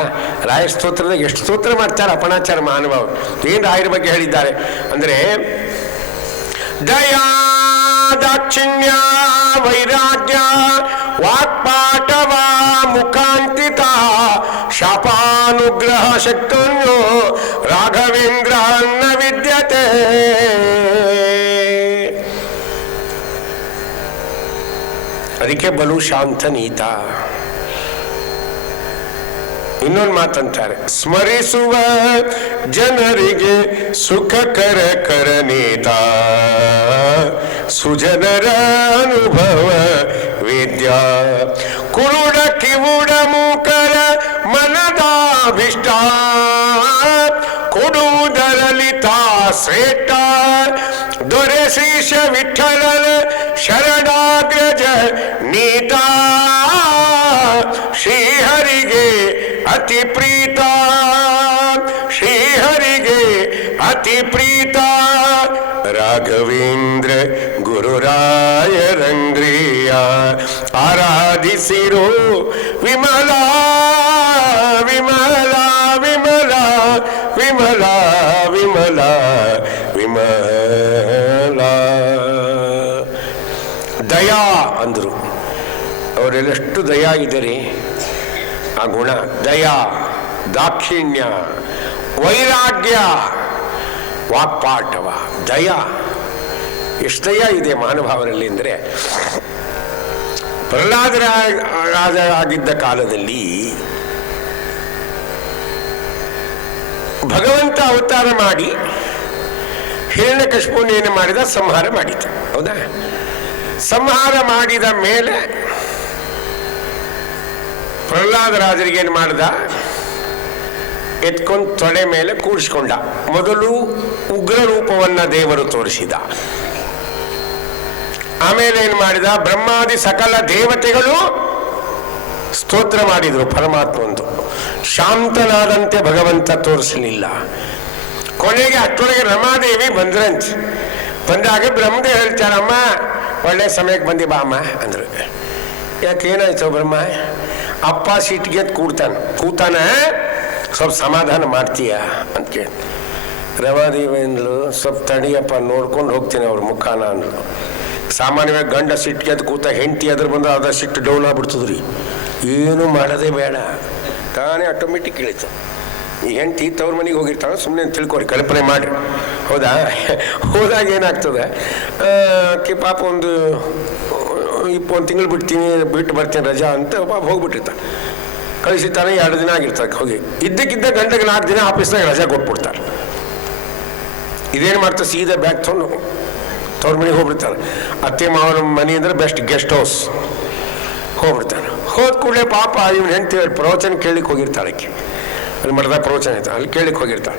ರಾಯರ ಸ್ತೋತ್ರದಾಗ ಎಷ್ಟು ಸ್ತೋತ್ರ ಮಾಡ್ತಾರೆ ಅಪಣಾಚಾರ ಮಹಾನುಭಾವರು. ಏನು ರಾಯರ ಬಗ್ಗೆ ಹೇಳಿದ್ದಾರೆ ಅಂದರೆ, ದಯಾ ದಾಕ್ಷಿಣ್ಯ ವೈರಾಗ್ಯ ವಾಕ್ಪಾಟವ ಮುಖಾಂತಿತ ಶಾಪಾನುಗ್ರಹ ಶಕ್ತೋ ರಾಘವೇಂದ್ರ ನ ವಿದ್ಯತೆ. ಅದಕ್ಕೆ ಬಲು ಶಾಂತ ನೀತ. ಇನ್ನೊಂದು ಮಾತಂತಾರೆ, ಸ್ಮರಿಸುವ ಜನರಿಗೆ ಸುಖಕರ ಕರನೇತ ಸುಜನರ ಅನುಭವ ವೇದ್ಯ ಕುರುಡ ಕಿವುಡ ಮೂಕರ ಮನದಾಭಿಷ್ಟ ಕೊಡು ಎನ್ನುವುದರಲ್ಲಿ ತಾ ಶ್ರೇಷ್ಠ ದೊರೆ ಶ್ರೀಶ ವಿಠಲನ ಶರಣಾಗ್ರಜ ನೀತ ಶ್ರೀಹರಿಗೆ ಅತಿ ಪ್ರೀತ ಶ್ರೀಹರಿಗೆ ಅತಿ ಪ್ರೀತ ರಾಘವೇಂದ್ರ ಗುರುರಾಯರಂಗ್ರಿಯ ಆರಾಧಿಸಿರೋ ವಿಮಲ ವಿಮಲ ವಿಮಲ ವಿಮಲ ವಿಮಲ ವಿಮಲ. ದಯಾ ಅಂದರು. ಅವರೆಲ್ಲಷ್ಟು ದಯಾ ಇದ್ದಾರೆ. ಆ ಗುಣ ದಯಾ, ದಾಕ್ಷಿಣ್ಯ, ವೈರಾಗ್ಯ, ವಾಕ್ಪಾಟವ, ದಯಾ. ಎಷ್ಟು ದಯಾ ಇದೆ ಮಹಾನುಭಾವರಲ್ಲಿ ಅಂದರೆ, ಪ್ರಹ್ಲಾದರಾಜ ಆಗಿದ್ದ ಕಾಲದಲ್ಲಿ ಭಗವಂತ ಅವತಾರ ಮಾಡಿ ಹಿರಣ್ಯಕಶಿಪುವನ್ನು ಏನು ಮಾಡಿದ? ಸಂಹಾರ ಮಾಡಿದ. ಹೌದಾ? ಸಂಹಾರ ಮಾಡಿದ ಮೇಲೆ ಪ್ರಹ್ಲಾದರಾಜರಿಗೆ ಏನು ಮಾಡ್ದ? ಎತ್ಕೊಂಡು ತೊಡೆ ಮೇಲೆ ಕೂಡಿಸ್ಕೊಂಡ. ಮೊದಲು ಉಗ್ರ ರೂಪವನ್ನ ದೇವರು ತೋರಿಸಿದ. ಆಮೇಲೆ ಏನು ಮಾಡಿದ? ಬ್ರಹ್ಮಾದಿ ಸಕಲ ದೇವತೆಗಳು ಸ್ತೋತ್ರ ಮಾಡಿದ್ರು ಪರಮಾತ್ಮಂದು. ಶಾಂತನಾದಂತೆ ಭಗವಂತ ತೋರಿಸಲಿಲ್ಲ. ಕೊನೆಗೆ ಅಷ್ಟೊಳಗೆ ರಮಾದೇವಿ ಬಂದ್ರಂತೆ. ಬಂದಾಗ ಬ್ರಹ್ಮದೇವ್ ಹೇಳ್ತಾರಮ್ಮ, ಒಳ್ಳೆ ಸಮಯಕ್ಕೆ ಬಂದಿ ಬಾ ಅಮ್ಮ ಅಂದ್ರು. ಯಾಕೆ ಏನಾಯ್ತು ಬ್ರಹ್ಮ? ಅಪ್ಪ ಸಿಟ್ಟಿಗೆ ಕೂತಾನ, ಸ್ವಲ್ಪ ಸಮಾಧಾನ ಮಾಡ್ತೀಯ ಅಂತ ಕೇಳಿ. ರಮಾದೇವಿ ಅಂದ್ಲು, ಸ್ವಲ್ಪ ತಡಿಯಪ್ಪ ನೋಡ್ಕೊಂಡು ಹೋಗ್ತೀನಿ ಅವ್ರ ಮುಖಾನ ಅಂದ್ಲು. ಸಾಮಾನ್ಯವಾಗಿ ಗಂಡ ಸಿಟ್ಟಿಗೆ ಕೂತ ಹೆಂಡತಿ ಅದ್ರ ಬಂದ್ರೆ ಅದ ಸಿಟ್ಟು ಡೌನ್ ಆಗ್ಬಿಡ್ತದ್ರಿ. ಏನು ಮಾಡೋದೇ ಬೇಡ, ತಾನೇ ಆಟೋಮೆಟಿಕ್ ಇಳಿತು. ಈ ಹೆಂಡತಿ ತವ್ರ ಮನೆಗೆ ಹೋಗಿರ್ತಾಳೆ, ಸುಮ್ಮನೆ ತಿಳ್ಕೊರಿ, ಕಲ್ಪನೆ ಮಾಡಿ. ಹೌದಾ? ಹೋದಾಗ ಏನಾಗ್ತದೆ? ಪಾಪ ಒಂದು ತಿಂಗಳು ಬಿಟ್ಟು ಬರ್ತೀನಿ ರಜಾ ಅಂತ ಪಾಪ ಹೋಗ್ಬಿಟ್ಟಿರ್ತಾನೆ. ಕಳಿಸಿತಾನೆ 2 ದಿನ ಆಗಿರ್ತಾರೆ. ಹೋಗಿ ಇದ್ದಕ್ಕಿದ್ದ ಗಂಟೆಗೆ 4 ದಿನ ಆಫೀಸ್ನಾಗ ರಜಾ ಕೊಟ್ಬಿಡ್ತಾರೆ. ಇದೇನು ಮಾಡ್ತಾರೆ? ಸೀದಾ ಬ್ಯಾಗ್ ತೊಗೊಂಡು ತವ್ರ ಮನೆಗೆ ಹೋಗ್ಬಿಡ್ತಾರೆ. ಅತ್ತೆ ಮಾವನ ಮನೆ ಅಂದರೆ ಬೆಸ್ಟ್ ಗೆಸ್ಟ್ ಹೌಸ್ ಹೋಗ್ಬಿಡ್ತಾನೆ. ಹೋದ ಕೂಡಲೇ ಪಾಪ ಇವ್ನು ಹೆಂಡತಿ ಪ್ರವಚನ ಕೇಳಲಿಕ್ಕೆ ಹೋಗಿರ್ತಾಳೆ. ಅಲ್ಲಿ ಮಠದ ಪ್ರವಚನ ಇರ್ತಾಳೆ, ಅಲ್ಲಿ ಕೇಳಲಿಕ್ಕೆ ಹೋಗಿರ್ತಾಳೆ.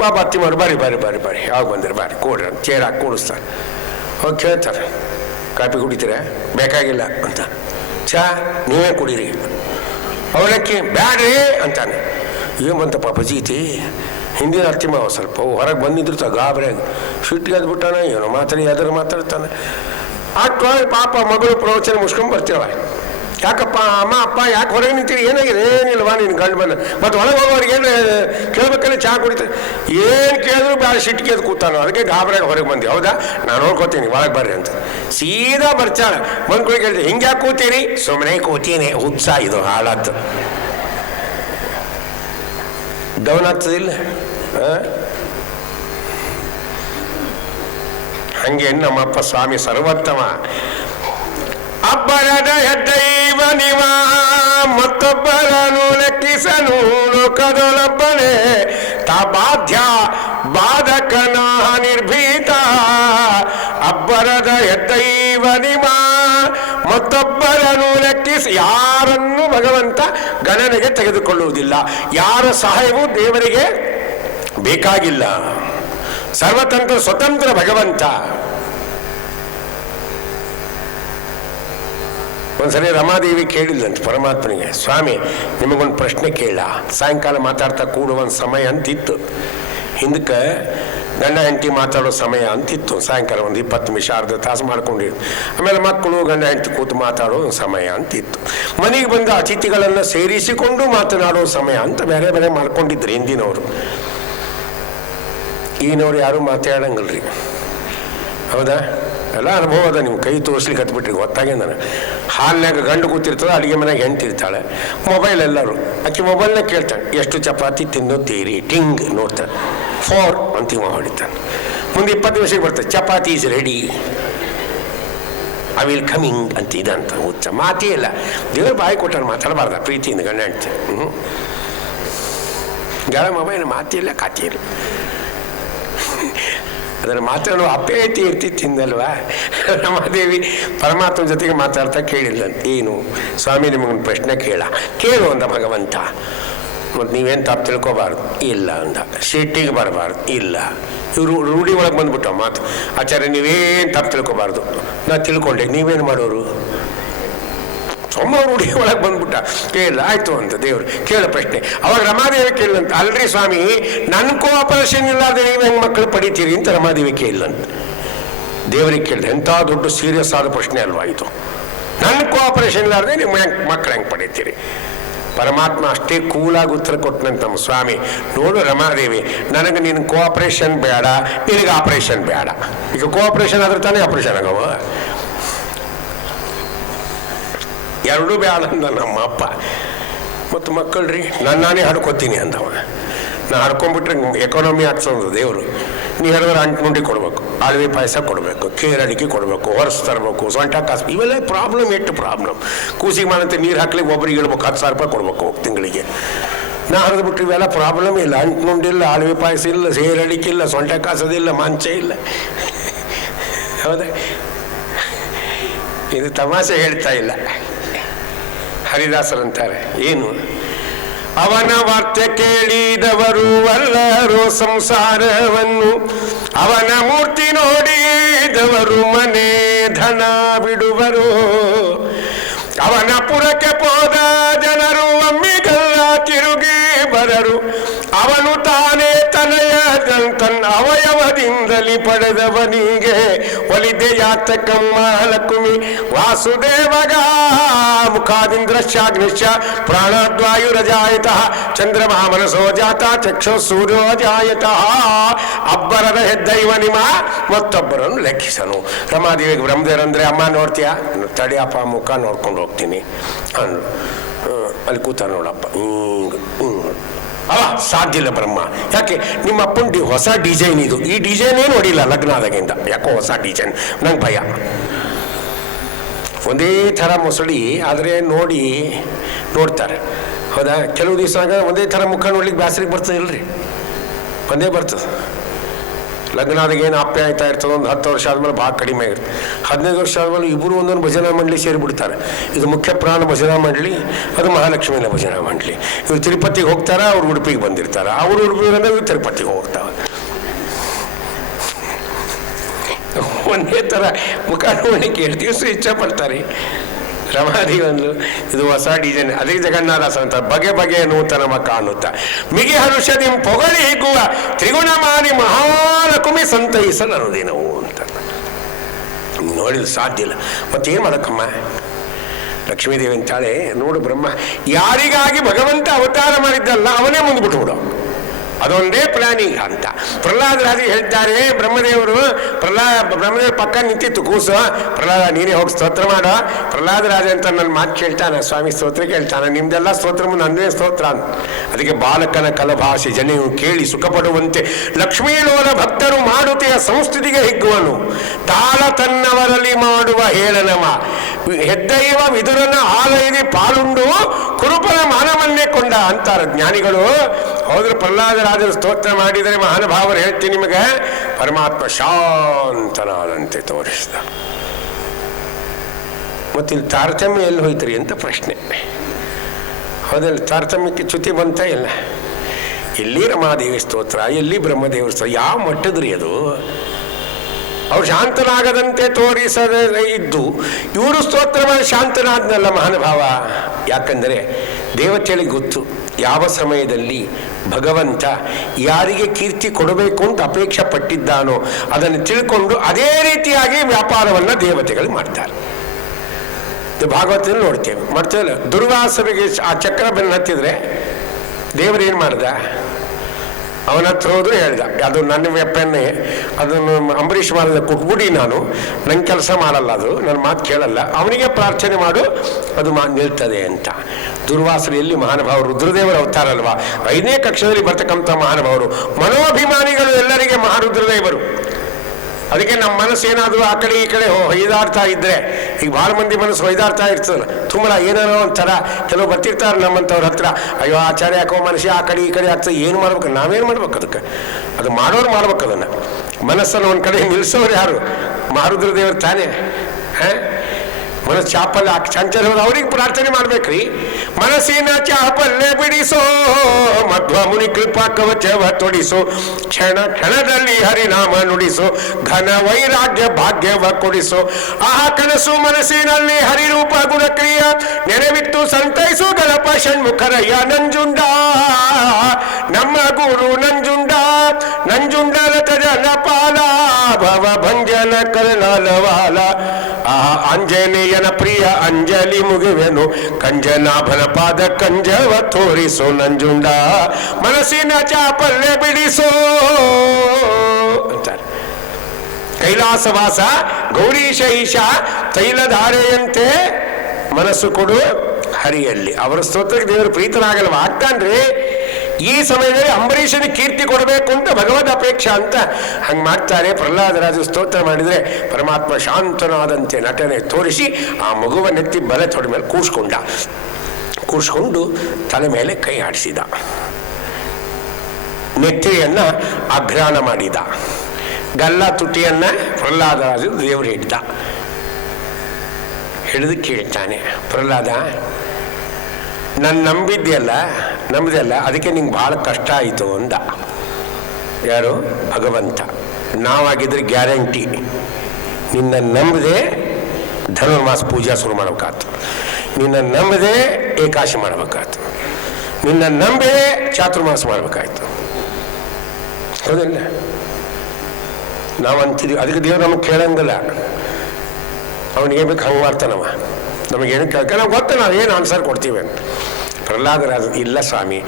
ಬಾಬಾ ಅತ್ತಿ ಮಾಡಿ ಬಾರಿ ಬಾರಿ ಬಾರಿ ಬಾರಿ ಯಾವಾಗ ಬಂದಿರಿ ಬಾರಿ ಕೊಡ್ರಿ ಅಂತ ಚೇರ್ ಹಾಕಿ ಕೂಡಿಸ್ತಾರೆ. ಹೋಗಿ ಕೇಳ್ತಾರೆ, ಕಾಫಿ ಕುಡಿತೀರ? ಬೇಕಾಗಿಲ್ಲ ಅಂತ. ಚಾ ನೀವೇ ಕುಡೀರಿ. ಅವಲಕ್ಕಿ ಬ್ಯಾಡ್ರಿ ಅಂತಾನೆ. ಏನು ಬಂತಪ್ಪ ಬಜೀತಿ? ಹಿಂದಿನ ಅತ್ತಿ ಮಾವ ಸ್ವಲ್ಪ ಹೊರಗೆ ಬಂದಿದ್ರು ಗಾಬರಿಯಾಗಿ ಸಿಟ್ಟಿಗೆ ಅಂದ್ಬಿಟ್ಟಾನೆ. ಏನೋ ಮಾತಾಡ್ತಾನೆ. ಅಷ್ಟು ಪಾಪ ಮಗಳು ಪ್ರವಚನ ಮುಸ್ಕೊಂಡ್ ಬರ್ತೀವ. ಯಾಕಪ್ಪ ಅಮ್ಮ ಅಪ್ಪ ಯಾಕೆ ಹೊರಗೆ ನಿಂತೀರಿ? ಏನಾಗಿದೆ? ಏನಿಲ್ವಾ ನೀನು ಗಂಡು ಬಂದ ಮತ್ತು ಒಳಗೆ ಹೋಗೋರಿಗೆ ಏನು ಕೇಳ್ಬೇಕಲ್ಲ? ಚಹಾ ಕುಡಿತಾರೆ. ಏನು ಕೇಳಿದ್ರು ಬೇಡ, ಸಿಟ್ಟಿಗೆ ಅದು ಕೂತಾನೋ. ಅದಕ್ಕೆ ಗಾಬರಿಯಾಗಿ ಹೊರಗೆ ಬಂದಿ. ಹೌದಾ, ನಾನು ನೋಡ್ಕೋತೀನಿ, ಒಳಗೆ ಬರ್ರಿ ಅಂತ. ಸೀದಾ ಬರ್ಚಾಳ. ಬಂದು ಕೂಡ ಕೇಳಿದೆ, ಹಿಂಗೆ ಯಾಕೆ ಕೂತೀರಿ? ಸುಮ್ಮನೆ ಕೂತೀನಿ. ಉತ್ಸಾಹ ಇದು ಹಾಳಾತು. ಡೌನ್ ಆಗ್ತದಿಲ್ಲ? ಹಂಗೆ ನಮ್ಮಪ್ಪ ಸ್ವಾಮಿ ಸರ್ವೋತ್ತಮ. ಅಬ್ಬರದ ಹೆದ್ದೈವ ನಿವ ಮತ್ತೊಬ್ಬರನು ಲೆಕ್ಕಿಸನು ಲೋಕದೊಳೊಬ್ಬನೇ ತಾ ಬಾಧ್ಯ ಬಾಧಕನ ನಿರ್ಭೀತ. ಅಬ್ಬರದ ಹೆದ್ದೈವ ನಿವ ಮತ್ತೊಬ್ಬರನು ಲೆಕ್ಕಿಸಿ. ಯಾರನ್ನು ಭಗವಂತ ಗಣನೆಗೆ ತೆಗೆದುಕೊಳ್ಳುವುದಿಲ್ಲ. ಯಾರ ಸಹಾಯವೂ ದೇವರಿಗೆ ಬೇಕಾಗಿಲ್ಲ. ಸರ್ವತಂತ್ರ ಸ್ವತಂತ್ರ ಭಗವಂತ. ಒಂದ್ಸರಿ ರಮಾದೇವಿ ಕೇಳಿಲ್ಲಂತೆ ಪರಮಾತ್ಮನಿಗೆ, ಸ್ವಾಮಿ ನಿಮಗೊಂದು ಪ್ರಶ್ನೆ ಕೇಳ, ಸಾಯಂಕಾಲ ಮಾತಾಡ್ತಾ ಕೂಡುವ ಒಂದು ಸಮಯ ಅಂತಿತ್ತು. ಹಿಂದಕ್ಕೆ ಗಂಡ ಹೆಂಡತಿ ಮಾತಾಡೋ ಸಮಯ ಅಂತಿತ್ತು. ಸಾಯಂಕಾಲ ಒಂದು 20 ನಿಮಿಷ ಅರ್ಧ ತಾಸು ಮಾಡ್ಕೊಂಡಿದ್ದು. ಆಮೇಲೆ ಮಕ್ಕಳು ಗಂಡ ಹೆಂಡತಿ ಕೂತು ಮಾತಾಡೋ ಸಮಯ ಅಂತಿತ್ತು. ಮನೆಗೆ ಬಂದ ಅತಿಥಿಗಳನ್ನು ಸೇರಿಸಿಕೊಂಡು ಮಾತನಾಡೋ ಸಮಯ ಅಂತ ಬೇರೆ ಬೇರೆ ಮಾಡ್ಕೊಂಡಿದ್ರು ಹಿಂದಿನವರು. ಈಗಿನವ್ರು ಯಾರು ಮಾತಾಡಂಗಿಲ್ರಿ. ಹೌದಾ? ಎಲ್ಲ ಅನುಭವ ಅದ. ನೀವು ಕೈ ತೋರಿಸ್ಲಿಕ್ಕೆ ಹತ್ಬಿಟ್ರಿ ಗೊತ್ತಾಗೆ. ನಾನು ಹಾಲ್ನಾಗ ಗಂಡು ಕೂತಿರ್ತದೆ, ಅಡುಗೆ ಮನೆಯಾಗ ಹೆಂಡ್ತಿರ್ತಾಳೆ. ಮೊಬೈಲ್ ಎಲ್ಲರೂ ಆಕೆ ಮೊಬೈಲ್ನಾಗ ಕೇಳ್ತಾಳೆ, ಎಷ್ಟು ಚಪಾತಿ ತಿನ್ನುತ್ತೀರಿ? ಟಿಂಗ್ ನೋಡ್ತಾನೆ. 4 ಅಂತಿಮ ಹೊಡಿತಾನೆ. ಮುಂದೆ 20 ನಿಮಿಷಕ್ಕೆ ಬರ್ತದೆ, chapati is ready, I will coming ಅಂತ ಇದಂತ. ಹುಚ್ಚ ಮಾತೇ ಇಲ್ಲ. ದೇವ್ರು ಬಾಯಿ ಕೊಟ್ಟಾರೆ, ಮಾತಾಡಬಾರ್ದ ಪ್ರೀತಿಯಿಂದ ಗಂಡ ಹೆಂಡ್ತಿ. ಗಾಳ ಮೊಬೈಲ್ ಮಾತೇ ಇಲ್ಲ, ಕಾತಿ ಇಲ್ಲ. ಅದನ್ನು ಮಾತಾಡುವ ಅಪೇತಿ ಇರ್ತಿತ್ತಿಂದಲ್ವಾ? ರಮಾದೇವಿ ಪರಮಾತ್ಮನ ಜೊತೆಗೆ ಮಾತಾಡ್ತಾ ಕೇಳಿಲ್ಲಂತ. ಏನು ಸ್ವಾಮಿ ನಿಮಗೊಂದು ಪ್ರಶ್ನೆ ಕೇಳು ಅಂದ ಭಗವಂತ. ಮತ್ತು ನೀವೇನು ತಪ್ಪು ತಿಳ್ಕೊಬಾರ್ದು ಇಲ್ಲ ಅಂದ. ಸಿಟ್ಟಿಗೆ ಬರಬಾರ್ದು ಇಲ್ಲ. ಇವರು ರೂಢಿ ಒಳಗೆ ಬಂದ್ಬಿಟ್ಟು ಮಾತು, ಆಚಾರ್ಯ ನೀವೇನು ತಪ್ಪು ತಿಳ್ಕೊಬಾರ್ದು. ನಾ ತಿಳ್ಕೊಂಡೆ, ನೀವೇನು ಮಾಡೋರು? ಸೊಮ್ಮ ರೂಢಿ ಒಳಗೆ ಬಂದ್ಬಿಟ್ಟ. ಕೇಳ ಆಯ್ತು ಅಂತ ದೇವರು ಕೇಳ ಪ್ರಶ್ನೆ. ಅವಾಗ ರಮಾದೇವಿ ಕೇಳಂತ, ಅಲ್ರಿ ಸ್ವಾಮಿ ನನ್ನ ಕೋಆಪರೇಷನ್ ಇಲ್ಲಾರ್ದೆ ನೀವು ಹೆಂಗೆ ಮಕ್ಕಳು ಪಡಿತೀರಿ ಅಂತ ರಮಾದೇವಿ ಕೇಳಂತ. ದೇವರಿಗೆ ಕೇಳಿದೆ, ಎಂಥ ದೊಡ್ಡ ಸೀರಿಯಸ್ ಆದ ಪ್ರಶ್ನೆ ಅಲ್ವಾ ಇದು. ನನ್ನ ಕೋಆಪರೇಷನ್ ಇಲ್ಲಾರ್ದೆ ನೀವು ಮಕ್ಕಳು ಹೆಂಗೆ ಪಡಿತೀರಿ? ಪರಮಾತ್ಮ ಅಷ್ಟೇ ಕೂಲಾಗಿ ಉತ್ತರ ಕೊಟ್ಟನಂತ ನಮ್ಮ ಸ್ವಾಮಿ. ನೋಡು ರಮಾದೇವಿ, ನನಗೆ ನಿನ್ನ ಕೋಆಪರೇಷನ್ ಬೇಡ, ನಿನಗೆ ಆಪರೇಷನ್ ಬೇಡ. ಈಗ ಕೋಆಪರೇಷನ್ ಆದ್ರೆ ತಾನೇ ಆಪರೇಷನ್ ಆಗವ, ಎರಡೂ ಬೇಡ ಅಂದ ನಮ್ಮ ಅಪ್ಪ. ಮತ್ತು ಮಕ್ಕಳ್ರಿ ನಾನೇ ಹಡ್ಕೊತೀನಿ ಅಂದವ. ನಾ ಹಡ್ಕೊಂಡ್ಬಿಟ್ರೆ ಎಕಾನಮಿ ಹಾಕ್ಸೋದು ದೇವರು. ನೀ ಹೇಳಿದ್ರೆ ಅಂಟ್ನುಂಡಿ ಕೊಡಬೇಕು, ಅಳವಿ ಪಾಯಸ ಕೊಡಬೇಕು, ಕೇರಡಿಕೆ ಕೊಡಬೇಕು, ಹೊರಸು ತರಬೇಕು, ಸೊಂಟ ಕಾಸು, ಇವೆಲ್ಲ ಪ್ರಾಬ್ಲಮ್. ಎಷ್ಟು ಪ್ರಾಬ್ಲಮ್. ಕೂಸಿಗೆ ಮಾಡಂತೆ ನೀರು ಹಾಕ್ಲಿಕ್ಕೆ ಒಬ್ಬರಿಗೆ ಹೇಳ್ಬೇಕು, 10,000 ರೂಪಾಯಿ ಕೊಡಬೇಕು ತಿಂಗಳಿಗೆ. ನಾ ಹರಿದ್ಬಿಟ್ರೆ ಇವೆಲ್ಲ ಪ್ರಾಬ್ಲಮ್ ಇಲ್ಲ. ಅಂಟ್ನುಂಡಿಲ್ಲ, ಅಳವಿ ಪಾಯಸ ಇಲ್ಲ, ಸೇರಡಿಕೆ ಇಲ್ಲ, ಸೊಂಟ ಕಾಸೋದಿಲ್ಲ, ಮಂಚ ಇಲ್ಲ. ಹೌದಾ? ಇದು ತಮಾಷೆ ಹೇಳ್ತಾ ಇಲ್ಲ. ಹರಿದಾಸರಂತಾರೆ ಏನು, ಅವನ ವಾರ್ತೆ ಕೇಳಿದವರು ಅಲ್ಲರೋ ಸಂಸಾರವನ್ನು, ಅವನ ಮೂರ್ತಿ ನೋಡಿದವರು ಮನೆ ಧನ ಬಿಡುವರು, ಅವನ ಪುರಕ್ಕೆ ಹೋದ ಜನರು ಒಮ್ಮಿಗಲ್ಲ ತಿರುಗಿ ಬರರು, ಅವನು ತಾನೇ ತನಯ ತನ್ನ ಅವಯವದಿಂದಲಿ ಪಡೆದವನಿಗೆ ಒಲಿದೆಯಾತಕಮ್ಮ ಲಕ್ಷ್ಮಿ ವಾಸುದೇವಗ ಮುಖಾದಿಂದ್ರಶ್ಚಾಗ್ನಿಶ್ಚ ಪ್ರಾಣದ್ವಾಯುರಜಾಯತಃ ಚಂದ್ರಮಾ ಮನಸೋ ಜಾತ ಚಕ್ಷು ಸೂರ್ಯೋ ಜಾಯತಃ. ಅಬ್ಬರದ ಹೆದ್ದೈವ ನಿಮ್ಮ ಮತ್ತೊಬ್ಬರನ್ನು ಲೆಕ್ಕಿಸನು. ರಮಾದೇವಿಗೆ ಬ್ರಹ್ಮದೇವರಂದ್ರೆ, ಅಮ್ಮ ನೋಡ್ತೀಯಾ? ತಡಿಯಪ್ಪ ಮುಖ ನೋಡ್ಕೊಂಡು ಹೋಗ್ತೀನಿ ಅಂದ್ರು. ಅಲ್ಲಿ ಕೂತ ನೋಡಪ್ಪ ಅವ ಸಾಧ್ಯ ಇಲ್ಲ ಬ್ರಹ್ಮ. ಯಾಕೆ? ನಿಮ್ಮ ಅಪ್ಪನ ಹೊಸ ಡಿಸೈನ್ ಇದು, ಈ ಡಿಸೈನೇ ನೋಡಿಲ್ಲ ಲಗ್ನ ಆದಾಗಿಂದ. ಯಾಕೋ ಹೊಸ ಡಿಸೈನ್, ನಂಗೆ ಭಯ. ಒಂದೇ ಥರ ಮೊಸಳಿ ಆದರೆ ನೋಡ್ತಾರೆ. ಹೌದಾ? ಕೆಲವು ದಿವಸ ಒಂದೇ ಥರ ಮುಖ ನೋಡ್ಲಿಕ್ಕೆ ಬೇಸರಿಗೆ ಬರ್ತದೆ ಇಲ್ರಿ? ಒಂದೇ ಬರ್ತದೆ. ಲಗ್ನ ಆದಾಗ ಏನು ಆಪ್ಯ ಆಯ್ತಾ ಇರ್ತದೆ. ಒಂದು 10 ವರ್ಷ ಆದಮೇಲೆ ಭಾಳ ಕಡಿಮೆ ಆಗಿರುತ್ತೆ. 15 ವರ್ಷ ಆದಮೇಲೆ ಇಬ್ಬರು ಒಂದೊಂದು ಭಜನಾ ಮಂಡಳಿ ಸೇರಿಬಿಡ್ತಾರೆ. ಇದು ಮುಖ್ಯ ಪ್ರಾಣ ಭಜನಾ ಮಂಡಳಿ, ಅದು ಮಹಾಲಕ್ಷ್ಮಿನ ಭಜನಾ ಮಂಡಳಿ. ಇವ್ರು ತಿರುಪತಿಗೆ ಹೋಗ್ತಾರೆ, ಅವ್ರು ಉಡುಪಿಗೆ ಬಂದಿರ್ತಾರೆ. ಅವರು ಉಡುಪಿಗೆ ಬಂದಾಗ ಇವ್ರು ತಿರುಪತಿಗೆ ಹೋಗ್ತಾರೆ. ಒಂದೇ ಥರ ಮುಖ ನೋಡಲಿಕ್ಕೆ 2 ದಿವಸ ಇಚ್ಛಪಡ್ತಾರೆ. ರಮಾದೇವಿ ಇದು ಹೊಸ ಡಿಸೈನ್. ಅದೇ ಜಗನ್ನಾಥ ಅಂತ ಬಗೆ ಬಗೆಯ ನೂತನ ಕಾಣುತ್ತ ಮಿಗಿ ಹರುಷದಿ ಪೊಗಳಿ ಹಿಗ್ಗುವ ತ್ರಿಗುಣಮಾನಿ ಮಹಾಲಕುಮಿ ಸಂತೈಸಲರುದಿನವು ಅಂತ ನೋಡಿದ್ರೆ ಸಾಧ್ಯ ಇಲ್ಲ. ಮತ್ತೇನು ಮಾಡಕ್ಕಮ್ಮ? ಲಕ್ಷ್ಮೀದೇವಿ ಅಂತಾಳೆ, ನೋಡು ಬ್ರಹ್ಮ ಯಾರಿಗಾಗಿ ಭಗವಂತ ಅವತಾರ ಮಾಡಿದ್ದಲ್ಲ ಅವನೇ ಮುಂದ್ಬಿಟ್ಟು ಬಿಡು, ಅದೊಂದೇ ಪ್ಲಾನಿಂಗ್ ಅಂತ. ಪ್ರಹ್ಲಾದರಾಜಿ ಹೇಳ್ತಾರೆ, ಬ್ರಹ್ಮದೇವ್ರ ಪಕ್ಕ ನಿಂತಿತ್ತು ಕೂಸು. ಪ್ರಹ್ಲಾದ ನೀನೇ ಹೋಗಿ ಸ್ತೋತ್ರ ಮಾಡ. ಪ್ರಹ್ಲಾದರಾಜ ಅಂತ ನನ್ನ ಮಾತು ಕೇಳ್ತಾನೆ, ಸ್ವಾಮಿ ಸ್ತೋತ್ರ ಕೇಳ್ತಾನೆ. ನಿಮ್ದೆಲ್ಲ ಸ್ತೋತ್ರ ಮುಂದೆ ನನ್ನೇ ಸ್ತೋತ್ರ ಅಂತ. ಅದಕ್ಕೆ ಬಾಲಕನ ಕಲಭಾಷೆ ಜನೆಯು ಕೇಳಿ ಸುಖಪಡುವಂತೆ ಲಕ್ಷ್ಮೀಲೋಲ ಭಕ್ತರು ಮಾಡುತ್ತೆಯ ಸಂಸ್ಥಿತಿಗೆ ಹಿಗ್ಗುವನು, ತಾಳ ತನ್ನವರಲ್ಲಿ ಮಾಡುವ ಹೇಳನಮ ಹೆದ್ದೈವ ವಿದುರನ ಆಲಯದಿ ಪಾಲುಂಡು ಕುರುಪನ ಮಾನವನ್ನೇ ಕೊಂಡ ಅಂತಾರೆ ಜ್ಞಾನಿಗಳು. ಹೋದ್ರೆ ಪ್ರಹ್ಲಾದರಾಜರು ಸ್ತೋತ್ರ ಮಾಡಿದರೆ ಮಹಾನುಭಾವರು ಹೇಳ್ತೀನಿ ನಿಮಗೆ, ಪರಮಾತ್ಮ ಶಾಂತನಾದಂತೆ ತೋರಿಸಿದ. ಮತ್ತಿಲ್ಲಿ ತಾರತಮ್ಯ ಎಲ್ಲಿ ಹೋಯ್ತ್ರಿ ಅಂತ ಪ್ರಶ್ನೆ. ಹೌದಲ್ಲ? ತಾರತಮ್ಯಕ್ಕೆ ಚ್ಯುತಿ ಬಂತ ಇಲ್ಲ. ಎಲ್ಲಿ ರಮಾದೇವಿ ಸ್ತೋತ್ರ, ಎಲ್ಲಿ ಬ್ರಹ್ಮದೇವ್ರ ಸ್ತೋತ್ರ, ಯಾವ ಮಟ್ಟದ್ರಿ ಅದು? ಅವ್ರು ಶಾಂತನಾಗದಂತೆ ತೋರಿಸದೇ ಇದ್ದು ಇವರು ಸ್ತೋತ್ರ ಮಾಡಿ ಶಾಂತನಾದ್ನಲ್ಲ ಮಹಾನುಭಾವ. ಯಾಕಂದರೆ ದೇವತೆಗಳಿಗೆ ಗೊತ್ತು ಯಾವ ಸಮಯದಲ್ಲಿ ಭಗವಂತ ಯಾರಿಗೆ ಕೀರ್ತಿ ಕೊಡಬೇಕು ಅಂತ ಅಪೇಕ್ಷೆ ಪಟ್ಟಿದ್ದಾನೋ ಅದನ್ನು ತಿಳ್ಕೊಂಡು ಅದೇ ರೀತಿಯಾಗಿ ವ್ಯಾಪಾರವನ್ನು ದೇವತೆಗಳು ಮಾಡ್ತಾರೆ. ಭಾಗವತದಲ್ಲಿ ಮಾಡ್ತೇವೆ. ದುರ್ವಾಸರಿಗೆ ಆ ಚಕ್ರ ಬೆನ್ನು ಹತ್ತಿದ್ರೆ ದೇವರೇನು ಮಾಡ್ದ? ಅವನ ಹತ್ರ ಹೋದ್ರು ಹೇಳ್ದ, ಅದು ನನ್ನ ವೆಪ್ಪನ್ನೇ, ಅದನ್ನು ಅಂಬರೀಷ್ ಮಾಡಿದ ಕೊಟ್ಬಿಡಿ, ನಾನು ನಂಗೆ ಕೆಲಸ ಮಾಡಲ್ಲ, ಅದು ನನ್ನ ಮಾತು ಕೇಳಲ್ಲ, ಅವನಿಗೆ ಪ್ರಾರ್ಥನೆ ಮಾಡು, ಅದು ನಿಲ್ತದೆ ಅಂತ. ದುರ್ವಾಸರು ಎಲ್ಲಿ ಮಹಾನುಭಾವರು? ರುದ್ರದೇವರ ಅವತಾರ ಅಲ್ವಾ? 5ನೇ ಕಕ್ಷದಲ್ಲಿ ಬರ್ತಕ್ಕಂಥ ಮಹಾನುಭಾವರು, ಮನೋಭಿಮಾನಿಗಳು ಎಲ್ಲರಿಗೆ ಮಹಾರುದ್ರದೇವರು. ಅದಕ್ಕೆ ನಮ್ಮ ಮನಸ್ಸು ಏನಾದರೂ ಆ ಕಡೆ ಈ ಕಡೆ ಹೊಯ್ದಾಡ್ತಾ ಇದ್ರೆ, ಈಗ ಭಾಳ ಮಂದಿ ಮನಸ್ಸು ಹೊಯ್ದಾಡ್ತಾ ಇರ್ತದಲ್ಲ, ತುಂಬ ಏನಾರೋ ಒಂಥರ ಕೆಲವು ಬರ್ತಿರ್ತಾರೆ ನಮ್ಮಂಥವ್ರ ಹತ್ರ, ಅಯ್ಯೋ ಆಚಾರ್ಯ ಯಾಕೋ ಮನಸ್ಸು ಆ ಕಡೆ ಈ ಕಡೆ ಆಗ್ತದೆ, ಏನು ಮಾಡ್ಬೇಕು? ನಾವೇನು ಮಾಡ್ಬೇಕು? ಅದಕ್ಕೆ ಅದು ಮಾಡೋರು ಮಾಡ್ಬೇಕು. ಅದನ್ನು ಮನಸ್ಸನ್ನು ಒಂದು ಕಡೆ ನಿಲ್ಲಿಸೋರು ಯಾರು? ಮಹಾರುದ್ರ ದೇವರು ತಾನೇ. ಮನಸ್ಸು ಚಾಪಲ್ಯ ಚಂಚಲ ಅವ್ರಿಗೆ ಪ್ರಾರ್ಥನೆ ಮಾಡ್ಬೇಕ್ರಿ. ಮನಸ್ಸಿನ ಚಾಪಲ್ಯ ಬಿಡಿಸೋ ಮಧ್ವ ಮುನಿ ಕೃಪಾ ಕವಚವ ತೊಡಿಸೋ, ಕ್ಷಣ ಕ್ಷಣದಲ್ಲಿ ಹರಿನಾಮ ನುಡಿಸೋ, ಘನ ವೈರಾಗ್ಯ ಭಾಗ್ಯವ ಕೊಡಿಸೋ. ಆಹಾ ಕನಸು ಮನಸ್ಸಿನಲ್ಲಿ ಹರಿರೂಪ ಗುಣಕ್ರಿಯ, ನೆನವಿತ್ತು ಸಂತೈಸು ಗಣಪ ಷಣ್ಮುಖರಯ್ಯ. ನಂಜುಂಡ ನಮ್ಮ ಗುರು ನಂಜುಂಡ, ನಂಜುಂಡನ ತಜನಪಾಲ ಭವ ಭಂಜನ ಕರ್ನಾಲವಾಲ. ಆ ಆಂಜನೇಯನ ಪ್ರಿಯ ಅಂಜಲಿ ಮುಗಿವೆನು, ಕಂಜನಾಭನ ಪಾದ ಕಂಜವ ತೋರಿಸೋ. ನಂಜುಂಡ ಮನಸ್ಸಿನ ಚಾಪಲ್ಯ ಬಿಡಿಸೋ ಅಂತಾರೆ. ಕೈಲಾಸವಾಸ ಗೌರೀಶ ಈಶ ತೈಲಧಾರೆಯಂತೆ ಮನಸ್ಸು ಕೊಡು ಹರಿಯಲ್ಲಿ. ಅವರ ಸ್ತೋತ್ರಕ್ಕೆ ದೇವರು ಪ್ರೀತನಾಗಲ್ವ ಆಗ್ತಾನ್ರಿ. ಈ ಸಮಯದಲ್ಲಿ ಅಂಬರೀಷನ ಕೀರ್ತಿ ಕೊಡಬೇಕು ಅಂತ ಭಗವದ್ ಅಪೇಕ್ಷೆ ಅಂತ ಹಂಗೆ ಮಾಡ್ತಾರೆ. ಪ್ರಹ್ಲಾದರಾಜು ಸ್ತೋತ್ರ ಮಾಡಿದರೆ ಪರಮಾತ್ಮ ಶಾಂತನಾದಂತೆ ನಟನೆ ತೋರಿಸಿ ಆ ಮಗುವನ್ನೆತ್ತಿ ಬಲೆ ತೊಡೆ ಮೇಲೆ ಕೂರಿಸ್ಕೊಂಡು ತಲೆ ಮೇಲೆ ಕೈ ಆಡಿಸಿದ, ನೆತ್ತಿಯನ್ನ ಅಘ್ರಾಣ ಮಾಡಿದ, ಗಲ್ಲ ತುಟಿಯನ್ನ ಪ್ರಹ್ಲಾದರಾಜು ದೇವರು ಹಿಡಿದು ಕೇಳ್ತಾನೆ, ಪ್ರಹ್ಲಾದ ನಾನು ನಂಬಿದೆಯಲ್ಲ ಅದಕ್ಕೆ ನಿಂಗೆ ಭಾಳ ಕಷ್ಟ ಆಯಿತು ಅಂದ. ಯಾರು? ಭಗವಂತ. ನಾವಾಗಿದ್ರೆ ಗ್ಯಾರಂಟಿ ನಿನ್ನ ನಂಬದೆ ಧನುರ್ಮಾಸ ಪೂಜಾ ಶುರು ಮಾಡ್ಬೇಕಾಯ್ತು, ನಿನ್ನ ನಂಬದೆ ಏಕಾಶಿ ಮಾಡ್ಬೇಕಾಯ್ತು, ನಿನ್ನ ನಂಬದೆ ಚಾತುರ್ಮಾಸ ಮಾಡ್ಬೇಕಾಯ್ತು. ಹೌದಿಲ್ಲ? ನಾವಂತಿದೀವಿ. ಅದಕ್ಕೆ ದೇವ್ರು ನಮಗೆ ಕೇಳಂಗಿಲ್ಲ, ಅವನಿಗೆ ಬೇಕು ಹಂಗೆ ಮಾಡ್ತಾನವ. ನಮಗೇನು ಕೇಳ್ಕ ನಾವು ಗೊತ್ತ, ನಾವು ಏನು ಆನ್ಸರ್ ಕೊಡ್ತೀವಿ ಅಂತ. ಪ್ರಹ್ಲಾದರಾಜ ಇಲ್ಲ ಸ್ವಾಮಿ,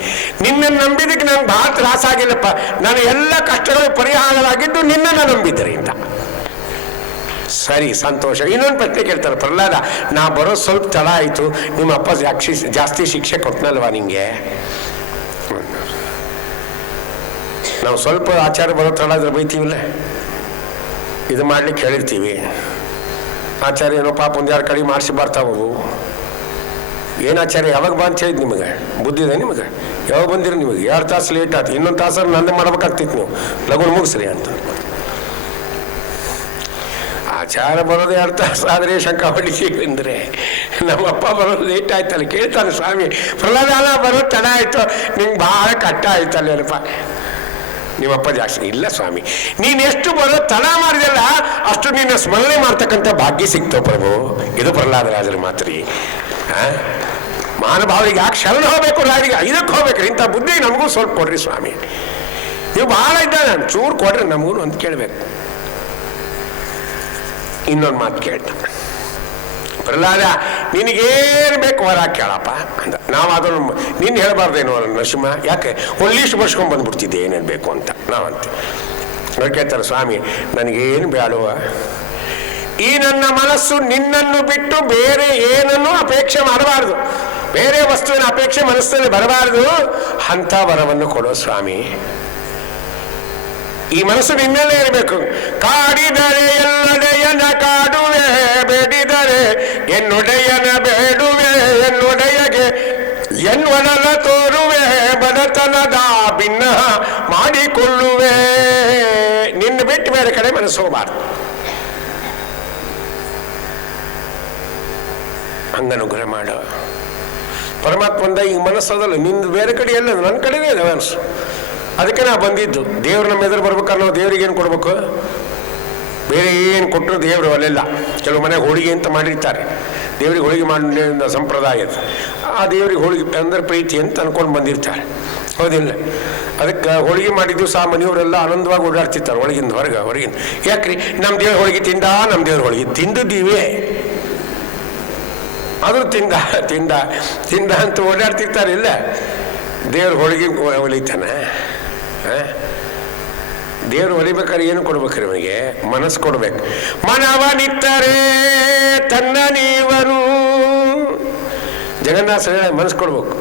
ನಿನ್ನನ್ನು ನಂಬಿದಕ್ಕೆ ನಂಗೆ ಭಾಳ ತ್ರಾಸಾಗಿಲ್ಲಪ್ಪ, ನಾನು ಎಲ್ಲ ಕಷ್ಟಗಳು ಪರಿಹಾರವಾಗಿದ್ದು ನಿನ್ನನ್ನು ನಂಬಿದ್ದರಿಂದ. ಸರಿ, ಸಂತೋಷ. ಇನ್ನೊಂದು ಪ್ರಶ್ನೆ ಕೇಳ್ತಾರೆ ಪ್ರಹ್ಲಾದ, ನಾ ಬರೋ ಸ್ವಲ್ಪ ತಡ ಆಯಿತು, ನಿಮ್ಮ ಅಪ್ಪ ಜಾಸ್ತಿ ಶಿಕ್ಷೆ ಕೊಟ್ಟನಲ್ವಾ ನಿಂಗೆ? ನಾವು ಸ್ವಲ್ಪ ಆಚಾರ ಬರೋ ತಡ ಆದ್ರೆ ಬೈತೀವಿಲ್ಲ, ಇದು ಮಾಡ್ಲಿಕ್ಕೆ ಹೇಳಿರ್ತೀವಿ. ಆಚಾರ್ಯ ಏನೋ ಪಾಪ ಒಂದು 2 ಕಡೆ ಮಾಡಿಸಿ ಬರ್ತಾವು. ಏನು ಆಚಾರ್ಯ ಯಾವಾಗ ಬಾ ಅಂತ ಹೇಳಿದ್ ನಿಮಗೆ? ಬುದ್ಧಿ ಇದೆ ನಿಮಗೆ? ಯಾವಾಗ ಬಂದಿರಿ ನಿಮಗೆ? 2 ತಾಸು ಲೇಟ್ ಆಯ್ತು, ಇನ್ನೊಂದು ತಾಸಲ್ಲಿ ನಂದೇ ಮಾಡ್ಬೇಕಾಗ್ತಿತ್ತು, ನೀವು ಲಗುನ್ ಮುಗಿಸ್ರಿ ಅಂತ. ಆಚಾರ ಬರೋದು 2 ತಾಸು ಆದರೆ ಶಂಕ ಹೊಡಿತೀವಿ ಅಂದರೆ ನಮ್ಮಪ್ಪ ಬರೋದು ಲೇಟ್ ಆಯ್ತಲ್ಲ. ಕೇಳ್ತಾನೆ ಸ್ವಾಮಿ, ಪ್ರಹ್ಲಾದ ಬರೋದು ತಡ ಆಯಿತು, ನಿಂಗೆ ಭಾಳ ಕಷ್ಟ ಆಯ್ತಲ್ಲೇನಪ್ಪ? ನಿಮ್ಮಪ್ಪ ಜಾಸ್ತಿ ಇಲ್ಲ ಸ್ವಾಮಿ, ನೀನು ಎಷ್ಟು ಬರೋ ತಡ ಮಾಡಿದೆಲ್ಲ ಅಷ್ಟು ನಿನ್ನ ಸ್ಮರಣೆ ಮಾಡ್ತಕ್ಕಂಥ ಭಾಗ್ಯ ಸಿಗ್ತಾವ ಪ್ರಭು. ಇದು ಪ್ರಹ್ಲಾದರಾಜರ ಮಾತ್ರಿ. ಮಹಾನುಭಾವರಿಗೆ ಯಾಕೆ ಶರಣ ಹೋಗ್ಬೇಕು, ರಾಜರಿಗೆ ಇದಕ್ಕೆ ಹೋಗ್ಬೇಕ್ರಿ. ಇಂಥ ಬುದ್ಧಿ ನಮಗೂ ಸ್ವಲ್ಪ ಕೊಡ್ರಿ ಸ್ವಾಮಿ, ನೀವು ಭಾಳ ಇದ್ದಾನೆ, ಚೂರು ಕೊಡ್ರಿ ನಮಗೂ ಅಂತ ಕೇಳಬೇಕು. ಇನ್ನೊಂದು ಮಾತು ಕೇಳ್ತಾನೆ ಪ್ರಹ್ಲಾದ, ನಿನಗೇನು ಬೇಕು ವರ ಕೇಳಪ್ಪ ಅಂದ. ನಾವು ಅದನ್ನು ನೀನು ಹೇಳಬಾರ್ದೇನೋ ನರಸಿಂಹ, ಯಾಕೆ ಒಂದು ಲೀಸ್ಟ್ ಬರ್ಸ್ಕೊಂಡು ಬಂದ್ಬಿಡ್ತಿದ್ದೆ ಏನೇನು ಬೇಕು ಅಂತ ನಾವಂತೆ. ಅವ್ರು ಕೇಳ್ತಾರೆ, ಸ್ವಾಮಿ ನನಗೇನು ಬೇಡುವ, ಈ ನನ್ನ ಮನಸ್ಸು ನಿನ್ನನ್ನು ಬಿಟ್ಟು ಬೇರೆ ಏನನ್ನೂ ಅಪೇಕ್ಷೆ ಮಾಡಬಾರ್ದು, ಬೇರೆ ವಸ್ತುವಿನ ಅಪೇಕ್ಷೆ ಮನಸ್ಸಲ್ಲಿ ಬರಬಾರ್ದು, ಅಂಥ ವರವನ್ನು ಕೊಡೋ ಸ್ವಾಮಿ. ಈ ಮನಸ್ಸು ನಿನ್ನಲ್ಲೇ ಇರಬೇಕು. ಕಾಡಿದರೆ ಎಲ್ಲಡೆಯನ ಕಾಡುವೆ, ಬೇಡಿದರೆ ಎನ್ನೊಡೆಯನ ಬೇಡುವೆ, ಎನ್ನೊಡೆಯಗೆ ಎನ್ವನನ ತೋರುವೆ, ಬಡತನದ ಭಿನ್ನ ಮಾಡಿಕೊಳ್ಳುವೆ. ನಿನ್ನ ಬಿಟ್ಟು ಬೇರೆ ಕಡೆ ಮನಸ್ಸು ಹೋಗಬಾರ್ದು. ಹಂಗನುಗ್ರಹ ಮಾಡ ಪರಮಾತ್ಮಂದ. ಈಗ ಮನಸ್ಸದಲ್ಲ ನಿಂದು ಬೇರೆ ಕಡೆ ಎಲ್ಲ, ನನ್ನ ಕಡೆನೇ ಇದೆ ಮನಸ್ಸು. ಅದಕ್ಕೆ ನಾ ಬಂದಿದ್ದು. ದೇವ್ರು ನಮ್ಮ ಎದುರು ಬರ್ಬೇಕಾದ್ರೆ ನಾವು ದೇವ್ರಿಗೆ ಏನು ಕೊಡ್ಬೇಕು? ಬೇರೆ ಏನು ಕೊಟ್ಟರು ದೇವರು ಅಲ್ಲೆಲ್ಲ. ಕೆಲವು ಮನೆಗೆ ಹೋಳಿಗೆ ಅಂತ ಮಾಡಿರ್ತಾರೆ, ದೇವ್ರಿಗೆ ಹೋಳಿಗೆ ಮಾಡೋ ಸಂಪ್ರದಾಯ. ಆ ದೇವ್ರಿಗೆ ಹೋಳಿಗೆ ಅಂದ್ರೆ ಪ್ರೀತಿ ಅಂತ ಅನ್ಕೊಂಡು ಬಂದಿರ್ತಾರೆ, ಹೌದಿಲ್ಲ? ಅದಕ್ಕೆ ಹೋಳಿಗೆ ಮಾಡಿದ್ದು ಸಹ ಮನೆಯವರೆಲ್ಲ ಆನಂದವಾಗಿ ಓಡಾಡ್ತಿರ್ತಾರೆ ಒಳಗಿಂದ ಹೊರಗಿಂದ. ಯಾಕ್ರಿ? ನಮ್ಮ ದೇವ್ರ ಹೋಳಿಗೆ ನಮ್ಮ ದೇವ್ರ ಹೋಳಿಗೆ ತಿಂದಿದ್ದೀವಿ, ಆದರೂ ತಿಂದ ಅಂತ ಓಡಾಡ್ತಿರ್ತಾರೆ. ಇಲ್ಲ, ದೇವ್ರ ಹೋಳಿಗೆ ಹೊಲಿತಾನೆ. ದೇವ್ರು ಹೊಲಿಬೇಕಾದ್ರೆ ಏನು ಕೊಡ್ಬೇಕ್ರಿ? ಅವನಿಗೆ ಮನಸ್ಸು ಕೊಡ್ಬೇಕು. ಮನವನಿತ್ತರೆ ತನ್ನ ನೀವನು. ಜಗನ್ನಾಥ ಮನಸ್ಸು ಕೊಡ್ಬೇಕು.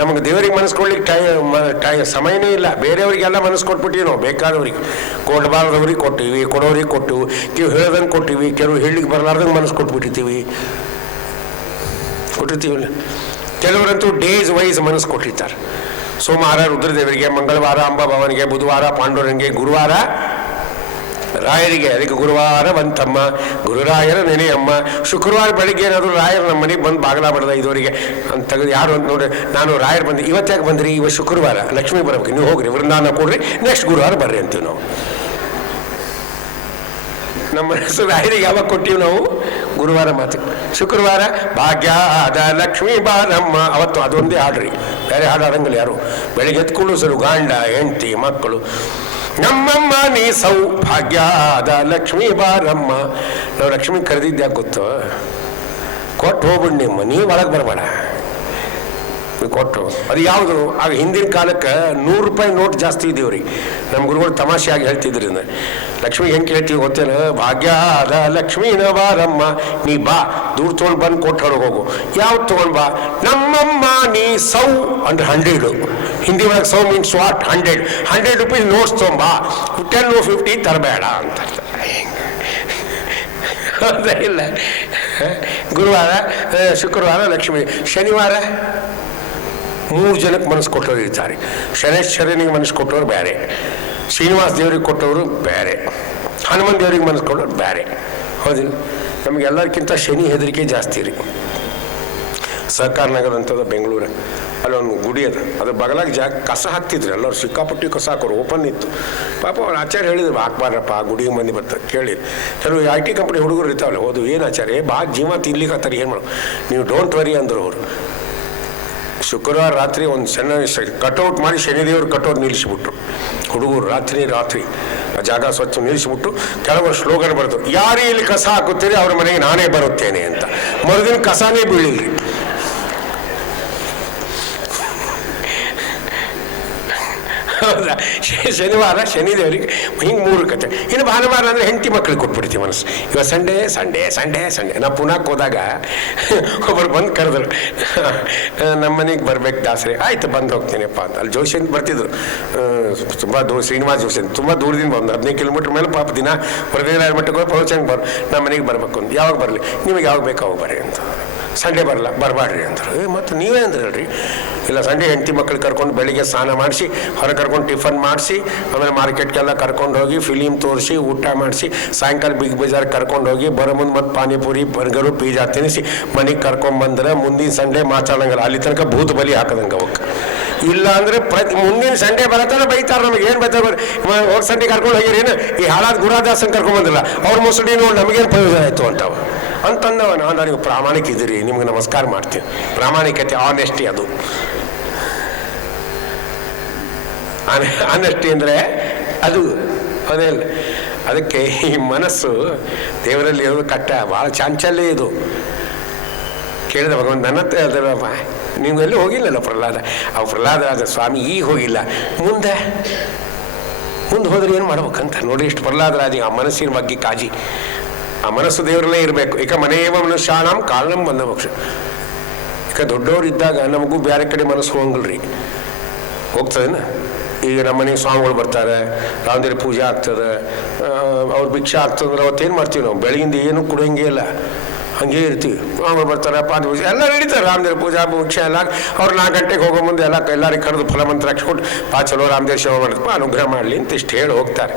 ನಮಗೆ ದೇವರಿಗೆ ಮನಸ್ಸು ಕೊಡ್ಲಿಕ್ಕೆ ಸಮಯನೇ ಇಲ್ಲ. ಬೇರೆಯವರಿಗೆಲ್ಲ ಮನಸ್ಸು ಕೊಟ್ಬಿಟ್ಟಿವಿ ನಾವು, ಬೇಕಾದವ್ರಿಗೆ. ಕೊಡಬಾರ್ದವ್ರಿಗೆ ಕೊಟ್ಟಿವಿ, ಕೊಡೋರಿಗೆ ಕೊಟ್ಟು, ಕೆಲವು ಹೇಳ್ದಂಗೆ ಕೊಟ್ಟಿವಿ, ಕೆಲವು ಹೇಳಿಕ್ಕೆ ಬರಲಾರ್ದಂಗೆ ಮನಸ್ಸು ಕೊಟ್ಬಿಟ್ಟಿರ್ತೀವಿ. ಕೆಲವರಂತೂ ಡೇಸ್ ವೈಸ್ ಮನಸ್ಸು ಕೊಟ್ಟಿರ್ತಾರೆ. ಸೋಮವಾರ ರುದ್ರದೇವರಿಗೆ, ಮಂಗಳವಾರ ಅಂಬಾಭವನಿಗೆ, ಬುಧವಾರ ಪಾಂಡುರಂಗೆ, ಗುರುವಾರ ರಾಯರಿಗೆ. ಅದಕ್ಕೆ ಗುರುವಾರ ಬಂತಮ್ಮ, ಗುರುರಾಯರ ನೆನೆಯಮ್ಮ. ಶುಕ್ರವಾರ ಬೆಳಿಗ್ಗೆ ಏನಾದರೂ ರಾಯರು ನಮ್ಮ ಮನೆಗೆ ಬಂದು ಬಾಗಲ ಬಡ್ದ 5 ಅಂತ ತೆಗೆದು ಯಾರು ಅಂತ ನೋಡ್ರಿ, ನಾನು ರಾಯರು ಬಂದು ಇವತ್ತಾಗ ಬಂದ್ರಿ, ಇವತ್ತು ಶುಕ್ರವಾರ ಲಕ್ಷ್ಮೀ ಬರ್ಬೇಕು, ನೀವು ಹೋಗ್ರಿ ವೃಂದಾವನ ಕೊಡ್ರಿ, ನೆಕ್ಸ್ಟ್ ಗುರುವಾರ ಬರ್ರಿ ಅಂತೀವಿ ನಾವು. ನಮ್ಮ ಹೆಸರು ರಾಯರಿಗೆ ಯಾವಾಗ ಕೊಟ್ಟಿವಿ ನಾವು? ಗುರುವಾರ ಮಾತು. ಶುಕ್ರವಾರ ಭಾಗ್ಯದ ಲಕ್ಷ್ಮೀ ಬಾರಮ್ಮ, ಅವತ್ತು ಅದೊಂದೇ ಹಾಡ್ರಿ, ಬೇರೆ ಹಾಡು ಹಾಡಂಗಿಲ್ಲ ಯಾರು. ಬೆಳಿಗ್ಗೆ ಎತ್ಕೊಳ್ಳು ಸರು ಗಂಡ ಹೆಂಡತಿ ಮಕ್ಕಳು, ನಮ್ಮಮ್ಮ ನೀ ಸೌಭಾಗ್ಯದ ಲಕ್ಷ್ಮೀ ಬಾರಮ್ಮ. ನಾವು ಲಕ್ಷ್ಮಿ ಕರೆದಿದ್ದೆ ಗೊತ್ತು, ಕೊಟ್ಟು ಹೋಗ್ಬಿಡಿ ನಿಮ್ಮ, ನೀವು ಒಳಗೆ ಬರಬೇಡ, ಕೊಟ್ಟರು. ಅದು ಯಾವುದು? ಆಗ ಹಿಂದಿನ ಕಾಲಕ್ಕೆ 100 ರೂಪಾಯಿ ನೋಟ್ ಜಾಸ್ತಿ ಇದ್ದೀವ್ರಿ. ನಮ್ಮ ಗುರುಗಳು ತಮಾಷೆಯಾಗಿ ಹೇಳ್ತಿದ್ರಿಂದ, ಲಕ್ಷ್ಮಿ ಹೆಂಗೆ ಕೇಳ್ತೀವಿ ಗೊತ್ತೇನು? ಭಾಗ್ಯದ ಲಕ್ಷ್ಮೀನ ಬಾರಮ್ಮ, ನೀ ಬಾ, ದೂರ ತೊಗೊಂಡು ಬಂದು ಕೊಟ್ಟು ಹೋಗು. ಯಾವ್ದು ತೊಗೊಂಡು ಬಾ? ನಮ್ಮಮ್ಮ ನೀ ಸೌ ಅಂದ್ರೆ 100. ಹಿಂದಿ ಒಳಗೆ ಸೌ ಮೀನ್ಸ್ ವಾಟ್? 100 ರೂಪೀಸ್ ನೋಟ್ಸ್ ತೊಗೊಂಬಾ, 10 or 50 ತರಬೇಡ ಅಂತ. ಇಲ್ಲ, ಗುರುವಾರ ಶುಕ್ರವಾರ ಲಕ್ಷ್ಮಿ, ಶನಿವಾರ 3 ಜನಕ್ಕೆ ಮನಸ್ಸು ಕೊಟ್ಟವ್ರು ಇರ್ತಾರೆ. ಶನೇಶ್ವರನಿಗೆ ಮನಸ್ಸು ಕೊಟ್ಟವ್ರು ಬೇರೆ, ಶ್ರೀನಿವಾಸ ದೇವ್ರಿಗೆ ಕೊಟ್ಟವರು ಬೇರೆ, ಹನುಮನ್ ದೇವ್ರಿಗೆ ಮನಸ್ಸು ಕೊಟ್ಟವ್ರು ಬೇರೆ. ಹೌದಿಲ್ಲ? ನಮಗೆಲ್ಲರಿಗಿಂತ ಶನಿ ಹೆದರಿಕೆ ಜಾಸ್ತಿ ರೀ. ಸಹಕಾರ ನಗರ ಅಂತದ ಬೆಂಗಳೂರು, ಅಲ್ಲೊಂದು ಗುಡಿ ಅದ್ರ ಬಗಲಾಗ ಕಸ ಹಾಕ್ತಿದ್ರು ಎಲ್ಲರೂ, ಸಿಕ್ಕಾಪಟ್ಟಿ ಕಸ ಹಾಕೋರು, ಓಪನ್ ಇತ್ತು. ಪಾಪ ಅವ್ರು ಆಚಾರ್ಯ ಹೇಳಿದ್ರು, ಹಾಕ್ಬಾರಪ್ಪ ಆ ಗುಡಿಗೆ ಮಂದಿ ಬರ್ತಾರೆ. ಕೇಳಿ ಕೆಲವು IT ಕಂಪ್ನಿ ಹುಡುಗರು ಇರ್ತಾವಲ್ಲ, ಹೌದು ಏನು ಆಚಾರ್ಯ ಬಾ ಜೀವ ತಿನ್ಲಿಕ್ಕೆ ಏನು ಮಾಡೋ, ನೀವು ಡೋಂಟ್ ವರಿ ಅಂದರು ಅವರು. ಶುಕ್ರವಾರ ರಾತ್ರಿ ಒಂದು ಸಣ್ಣ ಕಟೌಟ್ ಮಾಡಿ ಶನಿದೇವ್ರು ಕಟೌಟ್ ನಿಲ್ಲಿಸಿಬಿಟ್ರು ಹುಡುಗರು. ರಾತ್ರಿ ಆ ಜಾಗ ಸ್ವಚ್ಛ ನಿಲ್ಲಿಸಿಬಿಟ್ಟು ಕೆಲವರು ಸ್ಲೋಗನ್ ಬರೆದು, ಯಾರು ಇಲ್ಲಿ ಕಸ ಹಾಕುತ್ತೀರಿ ಅವ್ರ ಮನೆಗೆ ನಾನೇ ಬರುತ್ತೇನೆ ಅಂತ. ಮರುದಿನ ಕಸನೇ ಬೀಳಿಲ್ರಿ. ಹೌದಾ? ಶನಿವಾರ ಶನಿದೇವ್ರಿಗೆ ಹಿಂಗೆ 3 ಕತೆ. ಇನ್ನು ಭಾನುವಾರ ಅಂದರೆ ಹೆಂಡತಿ ಮಕ್ಕಳಿಗೆ ಕೊಟ್ಬಿಡ್ತೀವಿ ಮನಸ್ಸು. ಇವಾಗ ಸಂಡೇ ನಾವು ಪುನಾಕ್ ಹೋದಾಗ ಒಬ್ಬರು ಬಂದು ಕರೆದ್ರು, ನಮ್ಮ ಮನೆಗೆ ಬರ್ಬೇಕು ದಾಸರಿ. ಆಯ್ತು ಬಂದು ಹೋಗ್ತೀನಿಪ್ಪ ಅಂತ. ಅಲ್ಲಿ ಜೋಶಿ ಅಂತ ಬರ್ತಿದ್ರು, ತುಂಬ ಶ್ರೀನಿವಾಸ ಜೋಶಿ ಅಂತ, ತುಂಬ ದೂರದಿಂದ ಬಂದು 15 ಕಿಲೋಮೀಟ್ರ್ ಮೇಲೆ ಪಾಪ ದಿನ ಹೊರದೇರ ಮಟ್ಟಕ್ಕೆ ಹೋಗಿ ಪ್ರವಚನಕ್ಕೆ ನಮ್ಮ ಮನೆಗೆ ಬರ್ಬೇಕು ಅಂತ. ಯಾವಾಗ ಬರಲಿ? ನಿಮಗೆ ಯಾವಾಗ ಬೇಕು ಅವಾಗ ಬರ್ರಿ ಅಂತ. ಸಂಡೇ ಬರಬಾರ್ರಿ ಅಂತಾರೆ. ಮತ್ತು ನೀವೇ ಅಂದ್ರೆ ಹೇಳ್ರಿ. ಇಲ್ಲ, ಸಂಡೇ ಹೆಂಡತಿ ಮಕ್ಕಳು ಕರ್ಕೊಂಡು ಬೆಳಿಗ್ಗೆ ಸ್ನಾನ ಮಾಡಿಸಿ, ಹೊರಗೆ ಕರ್ಕೊಂಡು ಟಿಫನ್ ಮಾಡಿಸಿ, ಆಮೇಲೆ ಮಾರ್ಕೆಟ್ಗೆಲ್ಲ ಕರ್ಕೊಂಡು ಹೋಗಿ ಫಿಲಿಮ್ ತೋರಿಸಿ ಊಟ ಮಾಡಿಸಿ, ಸಾಯಂಕಾಲ ಬಿಗ್ ಬಜಾರ್ ಕರ್ಕೊಂಡು ಹೋಗಿ ಬರೋ ಮುಂದೆ ಮತ್ತು ಪಾನಿಪುರಿ ಬರ್ಗರು ಪಿಜ್ಜಾ ತಿನ್ನಿಸಿ ಮನೆಗೆ ಕರ್ಕೊಂಬಂದ್ರೆ ಮುಂದಿನ ಸಂಡೇ ಮಾತಾಡಂಗಿಲ್ಲ. ಅಲ್ಲಿ ತನಕ ಭೂತ ಬಲಿ ಹಾಕೋದಂಗೆ ಅವಕ್ಕೆ. ಇಲ್ಲ ಅಂದರೆ ಮುಂದಿನ ಸಂಡೇ ಬರತ್ತಾನೆ ಬೈತಾರೆ ನಮಗೆ. ಏನು ಬೈತಾರೆ? ಹೋದ ಸಂಡೇ ಕರ್ಕೊಂಡು ಹೋಗಿರೇನು, ಈ ಹಾಳಾದ ಗುರುದಾಸನ್ ಕರ್ಕೊಂಬಂದಿಲ್ಲ, ಅವ್ರ ಮುಸುಡಿ ನೋಡಿ ನಮಗೇನು ಪ್ರಯೋಜನ ಆಯಿತು ಅಂತವ ಅಂತಂದವ. ನಾನು ಪ್ರಾಮಾಣಿಕ ಇದ್ದೀರಿ, ನಿಮ್ಗೆ ನಮಸ್ಕಾರ ಮಾಡ್ತೀನಿ. ಪ್ರಾಮಾಣಿಕತೆ, ಆನೆಸ್ಟಿ, ಅದು ಆನೆಸ್ಟಿ ಅಂದರೆ ಅದು ಅದೇ ಅಲ್ಲ. ಅದಕ್ಕೆ ಈ ಮನಸ್ಸು ದೇವರಲ್ಲಿ ಇರೋದು ಕಟ್ಟ, ಭಾಳ ಚಾಂಚಲ್ಯ ಇದು. ಕೇಳಿದ ಭಗವಂತ ನನ್ನ ಹತ್ರ ಹೇಳ್ದಪ್ಪ, ನೀವೆಲ್ಲೂ ಹೋಗಿಲ್ಲಲ್ಲ ಪ್ರಹ್ಲಾದ. ಪ್ರಹ್ಲಾದರಾಜ ಸ್ವಾಮಿ ಈಗ ಹೋಗಿಲ್ಲ, ಮುಂದೆ ಹೋದ್ರೆ ಏನು ಮಾಡ್ಬೇಕಂತ ನೋಡಿ. ಇಷ್ಟು ಪ್ರಹ್ಲಾದರಾಜಿಗೆ ಆ ಮನಸ್ಸಿನ ಬಗ್ಗೆ ಕಾಜಿ. ಆ ಮನಸ್ಸು ದೇವರಲ್ಲೇ ಇರಬೇಕು. ಈಗ ಮನೆಯವ ಮನುಷ್ಯಾಣಂ ಕಾರಣಂ ಬಂದ ಪಕ್ಷ. ಈಗ ದೊಡ್ಡವ್ರು ಇದ್ದಾಗ ನಮಗೂ ಬೇರೆ ಕಡೆ ಮನಸ್ಸು ಹೋಗಂಗಿಲ್ರಿ, ಹೋಗ್ತದೇನ? ಈಗ ನಮ್ಮ ಮನೆಗೆ ಸ್ವಾಮಿಗಳು ಬರ್ತಾರೆ, ರಾಮದೇವ್ರ ಪೂಜೆ ಆಗ್ತದೆ, ಅವ್ರ ಭಿಕ್ಷೆ ಆಗ್ತದಂದ್ರೆ ಅವತ್ತೇನು ಮಾಡ್ತೀವಿ ನಾವು? ಬೆಳಗಿಂದ ಏನು ಕುಡಿಯೋಂಗೇ ಇಲ್ಲ, ಹಂಗೇ ಇರ್ತೀವಿ. ಸ್ವಾಮಿಗಳು ಬರ್ತಾರೆ, ಪಾದ ಪೂಜೆ ಎಲ್ಲ ನಡೀತಾರೆ, ರಾಮದೇವ್ರ ಪೂಜಾ ಭಿಕ್ಷೆ ಎಲ್ಲ. ಅವ್ರು 4 ಗಂಟೆಗೆ ಹೋಗೋ ಮುಂದೆ ಎಲ್ಲರಿಗೆ ಕರೆದು ಫಲಮಂತ್ರ ಹಾಕ್ಸ್ಕೊಟ್ಟು ಚಲೋ ರಾಮದೇವ್ರ ಸೇವೆ ಮಾಡಿದ್ಪ ಅನುಗ್ರಹ ಮಾಡಲಿ ಅಂತ ಇಷ್ಟು ಹೇಳಿ ಹೋಗ್ತಾರೆ.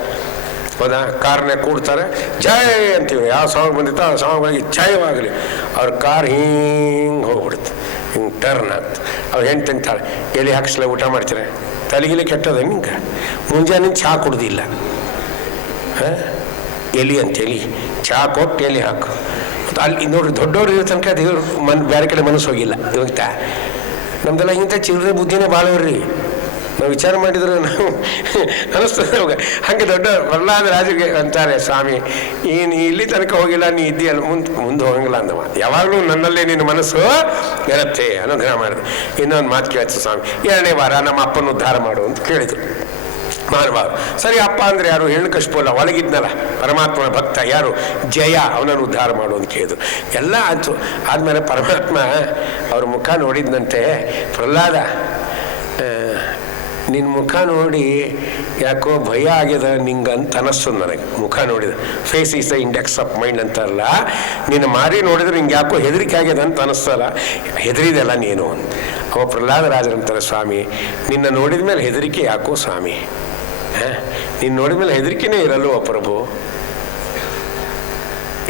ಹೌದಾ? ಕಾರ್ನೇ ಕೂಡ್ತಾರೆ, ಜಯ ಅಂತೀವಿ. ಯಾವ ಸ್ವಾಮಿ ಬಂದಿತ್ತು ಆ ಸ್ವಾಮಿಗಳಿಗೆ ಜಯವಾಗಲಿ. ಅವ್ರ ಕಾರ್ ಹಿಂಗೆ ಹೋಗ್ಬಿಡುತ್ತೆ, ಹಿಂಗೆ ಟರ್ನ್ ಆಗ್ತದೆ. ಅವ್ರು ಹೆಂಡ್ತಿ ಅಂತಾಳೆ, ಎಲೆ ಹಾಕಿಸ್ಲ ಊಟ ಮಾಡ್ತಾರೆ, ತಲೆಗಿಲೆ ಕೆಟ್ಟದ ನಿಂಗೆ. ಮುಂಜಾನೆ ಚಹಾ ಕುಡ್ದಿಲ್ಲ, ಎಲೆ ಅಂತ ಎಲೆ ಚಹಾ ಕೊಟ್ಟು ಎಲೆ ಹಾಕು. ಮತ್ತು ಅಲ್ಲಿ ನೋಡ್ರಿ, ದೊಡ್ಡವ್ರು ಇರೋ ತನಕ ದೇವ್ರು ಬೇರೆ ಕಡೆ ಮನಸ್ಸು ಹೋಗಿಲ್ಲ. ಇವಾಗ ನಮ್ದೆಲ್ಲ ಇಂಥ ಚಿಲ್ಲರೆ ಬುದ್ಧಿನೇ ಭಾಳ ಇರ್ರಿ. ನಾವು ವಿಚಾರ ಮಾಡಿದ್ರೆ ನಾವು ಅನ್ನಿಸ್ತದೆ ಅವಾಗ. ಹಾಗೆ ದೊಡ್ಡ ಪ್ರಹ್ಲಾದರಾಜರಿಗೆ ಅಂತಾರೆ, ಸ್ವಾಮಿ ಏನು ಇಲ್ಲಿ ತನಕ ಹೋಗಿಲ್ಲ, ನೀ ಇದ್ದೀಯಲ್ಲ, ಮುಂದೆ ಹೋಗಂಗಿಲ್ಲ ಅಂದವ. ಯಾವಾಗಲೂ ನನ್ನಲ್ಲೇ ನಿನ್ನ ಮನಸ್ಸು ಇರುತ್ತೆ, ಅನುಗ್ರಹ ಮಾಡಿದ್ರು. ಇನ್ನೊಂದು ಮಾತು ಕೇಳ್ತು ಸ್ವಾಮಿ, 2ನೇ ವಾರ ನಮ್ಮ ಅಪ್ಪನ ಉದ್ಧಾರ ಮಾಡು ಅಂತ ಕೇಳಿದರು. ಮಾನವಾರು ಸರಿ, ಅಪ್ಪ ಅಂದರೆ ಯಾರು? ಹಿರಣ್ಯಕಶಿಪು ಅಲ್ಲ, ಒಳಗಿದ್ನಲ್ಲ ಪರಮಾತ್ಮನ ಭಕ್ತ ಯಾರು? ಜಯ, ಅವನನ್ನು ಉದ್ಧಾರ ಮಾಡು ಅಂತ ಕೇಳಿದ್ರು. ಎಲ್ಲ ಆಯ್ತು. ಆದಮೇಲೆ ಪರಮಾತ್ಮ ಅವ್ರ ಮುಖ ನೋಡಿದಂತೆ, ಪ್ರಹ್ಲಾದ ನಿನ್ನ ಮುಖ ನೋಡಿ ಯಾಕೋ ಭಯ ಆಗ್ಯದ ನಿಂಗೆ ಅಂತ ಅನ್ನಿಸ್ತದೆ ನನಗೆ. ಮುಖ ನೋಡಿದ, face is the index of mind ಅಂತಾರಲ್ಲ, ನಿನ್ನ ಮಾರಿ ನೋಡಿದ್ರೆ ನಿಂಗೆ ಯಾಕೋ ಹೆದರಿಕೆ ಆಗ್ಯದ ಅಂತ ಅನ್ನಿಸ್ತಲ್ಲ, ಹೆದರಿದೆಲ್ಲ ನೀನು. ಅವ ಪ್ರಹ್ಲಾದರಾಜರಂತಾರೆ, ಸ್ವಾಮಿ ನಿನ್ನ ನೋಡಿದ ಮೇಲೆ ಹೆದರಿಕೆ ಯಾಕೋ ಸ್ವಾಮಿ. ನೀನು ನೋಡಿದ ಮೇಲೆ ಹೆದರಿಕೆನೇ ಇರಲ್ವ ಪ್ರಭು?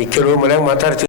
ಈ ಕೆಲವು ಮನೆಯಾಗ ಮಾತಾಡ್ತಿದ್ರು.